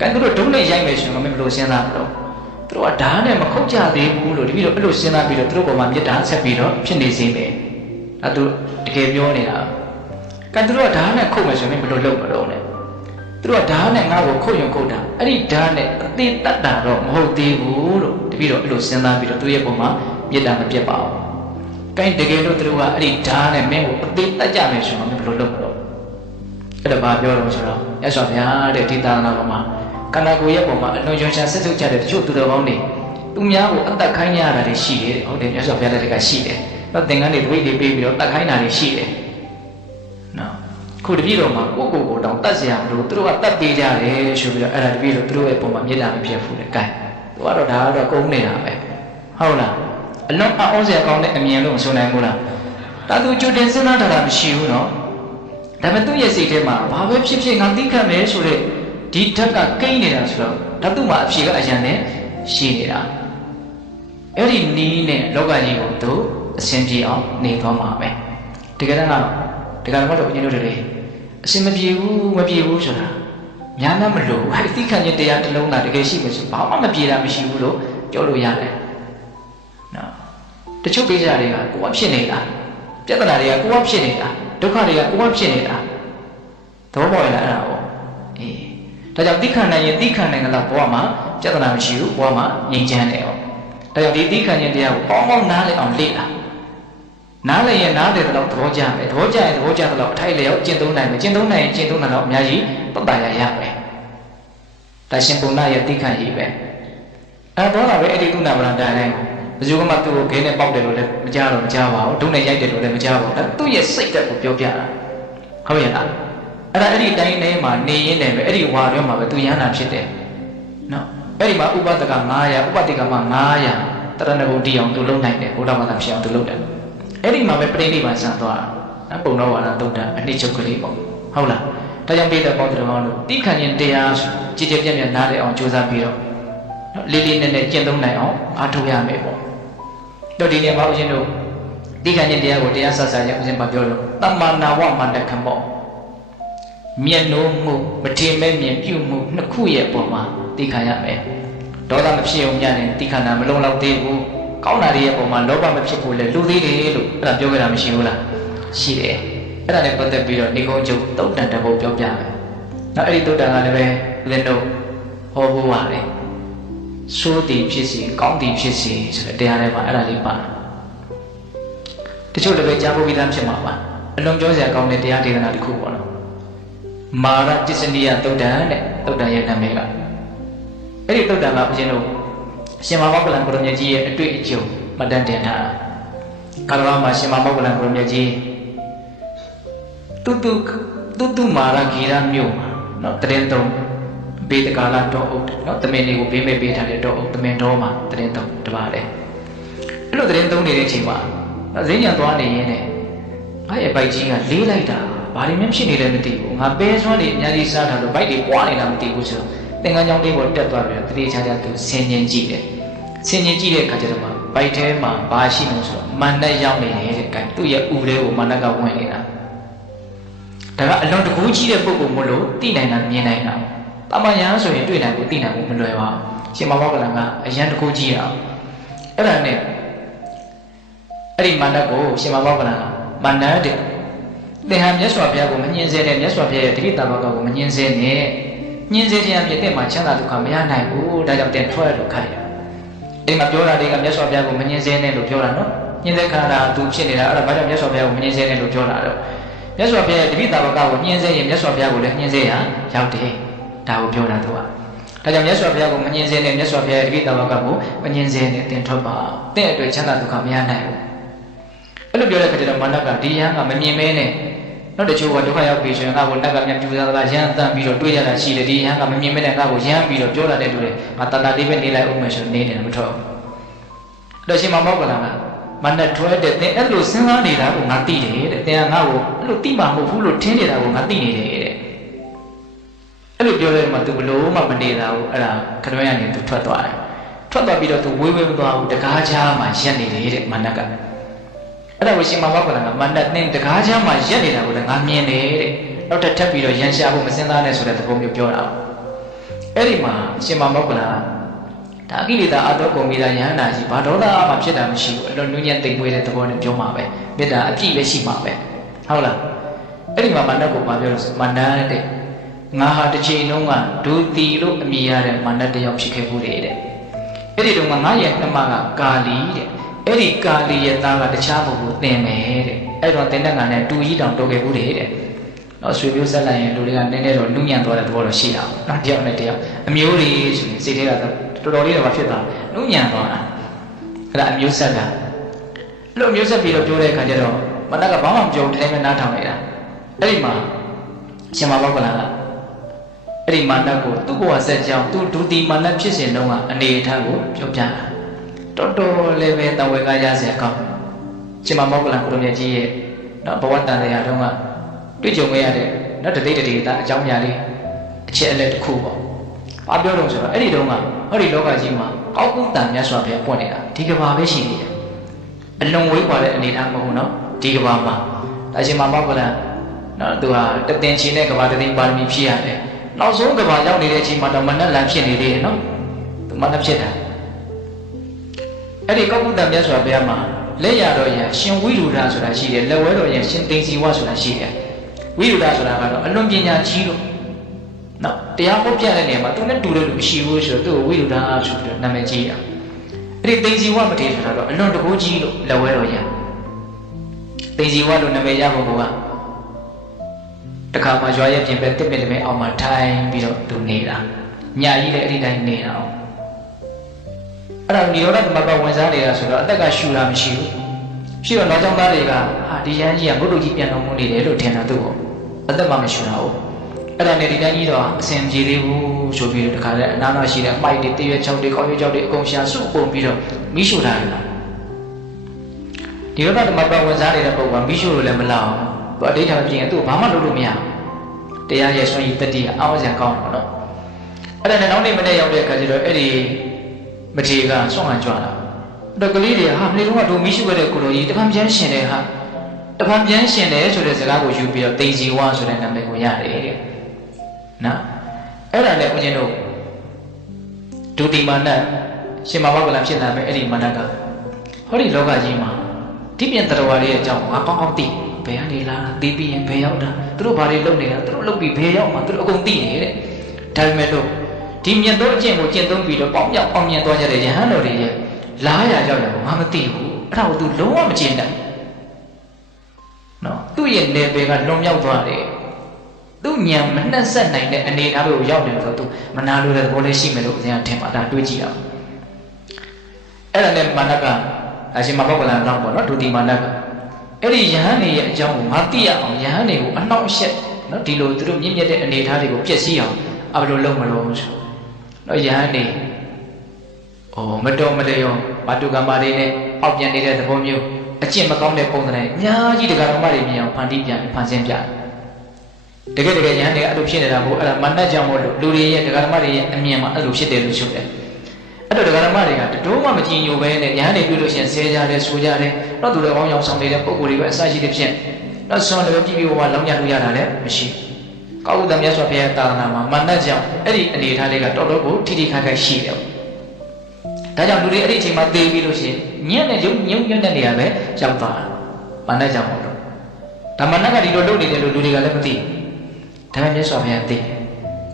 ကဲသူတို့ဒုံးနဲ့ရိုက်မယ်ဆိုရင်မင်းဘယ်လိုစဉ်းစားမလို့သူတို့ကဓာတ်နဲ့မခုတ်ကြသေးဘူးလို့တပည့်တော့အဲ့လိုစဉ်းစားပြီးတော့သူတို့ပုံမှာမေတ္တာဆက်ပြီးတော့ဖြစ်နေစေမယ်အဲ့သူတကယ်ပြောနေတာကဲသူတို့ကဓာတ်နဲ့ခုတ်မယ်ဆိုရင်ဘယ်လိုလုပ်မလို့လဲသူတို့ကဓာတ်နဲ့ငါ့ကိုခုတ်ရင်ခုတ်တာအဲ့ဒီဓာတ်နဲ့အသေးတတ်တာတော့မဟုတ်သေးဘူးလို့တပည့်တော့အဲ့လိုစဉ်းစားပြီးတော့သူရဲ့ပုံမှာမေတ္တာမပြတ်ပါဘူးကဲတကယ်လို့သူတို့ကအဲ့ဒီဓာတ်နဲ့မင်းကိုအသေးတတ်ကြမယ်ဆိုရင်ဘယ်လိုလုပ်မလို့အဲ့ဒါဘာပြောတော့ဆိုတော့ရသော်ဗျာတဲ့ဒီသာသနာပေါ်မှာခန္ဓာကိုယ်ရဲ့ပုံမှာအလွန်ကျွမ်းရှားဆက်စုပ်ကြတဲ့တချို့သူတော်ကောင်းတွေသူများကိုအသက်ခိုင်းရတာတွေရှိတယ်ဟုတ်တယ်မြတ်စွာဘုရားလက်ထက်ကရှိတယ်တော့သင်္ကန်းတွေတပိတ်တွေပေးပြီးတော့တတ်ခိုင်းတာတွေရှိတယ်နော်ခုတပည့်တော်မှာကိုကိုတောင်တတ်เสียမလို့သူတို့ကတတ်ပေးကြတယ်ဆိုပြီးတော့အဲ့ဒါတပည့်တော်သူတို့ရဲ့ပုံမှာမေတ္တာမဖြစ်ဘူးလေကဲသူကတော့ဒါကတော့ကုန်းနေတာပဲဟုတ်လားအလွန်အောင်စရာကောင်းတဲ့အမြင်လို့မဆိုနိုင်ဘူးလားဒါသူကြိုတင်စဉ်းစားထားတာမရှိဘူးနော်ဒါပေမဲ့သူ့ရဲ့စိတ်ထဲမှာဘာပဲဖြစ်ဖြစ်ငါသိခံမယ်ဆိုတဲ့ဒီဓာတ်ကကိန်းနေတာဆိုတော့ဓာတ်သူ့မှာအဖြေကအရန်နဲ့ရှိနေတာအဲ့ဒီနီးနဲ့လောကကြီးကိုသူအစဉ်ပြေအောင်နေသွားမှာပဲတကယ်တော့ဒီကရမတို့အရင်တို့တွေအစဉ်မပြေဘူးဆိုတာများမှမလို့အဲ့ဒီသိခံခြင်းတရားတစ်လုံးသာတကယ်ရှိမယ်ဆိုဘာမှမပြေတာမရှိဘူးလို့ပြောလို့ရတယ်နော်တချို့ကိစ္စတွေကကိုယ်ကဖြစ်နေတာပြဿနာတွေကကိုယ်ကဖြစ်နေတာဒုက္ခတွေကကိုယ်ကဖြစ်နေတာသဘောပေါက်ရလားအဲ့ဒါကိုအေးဒါကြောင့်သိခံနိုင်ရင်သိခံနိုင်ကြလားဘဝမှာပြဿနာမရှိဘူးဘဝမှာငြိမ်းချမ်းတယ်အောင်ဒါကြောင့်ဒီသိခံခြင်းတရားကိုပေါင်းနားလည်အောင်လေ့လာနားလည်ရင်နားတယ်တော့သဘောကျမယ်သဘောကျရင်သဘောကျတော့အထိုက်လျောက်ကျင့်သုံးနိုင်မယ်ကျင့်သုံးနိုင်ရင်ကျင့်သုံးတာတော့အများကြီးပတ်တာရမယ်ဒါရှင်ပုံနာရဲ့သိခံရေးပဲအဲ့တော့လည်းအဲ့ဒီကုဏဗရန်တိုင်းတိုင်းဘယ်သူမှသူ့ကိုခဲနဲ့ပေါက်တယ်လို့လည်းမကြားတော့မကြားပါဘူးဒုနဲ့ရိုက်တယ်လို့လည်းမကြားပါဘူးဒါသူ့ရဲ့စိတ်ဓာတ်ကိုပြောပြတာဟုတ်ရဲ့လားအဲ့ဒီတိုင်းထဲမှာနေရင်းတယ်ပဲအဲ့ဒီဝါတွင်းမှာပဲသူရဟန္တာဖြစ်တယ်နော်အဲ့ဒီမှာဥပဒက900ဥပတိကမ900တရဏဂုံတီအောင်သူလုံးနိုင်တယ်ဘုရားဘာသာဖြစ်အောင်သူလုပ်တယ်အဲ့ဒီမှာပဲပြိဋိဘံဆံသွားတာပုံတော်ဝါဒသုတ်တံအနှစ်ချုပ်ကလေးပေါ့ဟုတ်လားဒါကြောင့်ပိဋကပေါင်းတော်ကောင်းတို့တိခံခြင်းတရားကြည်ကြည်ပြည့်ပြည့်နားလည်အောင်ကြိုးစားပြီးတော့လေးလေးနက်နက်ကျင့်သုံးနိုင်အောင်အားထုတ်ရမယ်ပေါ့တို့ဒီနေရာမှာဦးဇင်းတို့တိခံခြင်းတရားကိုတရားဆက်ဆက်ရဦးဇင်းပါပြောလို့တမ္မာနာဝမန္တခံပေါ့မျက်နှိုးမှုမထင်မဲ့မြင်ပြုမှုနှစ်ခုရဲ့ပုံမှာတိခံရမယ်ဒေါသမဖြစ်အောင်ညနေတိခံတာမလုံလောက်သေးဘူးကောင်းတာတွေရဲ့ပုံမှာလောဘမဖြစ်ဘူးလေလူသေးတယ်လို့အဲ့ဒါပြောကြတာမရှိဘူးလားရှိတယ်အဲ့ဒါနဲ့ပတ်သက်ပြီးတော့နေကုန်းချုပ်တုတ်တန်တပုတ်ပြောပြမယ်နောက်အဲ့ဒီတုတ်တန်ကလည်းပဲဦးဇင်းတို့ဟောဖို့ပါတယ်ဆိုးသည်ဖြစ်စီကောင်းသည်ဖြစ်စီဆိုတဲ့တရားထဲမှာအဲ့ဒါလေးပါတချို့လည်းပဲကြားဖို့ပြီးသားဖြစ်မှာပါအလွန်ပြောစရာကောင်းတဲ့တရားဒေသနာတစ်ခုပေါ့နော်မာရတစ္ဆနိယတုတ်တန်တဲ့တုတ်တန်ရဲ့နာမည်ကအဲ့ဒီတုတ်တန်ကဦးဇင်းတို့ရှင်မောဂလံကိုရမြတ်ကြီးရဲ့အတွေ့အကြုံမှတ်တမ်းတင်ထားတာကာလမှာရှင်မောဂလံကိုရမြတ်ကြီးတုမာရဂီရမြို့မှာနော်တရင်တုံဘေတကာလတော်အုပ်နော်တမင်တွေကိုဘေးမဲ့ပေးထားတဲ့တော်အုပ်တမင်တော်မှာတရင်တုံတပါလေအဲ့လိုတရင်တုံနေတဲ့အချိန်မှာဈေးညံသွားနေရင်းနဲ့ငါရဲ့ဘိုက်ကြီးကလေးလိုက်တာဘာတွေမှဖြစ်နေလဲမသိဘူးငါပဲစွမ်းနေအများကြီးစားထားလို့ဘိုက်တွေပွားနေတာမသိဘူးဆိုတော့သင်္ကန်းကြောင်းလေးပေါ်တက်သွားပြီးတော့တတိချာချာသူဆင်ញင်ကြည့်တယ်ဆင်ញင်ကြည့်တဲ့အခါကျတော့ဘိုက်ထဲမှာဘာရှိလို့ဆိုတော့မန္တရောက်နေတယ်တဲ့ကဲသူ့ရဲ့ဥလေးကိုမန္တကဝင်နေတာဒါကအလွန်တကူကြီးတဲ့ပုဂ္ဂိုလ်မို့လို့သိနိုင်တာမြင်နိုင်တာတမန်ရန်ဆိုရင်တွေ့နိုင်ဖို့သိနိုင်ဖို့မလွယ်ပါဘူးရှင်မောဂလန်ကအရန်တကူကြီးတာအဲ့ဒါနဲ့အဲ့ဒီမန္တကိုရှင်မောဂလန်ကမန္တတဲ့သင်ဟာမြတ်စွာဘုရားကိုမညှင်းဆဲနဲ့မြတ်စွာဘုရားရဲ့တတိတာဘကကိုမညှင်းဆဲနဲ့ညှင်းဆဲခြင်းအဖြစ်တဲ့မှာချမ်းသာဒုက္ခမရနိုင်ဘူးဒါကြောင့်တင်ထွက်လို့ခိုင်းတယ်အဲ့ဒီမှာပြောတာတွေကမြတ်စွာဘုရားကိုမညှင်းဆဲနဲ့လို့ပြောတာနော်ညှင်းဆဲခန္ဓာသူဖြစ်နေတာအဲ့ဒါဘာကြောင့်မြတ်စွာဘုရားကိုမညှင်းဆဲနဲ့လို့ပြောတာတော့မြတ်စွာဘုရားရဲ့တပိတာဘကကိုညှင်းဆဲရင်မြတ်စွာဘုရားကိုလည်းညှင်းဆဲရရောက်တယ်ဒါကိုပြောတာသူကဒါကြောင့်မြတ်စွာဘုရားကိုမညှင်းဆဲနဲ့မြတ်စွာဘုရားရဲ့တပိတာဘကကိုမညှင်းဆဲနဲ့တင်ထွက်ပါတဲ့အတွက်ချမ်းသာဒုက္ခမရနိုင်ဘူးအဲ့လိုပြောတဲ့ခါကျတော့မန္တကဒီယံကမမြင်မဲနဲ့နောက်တချို့ကဒုက္ခရောက်ပြီဆိုရင်ငါ့ကိုလက်ကမြန်ပြူစားတာရမ်းတန်ပြီးတော့တွေးရတာရှိတယ်ဒီယံကမမြင်မဲနဲ့ငါ့ကိုရမ်းပြီးတော့ပြောလာတဲ့တူတယ်ငါတတလေးပဲနေလိုက်ဦးမယ်ဆိုနေတယ်မထွက်ဘူးအဲ့တော့ရှင်မောဂလန်ကမန္တထွဲတဲ့သင်အဲ့လိုစဉ်းစားနေတာကိုငါသိတယ်တဲ့သင်ကငါ့ကိုအဲ့လိုသိမှမဟုတ်ဘူးလို့ထင်နေတာကိုငါသိနေတယ်တဲ့အဲ့လိုပြောတဲ့မှာ तू ဘလို့မှမနေတာဘူးအဲ့ဒါခရွဲကနေ तू ထွက်သွားတယ်ထွက်သွားပြီးတော့ तू ဝေးဝေးမသွားဘူးတကားချားမှရက်နေတယ်တဲ့မန္တကအဲ့ အဲ့ဒါကိုရှင်မဘောကလန်ကမန္တသင်တကားချမ်းမှာရက်နေတာကိုလည်းငါမြင်တယ်တဲ့နောက်ထပ်ပြီးတော့ရန်ရှာဖို့မစင်သားနဲ့ဆိုတဲ့သဘောမျိုးပြောတာအဲ့ဒီမှာရှင်မဘောကလန်ကဒါအကိလေသာအတောကုန်ပြီးသားယဟန္တာကြီးဘာဒေါသမှဖြစ်တာမရှိဘူးအလွန်နူးညံ့သိမ်မွေးတဲ့သဘောနဲ့ပြောမှာပဲမေတ္တာအပြည့်ပဲရှိမှာပဲဟုတ်လားအဲ့ဒီမှာမန္တကိုပြောလို့မန္တတဲ့ငါဟာတစ်ချိန်လုံးကဒုတိလို့အမည်ရတဲ့မန္တတယောက်ဖြစ်ခဲ့ဘူးတဲ့အဲ့ဒီတော့ငါရဲ့နှမကကာလီတဲ့အဲ့ဒီကာလီရဲ့သားကတခြားမဟုတ်ဘူးသင်မယ်တဲ့အဲ့တော့သင်တဲ့ငါနဲ့တူကြီးတောင်တော်ခဲ့ဘူးတဲ့တော့ဆွေမျိုးဆက်လိုက်ရင်လူတွေကနည်းနည်းတော့နုညံ့သွားတဲ့သဘောတော့ရှိတာနော်တယောက်နဲ့တယောက်အမျိုးတွေဆိုရင်စိတ်ထဲကတော်တော်လေးတော့ဖြစ်သွားနုညံ့သွားတာအဲ့ဒါအမျိုးဆက်ကအဲ့လိုမျိုးဆက်ပြီးတော့ပြောတဲ့အခါကျတော့မနက်ကဘာမှမပြောဘူးတိုင်းပဲနားထောင်နေတာအဲ့ဒီမှာရှင်မဘောကလန်ကအဲ့ဒီမာနကိုသူ့ဘဝဆက်ကြောင်းသူဒုတိမာနဖြစ်စဉ်တုန်းကအနေအထားကိုပြောပြတာတော်တော်လေးပဲတဝေကရစေအကောင်းရှင်မဘောကလန်ကိုရမြတ်ကြီးရဲ့နော်ဘဝတန်တရားတုန်းကတွေ့ကြုံခဲ့ရတဲ့နော်တတိတတိတာအကြောင်းများလေးအချက်အလက်တစ်ခုပေါ့။ဘာပြောတော့ဆိုတော့အဲ့ဒီတုန်းကဟောဒီလောကကြီးမှာကောက်ကူးတန်မြတ်စွာဘုရားပွင့်နေတာဒီကဘာပဲရှိနေတယ်။အလွန်ဝေးกว่าတဲ့အနေအထားမဟုတ်ဘူးနော်ဒီကဘာမှာဒါရှင်မဘောကလန်နော်သူဟာတသင်္ချင်တဲ့ကဘာတသိပါရမီဖြစ်ရတယ်။နောက်ဆုံးကဘာရောက်နေတဲ့အချိန်မှာတော့မနှက်လန်ဖြစ်နေသေးတယ်နော်။သူမနှက်ဖြစ်တာ။အဲ့ဒီကောက်ကူးတန်မြတ်စွာဘုရားမှာလက်ရတော်ရရှင်ဝိရုဒ္ဓဆိုတာရှိတယ်လက်ဝဲတော်ရရှင်သိင်္စီဝဆိုတာရှိတယ်ဝိရုဒ္ဓဆိုတာကတော့အလွန်ပညာကြီးလို့နော်တရားဟောပြတဲ့နေရာမှာသူနဲ့တူတယ်လို့မရှိဘူးဆိုတော့သူ့ကိုဝိရုဒ္ဓဆိုပြီးတော့နာမည်ကြီးတာအဲ့ဒီသိင်္စီဝမထေရဆိုတာတော့အလွန်တကူကြီးလို့လက်ဝဲတော်ရသိင်္စီဝလို့နာမည်ရဖို့ကတခါမှရွာရဲ့ပြင်ပဲတစ်ပင်တစ်ပင်အောင်မှထိုင်ပြီးတော့သူနေတာညာကြီးလည်းအဲ့ဒီတိုင်းနေတာအောင်အဲ့ဒါនិရောဓသမဘဝင်စားနေတာဆိုတော့အသက်ကရှူတာမရှိဘူးရှိတော့နောက်ကြောင့်သားတွေကဟာဒီရန်ကြီးကဘုဒ္ဓကြီးပြန်တော်မူနေတယ်လို့ထင်တာသူ့ကိုအသက်မှမရှူတာဟုတ်အဲ့ဒါနဲ့ဒီတိုင်းကြီးတော့အစင်ပြေသေးဘူးဆိုပြီးတော့တခါလဲအနာနာရှိတဲ့အမိုက်တွေတရွက်ချောက်တွေကောင်းရွက်ချောက်တွေအကုန်ရှာစုပုံပြီးတော့မိရှူတာလေဒီရောသမဘဝင်စားနေတဲ့ပုံကမိရှူလို့လည်းမလောက်သူအဋ္ဌာမပြင်ရင်သူ့ဘာမှလုပ်လို့မရတရားရဲ့ဆွမ်းရည်တတိယအောင်းစရာကောင်းတယ်နော်အဲ့ဒါနဲ့နောက်နေ့မနေ့ရောက်တဲ့အခါကျတော့အဲ့ဒီမထေကဆွမ်းခံကြွလာတော့ကလေးတွေဟာမနေ့တုန်းကတို့မိရှုခဲ့တဲ့ကိုလိုကြီးတပံပြန်ရှင်တယ်ဟာတပံပြန်ရှင်တယ်ဆိုတဲ့စကားကိုယူပြီးတော့သိစီဝါဆိုတဲ့နာမည်ကိုရတယ်တဲ့နော်အဲ့ဒါနဲ့ဦးဇင်းတို့ဒုတိမာနရှင်မဘောကလန်ဖြစ်လာမယ်အဲ့ဒီမာနကဟောဒီလောကကြီးမှာဒီပြန်တော်ဝါလေးရဲ့အကြောင်းငါကောင်းကောင်းသိဘယ်ကနေလာသိပြီးရင်ဘယ်ရောက်တာသူတို့ဘာတွေလုပ်နေတာသူတို့လုပ်ပြီးဘယ်ရောက်မှသူတို့အကုန်သိနေတဲ့ဒါပေမဲ့လို့ဒီမြတ်သောအကျင့်ကိုကျင့်သုံးပြီးတော့ပေါင်းမြောက်အောင်မြင်သွားကြတဲ့ယဟန်တော်တွေရဲ့လားရကြောက်ရငါမသိဘူးအဲ့ဒါကို तू လုံးဝမကျင့်တတ်နော်သူ့ရဲ့နယ်ပယ်ကလွန်မြောက်သွားတယ်သူ့ဉာဏ်မနှက်ဆက်နိုင်တဲ့အနေအထားကိုရောက်နေတော့ तू မနာလိုတဲ့သဘောလေးရှိမယ်လို့ဦးဇင်းကထင်ပါဒါတွေးကြည့်အောင်အဲ့ဒါနဲ့မာနကအရှင်မဘောကလန်တော့ပေါ့နော်ဒုတိမာနကအဲ့ဒီယဟန်တွေရဲ့အကြောင်းကိုငါသိရအောင်ယဟန်တွေကိုအနှောင့်အယှက်နော်ဒီလိုသူတို့မြင့်မြတ်တဲ့အနေအထားတွေကိုပျက်စီးအောင်အဘယ်လိုလုပ်မလို့ဆိုနော်ယဟန်တွေမတော်မလျော်ဘာတုကမာတွေနဲ့အောက်ပြန်နေတဲ့သဘောမျိုးအကျင့်မကောင်းတဲ့ပုံစံနဲ့အများကြီးတရားတော်မတွေမြင်အောင်ဖန်တီးပြန်ဖန်ဆင်းပြတကယ်ယဟန်တွေကအဲ့လိုဖြစ်နေတာကိုအဲ့ဒါမနှက်ကြောင့်မို့လို့လူတွေရဲ့တရားတော်မတွေရဲ့အမြင်မှာအဲ့လိုဖြစ်တယ်လို့ဆိုတယ်အဲ့တော့တရားတော်မတွေကတတိုးမှမကြည်ညိုပဲနဲ့ယဟန်တွေပြုလို့ရှိရင်ဆဲကြတယ်ဆိုကြတယ်တော့သူတို့ကောင်းအောင်ဆောင်နေတဲ့ပုံကိုယ်တွေပဲအစရှိတဲ့ဖြင့်တော့ဆွမ်းလည်းပြည့်ပြည့်ဝဝလောင်းရလို့ရတာလည်းမရှိကောက်ဥဒ္ဒမြတ်စွာဘုရားသာသနာမှာမနှက်ကြောင့်အဲ့ဒီအနေအထားလေးကတော်တော်ကိုထိထိခိုက်ခိုက်ရှိတယ်ဒါကြောင့်လူတွေအဲ့ဒီအချိန်မှာသေပြီးလို့ရှိရင်ညံ့တဲ့ညုံညွတ်တဲ့နေရာပဲရောက်သွားတာမနှက်ကြောင့်ပေါ့လို့ဒါမနှက်ကဒီလိုလုပ်နေတယ်လို့လူတွေကလည်းမသိဒါပေမဲ့မြတ်စွာဘုရားသိ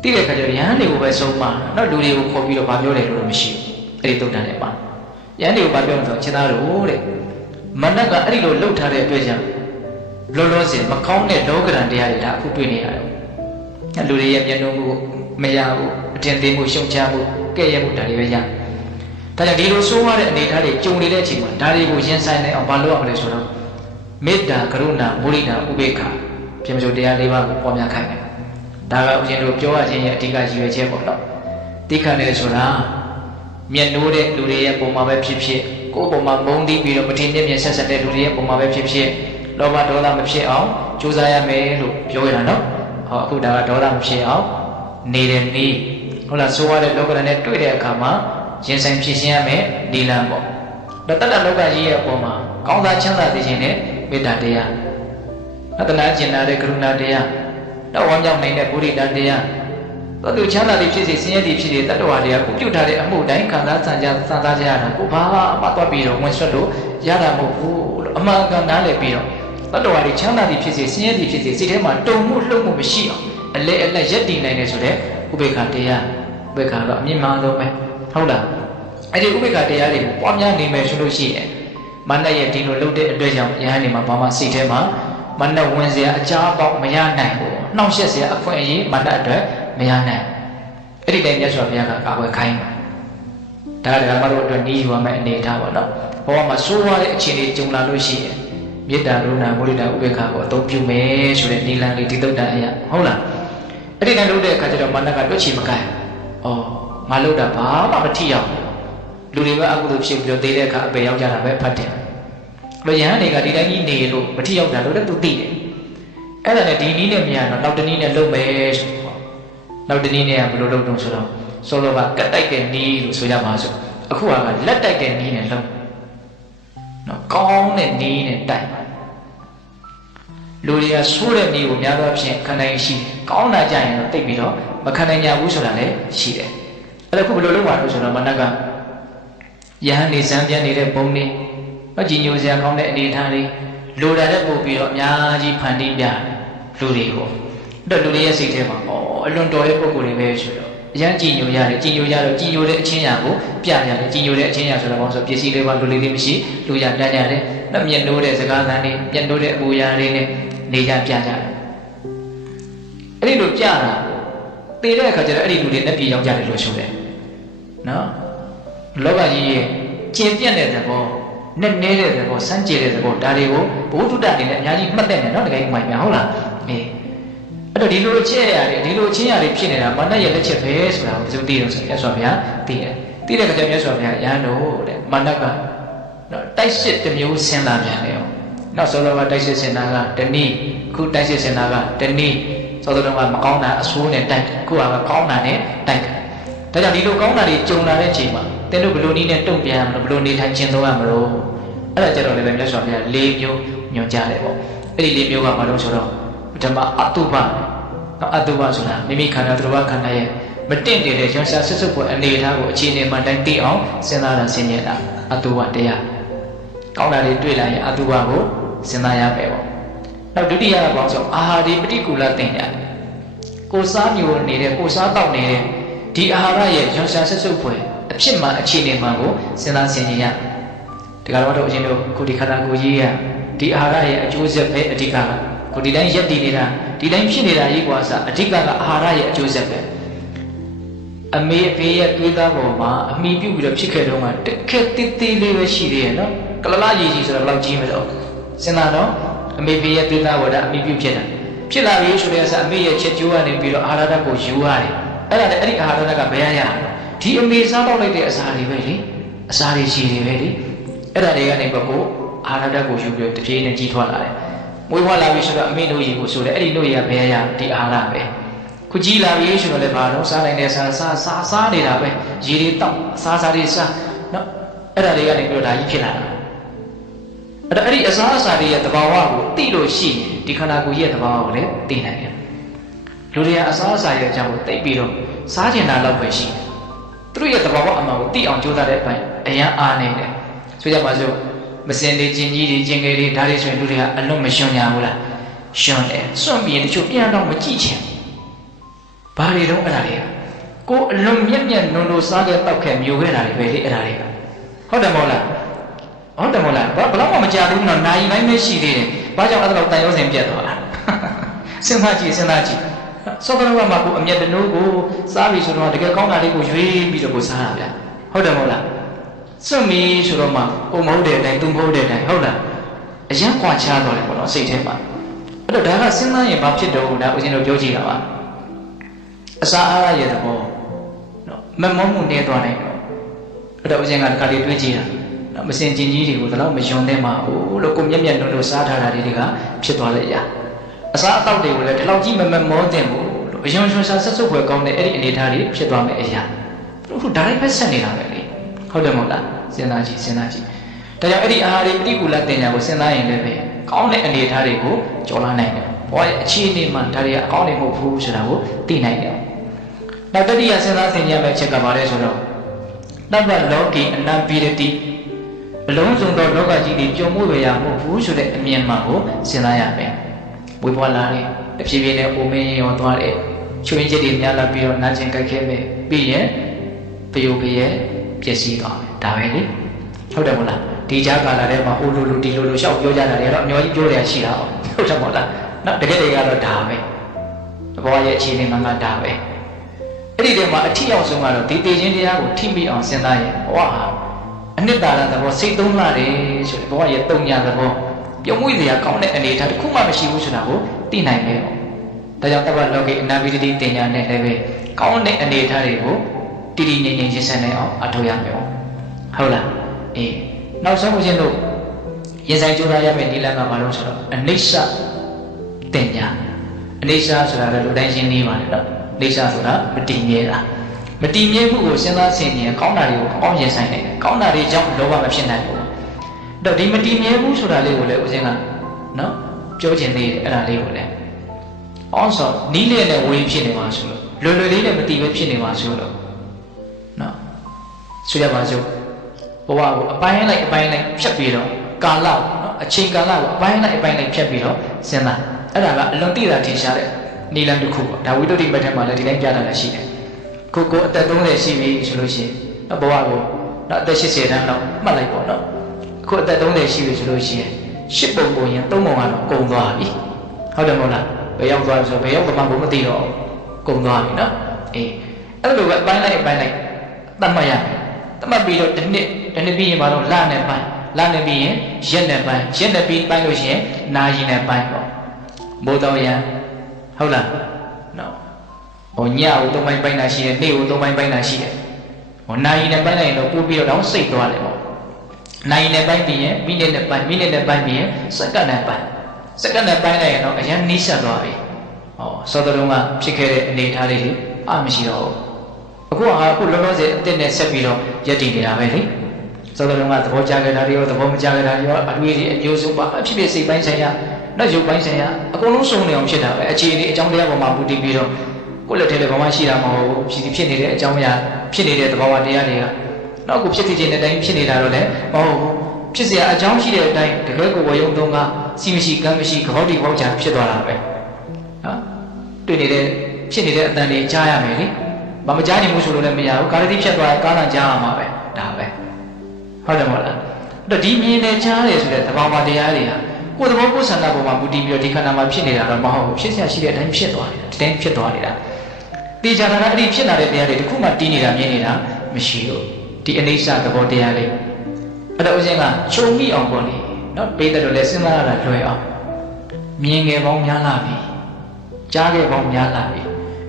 တဲ့အခါကျတော့ယဟန်တွေကိုပဲဆုံးမတော့လူတွေကိုခေါ်ပြီးတော့ဗာပြောတယ်လို့မရှိဘူးအဲ့ဒီတုတ်တန်နဲ့ပါယဟန်တွေကိုဗာပြောလို့ဆိုချင်းသားတို့တဲ့မနှက်ကအဲ့ဒီလိုလှုပ်ထားတဲ့အတွက်ကြောင့်လောလောဆယ်မကောင်းတဲ့လောကရန်တရားတွေဒါအခုတွေ့နေရတယ်လူတွေရဲ့မျက်နှာမှုမရဘူးအထင်သေးမှုရှုံချမှုကဲ့ရဲ့မှုဒါတွေပဲရဒါကြောင့်ဒီလိုဆိုးရတဲ့အနေအထားတွေကြုံနေတဲ့အချိန်မှာဒါတွေကိုရင်ဆိုင်နိုင်အောင်ဘာလုပ်ရမလဲဆိုတော့မေတ္တာကရုဏာမုဒိတာဥပေက္ခပြင်မစိုးတရား၄ပါးကိုပေါ်များခိုင်းတယ်ဒါကဦးဇင်းတို့ပြောရခြင်းရဲ့အဓိကရည်ရွယ်ချက်ပေါ့နော်တိခတ်တယ်ဆိုတာမျက်နှိုးတဲ့လူတွေရဲ့ပုံမှာပဲဖြစ်ဖြစ်ကိုယ်ပုံမှာမုန်းတီးပြီးတော့မထင်မြင်ဆက်ဆက်တဲ့လူတွေရဲ့ပုံမှာပဲဖြစ်ဖြစ်လောဘဒေါသမဖြစ်အောင်ကြိုးစားရမယ်လို့ပြောရတာနော်ဟောအခုဒါကဒေါသမဖြစ်အောင်နေတဲ့နည်းဟုတ်လားဆိုရတဲ့လောကရန်နဲ့တွေ့တဲ့အခါမှာရင်ဆိုင်ဖြစ်ရှင်းရမယ်နိလန်ပေါ့ တတ္တလောကကြီးရဲ့အပေါ်မှာကောင်းစားချမ်းသာစေခြင်းနဲ့မေတ္တာတရားတနာကျင်နာတဲ့ကရုဏာတရားတော့ဝမ်းမြောက်နိုင်တဲ့ပုရိသတရားသောသူချမ်းသာသည်ဖြစ်စေဆင်းရဲသည်ဖြစ်စေတတ္တဝါတရားကိုပြုထားတဲ့အမှုတိုင်းခံစားစံကြရတာကိုဘာမှသွားပြီးတော့ဝင်ဆွတ်လို့ရတာမဟုတ်ဘူးလို့အမှန်ကန်နားလည်ပြီးတော့တတ္တဝါတွေချမ်းသာသည်ဖြစ်စေဆင်းရဲသည်ဖြစ်စေစိတ်ထဲမှာတုန်မှုလှုပ်မှုမရှိအောင်အလဲအလက်ရက်တည်နိုင်တယ်ဆိုတဲ့ဥပေက္ခတရားဥပေက္ခတော့အမြင့်မားဆုံးပဲဟုတ်လားအဲ့ဒီဥပေက္ခတရားတွေကိုပွားများနေမယ်ဆိုလို့ရှိရင်မနတ်ရဲ့ဒီလိုလှုပ်တဲ့အတွက်ကြောင့်ယဟန်နေမှာဘာမှစိတ်ထဲမှာမနတ်ဝင်စရာအကြောင်းပေါက်မရနိုင်ဘူးနှောင့်ယှက်စရာအခွင့်အရေးမနတ်အတွက်မရနိုင်အဲ့ဒီတိုင်းမြတ်စွာဘုရားကကာကွယ်ခိုင်းတာဒါကဓမ္မတို့အတွက်နေယူရမယ့်အနေအထားပေါ့နော်ဘဝမှာဆိုးဝါးတဲ့အခြေအနေကြုံလာလို့ရှိရင်မေတ္တာကရုဏာမုဒိတာဥပေက္ခကိုအသုံးပြုမယ်ဆိုတဲ့နိလန်လေးဒီတုတ်တန်အရာဟုတ်လားအဲ့ဒီတိုင်းလုပ်တဲ့အခါကျတော့မနတ်ကတွက်ချီမကိုင်းဩငါလုပ်တာဘာမှမထိရောက်လူတွေကအကုသိုလ်ဖြစ်ပြီးတော့သေတဲ့အခါအပေရောက်ကြတာပဲဖတ်တယ်လူယဟန်တွေကဒီတိုင်းကြီးနေလို့မထိရောက်တာလို့လည်းသူသိတယ်အဲ့ဒါနဲ့ဒီနည်းနဲ့မရတော့နောက်တနည်းနဲ့လုပ်မယ်ဆိုနောက်တနည်းနဲ့ကဘယ်လိုလုပ်တုံးဆိုတော့စောစောကကတ်တိုက်တဲ့နည်းလို့ဆိုရပါစို့အခုကလက်တိုက်တဲ့နည်းနဲ့လုပ်နော်ကောင်းတဲ့နည်းနဲ့တိုက်လူတွေကဆိုးတဲ့နည်းကိုများသောအားဖြင့်ခံနိုင်ရှိတယ်ကောင်းတာကြရင်တော့တိတ်ပြီးတော့မခံနိုင်ကြဘူးဆိုတာလည်းရှိတယ်အဲ့ဒါခုဘယ်လိုလုပ်ပါလို့ဆိုတော့မနက်ကယဟန်နေစံပြန်နေတဲ့ပုံနေတော့ကြည်ညိုစရာကောင်းတဲ့အနေအထားလေးလိုတာတဲ့ပို့ပြီးတော့အများကြီးဖန်တီးပြလူတွေကိုအဲ့တော့လူတွေရဲ့စိတ်ထဲမှာအလွန်တော်ရဲ့ပုံကိုယ်တွေပဲဆိုတော့အရန်ကြည်ညိုရတယ်ကြည်ညိုရတော့ကြည်ညိုတဲ့အချင်းရာကိုပြရတယ်ကြည်ညိုတဲ့အချင်းရာဆိုတော့ဘာလို့ဆိုပစ္စည်းလေးပါလူလေးလေးမရှိလူရပြကြတယ်တော့မျက်နှိုးတဲ့စကားသံတွေမျက်နှိုးတဲ့အပူရာတွေနဲ့နေကြပြကြတယ်အဲ့ဒီလိုပြတာသေတဲ့အခါကျတော့အဲ့ဒီလူတွေနဲ့ပြေရောက်ကြတယ်လို့ဆိုတယ်နော်လောကကြီးရဲ့ကျင်ပြတ်တဲ့သဘောနဲ့နေတဲ့သဘောစမ်းကြတဲ့သဘောဒါတွေကိုဘုဒ္ဓတအနေနဲ့အများကြီးမှတ်တဲ့နဲ့နော်တကယ်မှန်ပြန်ဟုတ်လားအေးအဲ့တော့ဒီလိုအခြေရတယ်ဒီလိုအချင်းရတယ်ဖြစ်နေတာမနတ်ရဲ့လက်ချက်ပဲဆိုတာကိုဘယ်သူသိလို့ဆိုမြတ်စွာဘုရားသိတယ်သိတဲ့အခါကျမြတ်စွာဘုရားရဟန်းတို့တဲ့မနတ်ကနော်တိုက်စစ်တစ်မျိုးဆင်းလာပြန်တယ်နောက်ဆောလောကတိုက်စစ်ဆင်တာကတနည်းခုတိုက်စစ်ဆင်တာကတနည်းဆောလောကမကောင်းတာအဆိုးနဲ့တိုက်ခုကကောင်းတာနဲ့တိုက်တယ်ဒါကြောင့်ဒီလိုကောင်းတာတွေကြုံလာတဲ့အချိန်မှာသင်တို့ဘယ်လိုနည်းနဲ့တုံ့ပြန်မလို့ဘယ်လိုနေထိုင်ကျင့်သုံးရမလို့အဲ့ဒါကြတော့လည်းပဲမြတ်စွာဘုရား၄မျိုးညွှန်ကြားတယ်ပေါ့အဲ့ဒီ၄မျိုးကဘာလို့ဆိုတော့ပထမအတုပနော်အတုပဆိုတာမိမိခန္ဓာသူတော်ဘာခန္ဓာရဲ့မတင့်တယ်တဲ့ရွှန်ရှားဆွတ်ဆွတ်ပေါ်အနေအထားကိုအခြေအနေမှန်တိုင်းသိအောင်စဉ်းစားတာဆင်ញင်တာအတုပတရားကောင်းတာတွေတွေ့လာရင်အတုပကိုစဉ်းစားရမယ်ပေါ့နောက်ဒုတိယကဘာလို့ဆိုအာဟာဒီပฏิကူလတင်ညာကိုစားမျိုးနေတဲ့ကိုစားတောက်နေတဲ့ဒီအာဟာရရဲ့ရွှန်ရှားဆွတ်ဆွတ်ပေါ်အဖြစ်မှအခြေအနေမှကိုစဉ်းစားဆင်ခြင်ရဒီကတော့အရင်တို့ခုဒီခန္ဓာကိုယ်ကြီးကဒီအာဟာရရဲ့အကျိုးဆက်ပဲအဓိကကိုဒီတိုင်းရက်တည်နေတာဒီတိုင်းဖြစ်နေတာကြီးကွာစအဓိကအာဟာရရဲ့အကျိုးဆက်ပဲအမေအဖေရဲ့တွေးသားပေါ်မှာအမိပြုတ်ပြီးတော့ဖြစ်ခဲ့တော့မှတခက်တိတိလေးပဲရှိသေးရဲ့နော်ကလလကြီးကြီးဆိုတော့ဘယ်လောက်ကြီးမလို့စဉ်းစားတော့အမေဖေရဲ့တွေးသားပေါ်တာအမိပြုတ်ဖြစ်တာဖြစ်လာပြီဆိုတဲ့အစအမေရဲ့ချက်ကျိုးကနေပြီးတော့အာဟာရကိုယူရတယ်အဲ့ဒါလည်းအဲ့ဒီအာဟာရကဘယ်ရရဒီအမေစားပေါက်လိုက်တဲ့အစာတွေပဲလေအစာတွေရှိတွေပဲလေအဲ့ဒါတွေကနေဘကိုအာဟာရကိုယူပြီးတပြေးနဲ့ကြီးထွားလာတယ်မွေးဖွားလာပြီဆိုတော့အမေတို့ရေကိုဆိုတယ်အဲ့ဒီတို့ရေကဘယ်ရဒီအာဟာရပဲခုကြီးလာပြီဆိုတော့လည်းဘာလို့စားနိုင်တဲ့စားနေတာပဲရေတွေတောက်စားတွေစားနော်အဲ့ဒါတွေကနေပြီးတော့ဒါကြီးဖြစ်လာတာအဲ့ဒီအစားအစာတွေရဲ့သဘာဝကိုသိလို့ရှိရင်ဒီခန္ဓာကိုယ်ရဲ့သဘာဝကိုလည်းသိနိုင်တယ်လူတွေကအစားအစာရဲ့အကြောင်းကိုသိပြီးတော့စားကျင်တာလောက်ပဲရှိတယ်သူတို့ရဲ့သဘာဝအမှန်ကိုသိအောင်ကြိုးစားတဲ့အပိုင်းအရန်အားနေတယ်ဆိုကြပါစို့မစင်တွေကျင်ကြီးတွေကျင်ငယ်တွေဒါတွေဆိုရင်လူတွေကအလွန်မရှုံညာဘူးလားရှုံတယ်စွန့်ပြီးရင်တချို့ပြန်တော့မကြည့်ချင်ဘာတွေတော့အဲ့ဒါတွေကကိုအလွန်မြက်မြက်နုံနုံစားခဲ့တောက်ခဲ့မျိုးခဲ့တာတွေပဲလေအဲ့ဒါတွေကဟုတ်တယ်မဟုတ်လားဟုတ်တယ်မဟုတ်လားဘလောက်မှမကြဘူးနော်နာယီပိုင်းပဲရှိသေးတယ်ဘာကြောင့်အဲ့ဒါတော့တန်ရုံးစင်ပြတ်သွားတာစဉ်းစားကြည့်စောတော်ကမှကိုအမျက်တနိုးကိုစားပြီဆိုတော့တကယ်ကောင်းတာလေးကိုရွေးပြီးတော့ကိုစားတာဗျဟုတ်တယ်မဟုတ်လားစွန့်ပြီဆိုတော့မှကိုမဟုတ်တဲ့အတိုင်းသူမဟုတ်တဲ့အတိုင်းဟုတ်လားအရင်ကွာချသွားတယ်ပေါ့နော်စိတ်ထဲမှာအဲ့တော့ဒါကစဉ်းစားရင်ဘာဖြစ်တော့လဲဦးဇင်းတို့ပြောကြည့်တာပါအစာအားရရဲ့သဘောနော်မမောမှုနေသွားနိုင်တော့အဲ့တော့ဦးဇင်းကတခါလေးတွေးကြည့်တာနော်မစင်ကျင်ကြီးတွေကိုဒါတော့မယွန်သင့်ပါဘူးလို့ကိုမျက်မျက်နှုတ်လို့စားထားတာတွေကဖြစ်သွားလိုက်ရအစားအသောက်တွေကိုလည်းဒီလောက်ကြီးမမောသင့်ဘူးလို့အယွန်ရွှန်ရှာဆက်စုပ်ဖွယ်ကောင်းတဲ့အဲ့ဒီအနေအထားတွေဖြစ်သွားမယ်အရာသူတို့ဒါတိုင်းပဲဆက်နေတာပဲလေဟုတ်တယ်မဟုတ်လားစဉ်းစားကြည့် ဒါကြောင့်အဲ့ဒီအာဟာရပฏิကူလတင်ညာကိုစဉ်းစားရင်လည်းပဲကောင်းတဲ့အနေအထားတွေကိုကြော်လာနိုင်တယ်ဘဝရဲ့အခြေအနေမှာဒါတွေကအကောင်းတွေမဟုတ်ဘူးဆိုတာကိုသိနိုင်တယ်နောက်တတိယစဉ်းစားသင်ရမယ့်အချက်ကဘာလဲဆိုတော့တပ္ပလောကီအနံပိရတိအလုံးစုံသောလောကကြီးတွေကြုံမှုရမဟုတ်ဘူးဆိုတဲ့အမြင်မှကိုစဉ်းစားရမယ်ဝေဘွားလာတယ်တဖြည်းဖြည်းနဲ့အိုမင်းရောသွားတယ်ချွေးချက်တွေများလာပြီးတော့နာကျင်ကြိုက်ခဲမယ်ပြီးရင်ပယုပရဲ့ပျက်စီးသွားမယ်ဒါပဲလေဟုတ်တယ်မို့လားဒီကြားကာလထဲမှာအိုလိုလိုဒီလိုလိုရှောက်ပြောကြတာတွေကတော့အများကြီးပြောရရှိတာဟုတ်တယ်မို့လားနော်တကယ်တကယ်ကတော့ဒါပဲဘဝရဲ့အခြေအနေမှန်ကဒါပဲအဲ့ဒီတည်းမှာအထီအောင်ဆုံးကတော့ဒီတေခြင်းတရားကိုထိမိအောင်စဉ်းစားရင်ဘဝဟာအနှစ်သာရသဘောစိတ်သုံးလာတယ်ဆိုရင်ဘဝရဲ့တုံညာသဘောပြုံးမွေးစရာကောင်းတဲ့အနေအထားတစ်ခုမှမရှိဘူးဆိုတာကိုသိနိုင်မယ်။ဒါကြောင့်တပ္ပလောကေအနာပိတိတင်ညာနဲ့လည်းပဲကောင်းတဲ့အနေအထားတွေကိုတည်တည်ငြိမ်ငြိမ်ရင်းဆန်းနေအောင်အထောက်ရမယ်။ဟုတ်လား။အေးနောက်ဆုံးဦးဇင်းတို့ရင်ဆိုင်ကြိုးစားရမယ့်ဒီလက်ကဘာလို့ဆိုတော့အနိစ္စတင်ညာအနိစ္စဆိုတာလည်းလူတိုင်းရှင်းနေပါလေနော်။အနိစ္စဆိုတာမတည်မြဲတာမတည်မြဲမှုကိုစဉ်းစားဆင်ခြင်ကောင်းတာတွေကိုကောင်းရင်ဆိုင်နိုင်တယ်ကောင်းတာတွေကြောင့်လောဘမဖြစ်နိုင်ဘူးတော့ဒီမတည်မြဲဘူးဆိုတာလေးကိုလည်းဦးဇင်းကနော်ပြောချင်သေးတယ်အဲ့ဒါလေးကိုလည်းအောင်ဆိုနီးလေးနဲ့ဝေးဖြစ်နေမှာဆိုလို့လွယ်လွယ်လေးနဲ့မတည်ပဲဖြစ်နေမှာဆိုလို့နော်ဆိုရပါစို့ဘဝကိုအပိုင်းလိုက်ဖြတ်ပြီးတော့ကာလနော်အချိန်ကာလကိုအပိုင်းလိုက်ဖြတ်ပြီးတော့စဉ်းစားအဲ့ဒါကအလွန်သိတာထင်ရှားတဲ့နီလန်တစ်ခုပေါ့ဒါဝိတ္တုတိမတ်ထဲမှာလည်းဒီတိုင်းပြတာလည်းရှိတယ်ကိုအသက်30ရှိပြီဆိုလို့ရှိရင်ဘဝကိုနော်အသက်80တန်းတော့မှတ်လိုက်ပေါ့နော်ကိုအသက်30ရှိပြီဆိုလို့ရှိရင်10ပုံပုံရင်3ပုံကတော့ကုန်သွားပြီဟုတ်တယ်မဟုတ်လားဘယ်ရောက်သွားဆိုဘယ်ရောက်မှမသိတော့ကုန်သွားပြီနော်အေးအဲ့လိုပဲအပိုင်းလိုက်သတ်မှတ်ရမယ်သတ်မှတ်ပြီးတော့တစ်နှစ်ပြီးရင်မတော့လနဲ့ပိုင်းလနဲ့ပြီးရင်ရက်နဲ့ပြီးပိုင်းလို့ရှိရင်နာရီနဲ့ပိုင်းပေါ့မိုးတော်ရန်ဟုတ်လားနော်ဟိုညကို3ပိုင်းတာရှိတယ်နေ့ကို3ပိုင်းတာရှိတယ်ဟိုနာရီနဲ့ပိုင်းလိုက်ရင်တော့ပို့ပြီးတော့စိတ်သွားတယ်ပေါ့နာရီနဲ့ပိုင်းပြီးရင်မိနစ်နဲ့ပိုင်းပြီးရင်စက္ကန့်နဲ့ပိုင်းလိုက်ရင်တော့အရင်နီးစပ်သွားပြီဟောစောတော်ကဖြစ်ခဲ့တဲ့အနေအထားလေးတွေမရှိတော့ဘူးအခုလောလောဆယ်အစ်နဲ့ဆက်ပြီးတော့ရက်တည်နေတာပဲလေစောတော်ကသဘောကျခဲ့တာတွေရောသဘောမကျခဲ့တာတွေရောအတွေ့အကြုံအမျိုးစုံပါအဖြစ်စိတ်ပိုင်းဆိုင်ရာနောက်ရုပ်ပိုင်းဆိုင်ရာအကုန်လုံးစုံနေအောင်ဖြစ်တာပဲအခြေအနေအကြောင်းတရားပေါ်မှာပူတည်ပြီးတော့ကိုယ့်လက်ထဲလည်းဘာမှရှိတာမဟုတ်ဘူးဖြစ်နေတဲ့အကြောင်းအရာဖြစ်နေတဲ့သဘာဝတရားတွေကနောက်ကိုဖြစ်ခြင်းတဲ့အတိုင်းဖြစ်နေတာတော့လည်းမဟုတ်ဘူးဖြစ်เสียအကြောင်းရှိတဲ့အတိုင်းတကယ်ကိုဝေယုံသုံးကစီမရှိကမ်းမရှိကပောက်တိပေါက်ချဖြစ်သွားတာပဲနော်တွေ့နေတဲ့ဖြစ်နေတဲ့အတန်တွေကြားရမယ်လေဘာမကြားနိုင်ဘူးဆိုလို့လည်းမရဘူးကာရတိဖြတ်သွားကားလန်ကြားရမှာပဲဒါပဲဟုတ်တယ်မဟုတ်လားအဲ့တော့ဒီမြင်နေကြားတယ်ဆိုတဲ့သဘာဝတရားတွေဟာကိုယ်သဘောကိုယ်ဆန္ဒပေါ်မှာမူတည်ပြီးတော့ဒီခန္ဓာမှာဖြစ်နေတာတော့မဟုတ်ဘူးဖြစ်เสียရှိတဲ့အတိုင်းဖြစ်သွားနေတာဒီတိုင်းဖြစ်သွားနေတာတေချာတာကအဲ့ဒီဖြစ်လာတဲ့တရားတွေတခုမှတည်နေတာမြင်နေတာမရှိဘူးဒီအနိစ္စသဘောတရားလေးအဲ့တော့ဦးဇင်းကချုံမိအောင်ပေါ့လေနော်ပိတ်တယ်လည်းစဉ်းစားရတာလွယ်အောင်မြင်ငယ်ပေါင်းများလာပြီကြားခဲ့ပေါင်းများလာပြီ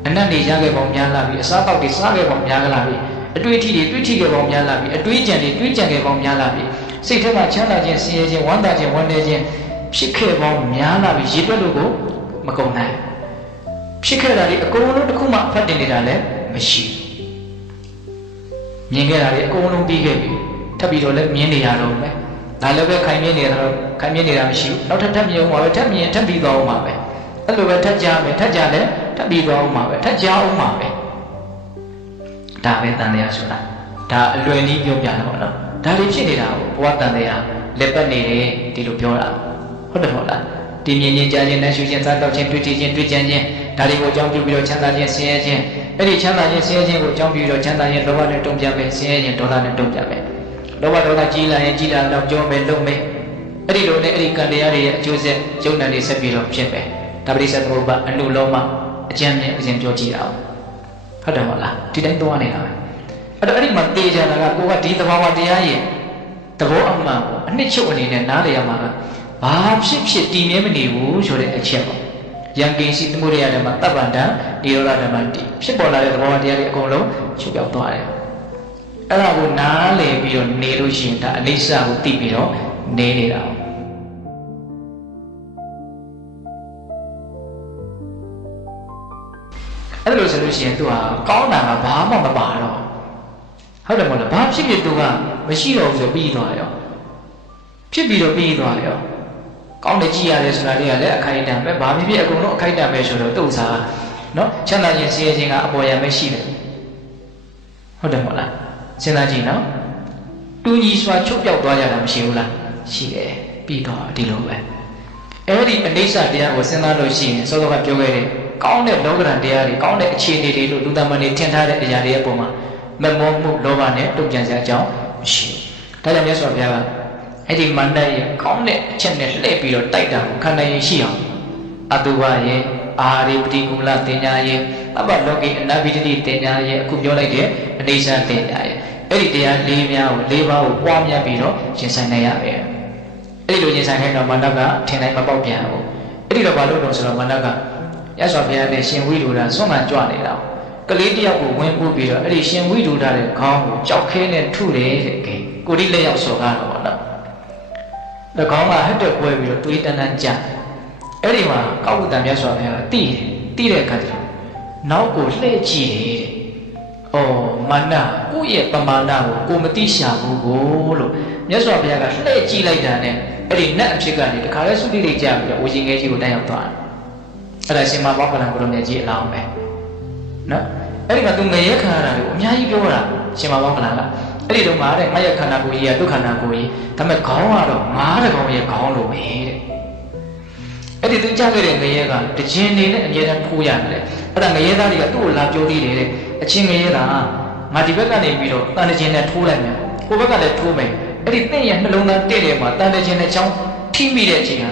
အနတ်နေရခဲ့ပေါင်းများလာပြီအစားတောက်တွေစားခဲ့ပေါင်းများလာပြီအတွေ့အထိတွေတွေ့ထိခဲ့ပေါင်းများလာပြီအတွေးကြံတွေတွေးကြံခဲ့ပေါင်းများလာပြီစိတ်ထဲမှာချမ်းသာခြင်းဆင်းရဲခြင်းဝမ်းသာခြင်းဝမ်းနည်းခြင်းဖြစ်ခဲ့ပေါင်းများလာပြီရည်တွက်လို့ကိုမကုန်နိုင်ဖြစ်ခဲ့တာတွေအကုန်လုံးတစ်ခုမှဖတ်တင်နေတာလည်းမရှိမြင်ခဲ့တာတွေအကုန်လုံးပြီးခဲ့ပြီထပ်ပြီးတော့လည်းမြင်နေရတော့မယ်ဒါလည်းပဲခိုင်မြင်နေတာတော့ခိုင်မြင်နေတာမရှိဘူးနောက်ထပ်မြင်အောင်ပါပဲထပ်မြင်ထပ်ပြီးသွားအောင်ပါပဲအဲ့လိုပဲထပ်ကြားမယ်ထပ်ကြားလည်းထပ်ပြီးသွားအောင်ပါပဲထပ်ကြားအောင်ပါပဲဒါပဲတန်တရားဆိုတာဒါအလွယ်နည်းပြောပြတာပေါ့နော်ဒါတွေဖြစ်နေတာကိုဘဝတန်တရားလက်ပတ်နေတယ်ဒီလိုပြောတာဟုတ်တယ်မဟုတ်လားဒီမြင်ခြင်းကြားခြင်းနဲ့ရှုခြင်းစားတော့ခြင်းတွေ့ခြင်းတွေ့ကြံခြင်းဒါတွေကိုအကြောင်းပြုပြီးတော့ချမ်းသာခြင်းဆင်းရဲခြင်းအဲ့ဒီချမ်းသာခြင်းဆင်းရဲခြင်းကိုအကြောင်းပြုပြီးတော့ချမ်းသာခြင်းလောဘနဲ့တုံ့ပြန်မယ်ဆင်းရဲခြင်းဒေါသနဲ့တုံ့ပြန်မယ်လောဘဒေါသကြီးလာရင်ကြီးလာတော့ကြောမယ်လုံမယ်အဲ့ဒီလိုနဲ့အဲ့ဒီကံတရားတွေရဲ့အကျိုးဆက်ယုံနာတွေဆက်ပြီးတော့ဖြစ်မယ်ဒါပရိစ္ဆေသမုပ္ပါအနုလောမအကျဉ်းနဲ့အစဉ်ပြောကြည့်အောင်ဟုတ်တယ်မဟုတ်လားဒီတိုင်းသွားနေတာပဲအဲ့တော့အဲ့ဒီမှာတေချာတာကကိုကဒီသဘာဝတရားရဲ့သဘောအမှန်ကိုအနှစ်ချုပ်အနေနဲ့နားလည်ရမှာကဘာဖြစ်တည်မြဲမနေဘူးဆိုတဲ့အချက်ပေါ့ယံကိစီသမှုရရတဲ့မှာတပ္ပန္တနိရောဓဓမ္မတိဖြစ်ပေါ်လာတဲ့သဘောတရားတွေအကုန်လုံးချုပ်ပြောက်သွားတယ်အဲ့ဒါကိုနားလည်ပြီးတော့နေလို့ရှိရင်ဒါအနိစ္စကိုသိပြီးတော့နေနေတာအဲ့လိုဆိုလို့ရှိရင်သူကကောင်းတာကဘာမှမပါတော့ဟုတ်တယ်မဟုတ်လားဘာဖြစ်သူကမရှိတော့ဘူးဆိုပြီးသွားရော ဖြစ်ပြီးတော့ပြီးသွားတယ်ကောင်းတယ်ကြည်ရတယ်ဆိုတာလေးကလည်းအခိုက်အတန့်ပဲဘာဖြစ်ဖြစ်အကုန်လုံးအခိုက်အတန့်ပဲဆိုတော့တုတ်စားနော်ချမ်းသာခြင်းဆင်းရဲခြင်းကအပေါ်ရမယ်ရှိတယ်ဟုတ်တယ်မဟုတ်လားစဉ်းစားကြည့်နော်တူညီစွာချုပ်ပြောက်သွားကြတာမရှိဘူးလားရှိတယ်ပြီးတော့ဒီလိုပဲအဲ့ဒီအနိစ္စတရားကိုစဉ်းစားလို့ရှိရင်စောစောကပြောခဲ့တဲ့ကောင်းတဲ့လောကဓာတ်တရားတွေကောင်းတဲ့အခြေအနေတွေလို့လူသားမတွေထင်ထားတဲ့အရာတွေအပေါ်မှာမမောမှုလောဘနဲ့တုံ့ပြန်စရာအကြောင်းမရှိဘူးဒါကြောင့်မြတ်စွာဘုရားကအဲ့ဒီမန္တရဲ့ကောင်းတဲ့အချက်နဲ့လှည့်ပြီးတော့တိုက်တာကိုခန္ဓာရင်ရှိအောင်အတုဝရဲ့အာဟာရိပတိကုလတင်ညာရဲ့အဘလောကိအနာဘိတတိတင်ညာရဲ့အခုပြောလိုက်တဲ့အနိစ္စတင်ညာရဲ့အဲ့ဒီတရား၄ပါးကိုပွားများပြီးတော့ရင်ဆိုင်နိုင်ရမယ်အဲ့ဒီလိုရင်ဆိုင်ခိုင်းတော့မန္တကထင်တိုင်းမပေါက်ပြန်ဘူးအဲ့ဒီတော့ဘာလို့လဲဆိုတော့မန္တကရသော်ဘုရားနဲ့ရှင်ဝိဒုဒဆွမ်းမှကြွနေတာကလေးတယောက်ကိုဝင်ပို့ပြီးတော့အဲ့ဒီရှင်ဝိဒုဒရဲ့ခေါင်းကိုကြောက်ခဲနဲ့ထုတယ်တဲ့ကိုဒီလက်ရောက်စော်ကားတော့ပေါ့နော်ဒီခေါင်းကဟက်တက်ကွဲပြီးတော့တွေးတန်းတန်းကြအဲ့ဒီမှာကောက်ဝတ္တမြတ်စွာဘုရားကတိတဲ့အခါကျတော့နောက်ကိုလှည့်ကြည့်တယ်တဲ့။အော်မန္နကိုယ့်ရဲ့ပမာဏကိုမသိရှာဘူးကိုလို့မြတ်စွာဘုရားကလှည့်ကြည့်လိုက်တာနဲ့အဲ့ဒီနတ်အဖြစ်ကနေတခါလဲသုတိလေးကြပြီးတော့ဝေရှင်ငယ်ကြီးကိုတိုက်ရောက်သွားတယ်။အဲ့ဒါရှင်မဘောကလံကိုရမြတ်ကြီးအလောင်းပဲ။နော်။အဲ့ဒီမှာသူငရဲခါရတာကိုအများကြီးပြောတာရှင်မဘောကလံကအဲ့ဒီတော့ငါတဲ့ငါရဲ့ခန္ဓာကိုယ်ကြီးကဒုက္ခနာကိုယ်ကြီးဒါပေမဲ့ခေါင်းကတော့ငါးတကောင်ရဲ့ခေါင်းလိုပဲတဲ့အဲ့ဒီသူကြားခဲ့တဲ့ငရဲကတခြင်းနေနဲ့အမြဲတမ်းထိုးရတယ်အဲ့ဒါငရဲသားတွေကသူ့ကိုလာပြောသေးတယ်တဲ့အချင်းငရဲကငါဒီဘက်ကနေပြီးတော့တန်တခြင်းနဲ့ထိုးလိုက်မယ်ကိုဘက်ကလည်းထိုးမယ်အဲ့ဒီသင်ရဲ့နှလုံးသားတဲ့တယ်မှာတန်တခြင်းနဲ့ချောင်းထိမိတဲ့အချိန်က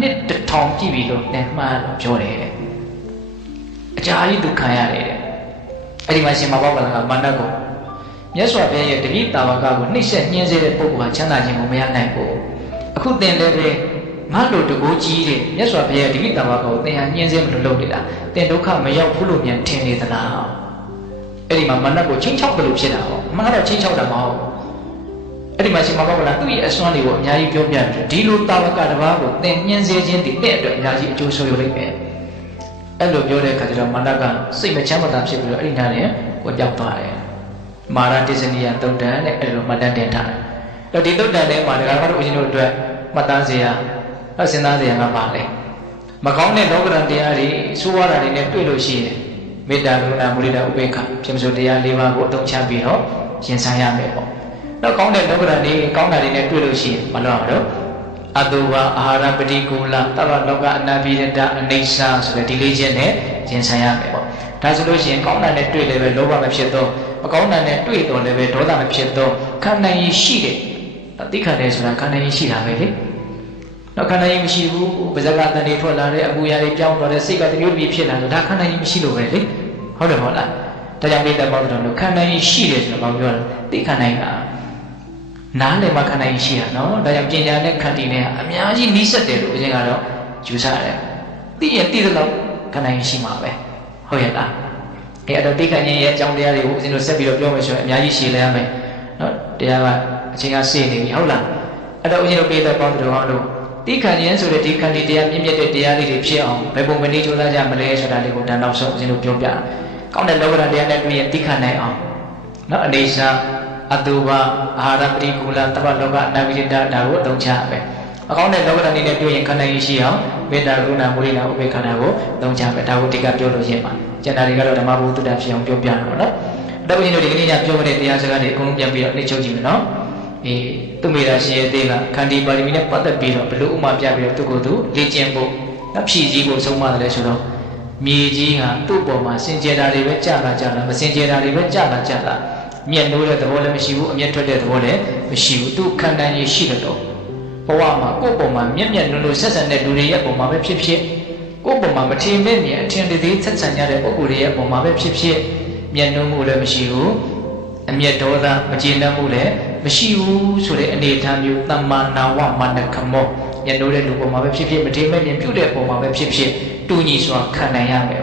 အနှစ်တစ်ထောင်ကြည့်ပြီးတော့နဲ့မှားတော့ပြောတယ်တဲ့အကြာကြီးသူခံရတယ်တဲ့အဲ့ဒီမှာရှင်မဘောကလည်းမန္တကိုမြတ်စွာဘုရားရဲ့တတိတာဝကကိုနှိမ့်ဆက်ညှင်းစေတဲ့ပုဂ္ဂိုလ်ကချမ်းသာခြင်းကိုမရနိုင်ဘူးအခုသင်လည်းပဲငါတို့တကူကြီးတဲ့မြတ်စွာဘုရားတတိတာဝကကိုသင်ဟာညှင်းစေမလို့လုပ်နေတာသင်ဒုက္ခမရောက်ဘူးလို့မြန်ထင်နေသလားအဲ့ဒီမှာမနတ်ကိုချင်းချောက်တယ်လို့ဖြစ်တာဟောမကတော့ချင်းချောက်တာမဟုတ်အဲ့ဒီမှာရှင်မကောကလာသူ့ရဲ့အစွမ်းတွေကိုအများကြီးပြောပြပြီးဒီလိုတာဝကတစ်ပါးကိုသင်ညှင်းစေခြင်းဒီတဲ့အတွက်အများကြီးအကျိုးဆိုးရလိမ့်မယ်အဲ့လိုပြောတဲ့အခါကျတော့မနတ်ကစိတ်မချမ်းသာဖြစ်ပြီးတော့အဲ့ဒီနားနဲ့ကိုပြောက်သွားတယ်မာရတိစနိယသုတ်တန်တဲ့အဲ့လိုမှတ်တမ်းတင်ထားတယ်။အဲ့ဒီသုတ်တန်ထဲမှာဒကာမတို့ဦးဇင်းတို့အတွက်မှတ်သားစရာစဉ်းစားစရာကပါလေ။မကောင်းတဲ့လောကဓာတ်တရားတွေဆိုးဝါးတာတွေနဲ့တွေ့လို့ရှိရင်မေတ္တာကရုဏာမုဒိတာဥပေက္ခဖြစ်မစိုးတရား၄ပါးကိုအသုံးချပြီးတော့ရင်ဆိုင်ရမယ်ပေါ့။နောက်ကောင်းတဲ့လောကဓာတ်တွေကောင်းတာတွေနဲ့တွေ့လို့ရှိရင်မလို့ရတော့အတုဝအာဟာရပတိကူလတဗ္ဗလောကအနာဘိရတအနေဆာဆိုတဲ့ဒီလေးချက်နဲ့ရင်ဆိုင်ရမယ်ပေါ့။ဒါဆိုလို့ရှိရင်ကောင်းတာနဲ့တွေ့လည်းပဲလောဘမဖြစ်တော့အကောင်းတန်နဲ့တွေ့တော်လည်းပဲဒေါသမဖြစ်တော့ခန္ဓာရင်ရှိတယ်သိခါတယ်ဆိုတာခန္ဓာရင်ရှိတာပဲလေတော့ခန္ဓာရင်မရှိဘူးပါဇက်ကတန်တွေထွက်လာတဲ့အပူရာတွေပြောင်းသွားတဲ့စိတ်ကတမျိုးတမျိုးဖြစ်လာတော့ဒါခန္ဓာရင်မရှိလို့ပဲလေဟုတ်တယ်မဟုတ်လားဒါကြောင့်မိတ္တပေါင်းတော်လို့ခန္ဓာရင်ရှိတယ်ဆိုတော့ဘာပြောလဲသိခန္ဓာရင်ကနားလည်မှခန္ဓာရင်ရှိတာနော်ဒါကြောင့်ပညာနဲ့ခန္တီနဲ့အများကြီးနီးစပ်တယ်လို့အရင်ကတော့ယူဆတယ်သိရင်သိတဲ့လောက်ခန္ဓာရင်ရှိမှာပဲဟုတ်ရဲ့လားအဲ့တော့တိခဏင်းရဲ့အကြောင်းတရားတွေကိုဦးဇင်းတို့ဆက်ပြီးတော့ပြောမယ်ဆိုရင်အများကြီးရှင်းလဲရမယ်နော်တရားကအချိန်ကစေနေပြီဟုတ်လားအဲ့တော့ဦးဇင်းတို့ပြေးတဲ့ပေါင်းတော်အောင်လို့တိခဏင်းဆိုတဲ့ဒီခန္တီတရားမြင့်မြတ်တဲ့တရားလေးတွေဖြစ်အောင်ဘယ်ပုံမနည်းကြိုးစားကြမလဲဆိုတာလေးကိုဒါနောက်ဆုံးဦးဇင်းတို့ပြောပြကောင်းတဲ့လောကဓာတ်တရားနဲ့တွေ့ရင်တိခဏင်းအောင်နော်အနေစာအတုဝအာဟာရပတိကူလတဗ္ဗလောကအနာဂိတဒါကိုအသုံးချရမယ်အကောင်းတဲ့လောကဓာတ်နဲ့တွေ့ရင်ခန္ဓာရှိအောင်မေတ္တာကရုဏာမုဒိတာဥပေက္ခဏကိုသုံးချမယ်ဒါကိုတိကပြောလို့ရမှာကျန်တာတွေကတော့ဓမ္မဘုဒ္ဓတာဖြစ်အောင်ပြောပြရမှာနော်။ဒါပေမဲ့ဒီကနေ့ညပြောတဲ့တရားစကားတွေအကုန်လုံးပြန်ပြီးတော့နှိမ့်ချုပ်ကြည့်မယ်နော်။သူမေရာရှင်ရဲ့အသေးကခန္တီပါရမီနဲ့ပတ်သက်ပြီးတော့ဘလို့ဥမာပြပြီးတော့သူကိုယ်သူလေ့ကျင့်ဖို့ဖြည့်စည်းဖို့ဆုံးမတယ်ဆိုတော့မြေကြီးဟာသူ့ပေါ်မှာစင်ကြယ်တာတွေပဲကြာတာမစင်ကြယ်တာတွေပဲကြာတာမျက်နှိုးတဲ့သဘောလည်းမရှိဘူးအမျက်ထွက်တဲ့သဘောလည်းမရှိဘူးသူခန္ဓာကြီးရှိတယ်တော့ဘဝမှာကိုယ့်ပေါ်မှာမျက်နုံဆက်ဆံတဲ့လူတွေရဲ့ပုံမှာပဲဖြစ်ကိုယ့်ပုံမှာမထင်မဲ့မြင်အထင်သေးဆက်ဆံကြတဲ့ပုဂ္ဂိုလ်တွေရဲ့ပုံမှာပဲဖြစ်မျက်နှုံမှုလည်းမရှိဘူးအမျက်ဒေါသမကျေနပ်မှုလည်းမရှိဘူးဆိုတဲ့အနေအထားမျိုးတမ္မာနာဝမနခမောမျက်နှိုးတဲ့လူပုံမှာပဲဖြစ်မထင်မဲ့မြင်ပြုတဲ့ပုံမှာပဲဖြစ်တူညီစွာခံနိုင်ရမယ်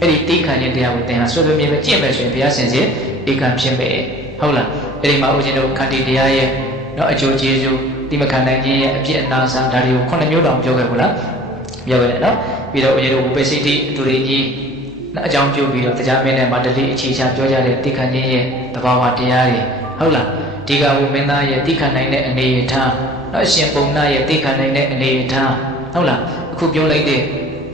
အဲ့ဒီတိခဏ်ရင်တရားကိုသင်ဟာဆွေးနွေးမြင်ပဲကြည့်မယ်ဆိုရင်ဘုရားရှင်စီဧကံဖြစ်မယ်ဟုတ်လားအဲ့ဒီမှာဦးဇင်းတို့ခန္တီတရားရဲ့နော်အကျိုးကျေးဇူးတိမခန္ဓာကြီးရဲ့အပြည့်အနာစာဒါတွေကို9မျိုးတောင်ပြောခဲ့ဘူးလားပြောခဲ့တယ်နော်ပြီးတော့ဦးဇင်းတို့ဝိပဿိတိအတူတူကြီးအကြောင်းပြုပြီးတော့တရားမင်းနဲ့မာတလိအခြေချပြောကြတဲ့တိခဏ်ကြီးရဲ့သဘာဝတရားတွေဟုတ်လား ဒီကဝမင်းသားရဲ့တိခတ်နိုင်တဲ့အနေအထားနော်အရှင်ပုံနာရဲ့တိခတ်နိုင်တဲ့အနေအထားဟုတ်လားအခုပြောလိုက်တဲ့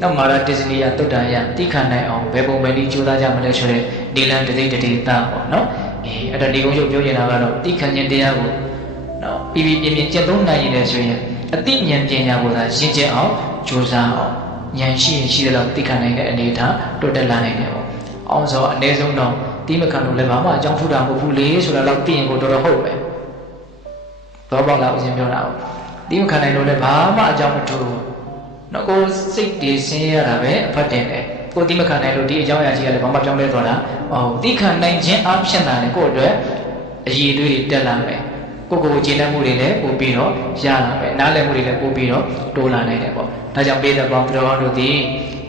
နောက်မာရတစ္စနီယတုတ်တန်ရတိခတ်နိုင်အောင်ဘယ်ပုံပဲဒီကြိုးစားကြမလဲဆိုတဲ့ဒီလန်တသိတတိတာပေါ့နော်အဲ့တော့ဒီကုန်းချုပ်ပြောနေတာကတော့တိခတ်ခြင်းတရားကိုနော်ပြီးပြင်းကျင့်သုံးနိုင်ရင်ဆိုရင်အသိဉာဏ်ပညာကိုသာရှင်းကျင်အောင်ကြိုးစားအောင်ဉာဏ်ရှိရင်ရှိတဲ့လောက်တိခတ်နိုင်တဲ့အနေအထားတိုးတက်လာနိုင်တယ်ပေါ့အောင်ဆိုအနည်းဆုံးတော့တိမခံလို့လည်းဘာမှအကြောင်းထူတာမဟုတ်ဘူးလေဆိုတာတော့သိရင်ကိုတော်တော်ဟုတ်ပဲတော့ပေါက်လာဦးရှင်ပြောတာပေါ့တိမခံနိုင်လို့လည်းဘာမှအကြောင်းမထူဘူးနော်ကိုစိတ်တည်ဆင်းရတာပဲအဖတ်တင်တယ်ကိုတိမခံနိုင်လို့ဒီအကြောင်းအရာကြီးကလည်းဘာမှပြောင်းလဲသွားတာဟုတ်တိခံနိုင်ခြင်းအဖြစ်လာတယ်ကိုအတွက်အည်အသွေးတွေတက်လာမယ်ကိုကျေနပ်မှုတွေလည်းပို့ပြီးတော့ရလာမယ်နားလည်မှုတွေလည်းပို့ပြီးတော့တိုးလာနိုင်တယ်ပေါ့ဒါကြောင့်ပေးတဲ့ပေါင်းသူတော်ကောင်းတို့ဒီ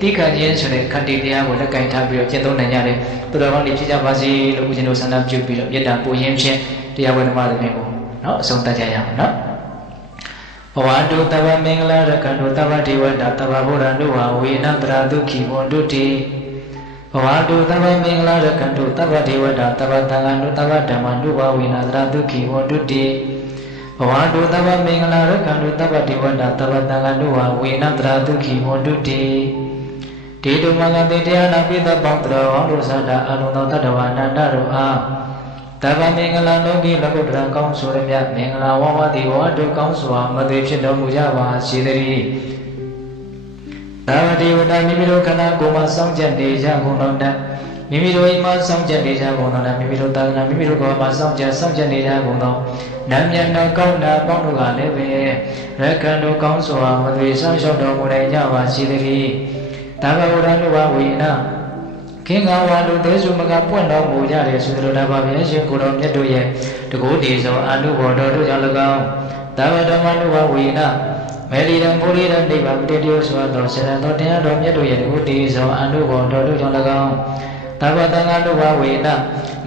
တိခတ်ခြင်းဆိုတဲ့ခန္တီတရားကိုလက်ကင်ထားပြီးတော့ကျင့်သုံးနိုင်ကြတယ်သူတော်ကောင်းတွေဖြစ်ကြပါစေလို့ဦးဇင်းတို့ဆန္ဒပြုပြီးတော့မေတ္တာပို့ရင်းဖြင့်တရားဝဲဓမ္မသဖြင့်ကိုနော်အဆုံးသတ်ကြရအောင်နော်ဘဝတုတဗ္ဗမင်္ဂလာရကံတုတဗ္ဗဒေဝတာတဗ္ဗဗုဒ္ဓနုဝဝေနတရာဒုက္ခိဝန္တုတိဘဝတုတဗ္ဗမင်္ဂလာရကံတုတဗ္ဗဒေဝတာတဗ္ဗသံဃာနုတဗ္ဗဓမ္မနုဝဝေနတရာဒုက္ခိဝန္တုတိဘဝတုတဗ္ဗမင်္ဂလာရကံတုတဗ္ဗဒေဝတာတဗ္ဗသံဃာနုဝဝေနတရာဒုက္ခိဝန္တုတိဒေတုမဂ္ဂတေတရားနာပိသပေါင်းတော်အောင်လို့သာတာအလုံးသောတတ္တဝါနန္တတို့အားတဗ္ဗမင်္ဂလာလောကီလကုတ္တရာကောင်းဆိုရမြတ်မင်္ဂလာဝဝတိဝါတုကောင်းစွာမသွေဖြစ်တော်မူကြပါစေတည်းသဗ္ဗဒေဝတာမိမိတို့ခန္ဓာကိုယ်မှာစောင့်ကြနေကြကုန်တော်တတ်မိမိတို့အိမ်မှာစောင့်ကြနေကြကုန်တော်တတ်မိမိတို့သာသနာမိမိတို့ကိုယ်မှာစောင့်ကြနေကြကုန်တော်နတ်မြတ်တော်ကောင်းတာပေါင်းတို့ကလည်းပဲရက္ခဏတို့ကောင်းစွာမသွေဆောင်ရှောက်တော်မူနိုင်ကြပါစေတည်းတဗ္ဗဝရဏုဝဝေနခင်္ဃဝါလူသေးစုမကပွင့်တော်မူကြတယ်ဆိုလိုတာပါဗျာရှင်ကိုတော်မြတ်တို့ရဲ့တကူတည်သောအနုဘောတော်တို့ကြောင့်၎င်းသဗ္ဗဓမ္မနုဝဝေနမေလီရံဘူရိရနိဗ္ဗာန်ပတိတိယဆိုသောဆရဏတော်တရားတော်မြတ်တို့ရဲ့တကူတည်သောအနုဘောတော်တို့ကြောင့်၎င်းသဗ္ဗသံဃာနုဝဝေန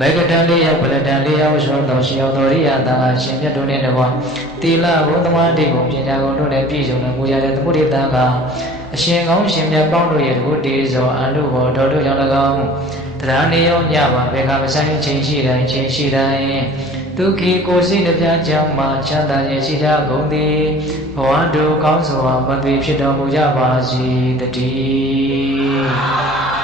မေကတံလေးရောက်ပလတံလေးရောက်ဆိုသောရှင်ရောက်တော်ရိယသံဃာရှင်မြတ်တို့နှင့်တကွာသီလဘုံသမာဓိဘုံပညာကုန်တို့နဲ့ပြည့်စုံတော်မူကြတဲ့သမုဒိသံဃာအရှင်ကောင်းရှင်မြတ်ပေါင်းတို့ရဲ့တကူတည်သောအနုဘောတော်တို့ကြောင့်၎င်းတရားနေရောညပါဘေကမဆိုင်ချင်းရှိတိုင်းချင်းရှိတိုင်းဒုက္ခိကိုစိတ်နှပြကြောင့်မှချမ်းသာခြင်းရှိကြကုန်သည်ဘဝတို့ကောင်းစွာမသွေဖြစ်တော်မူကြပါစေတည်း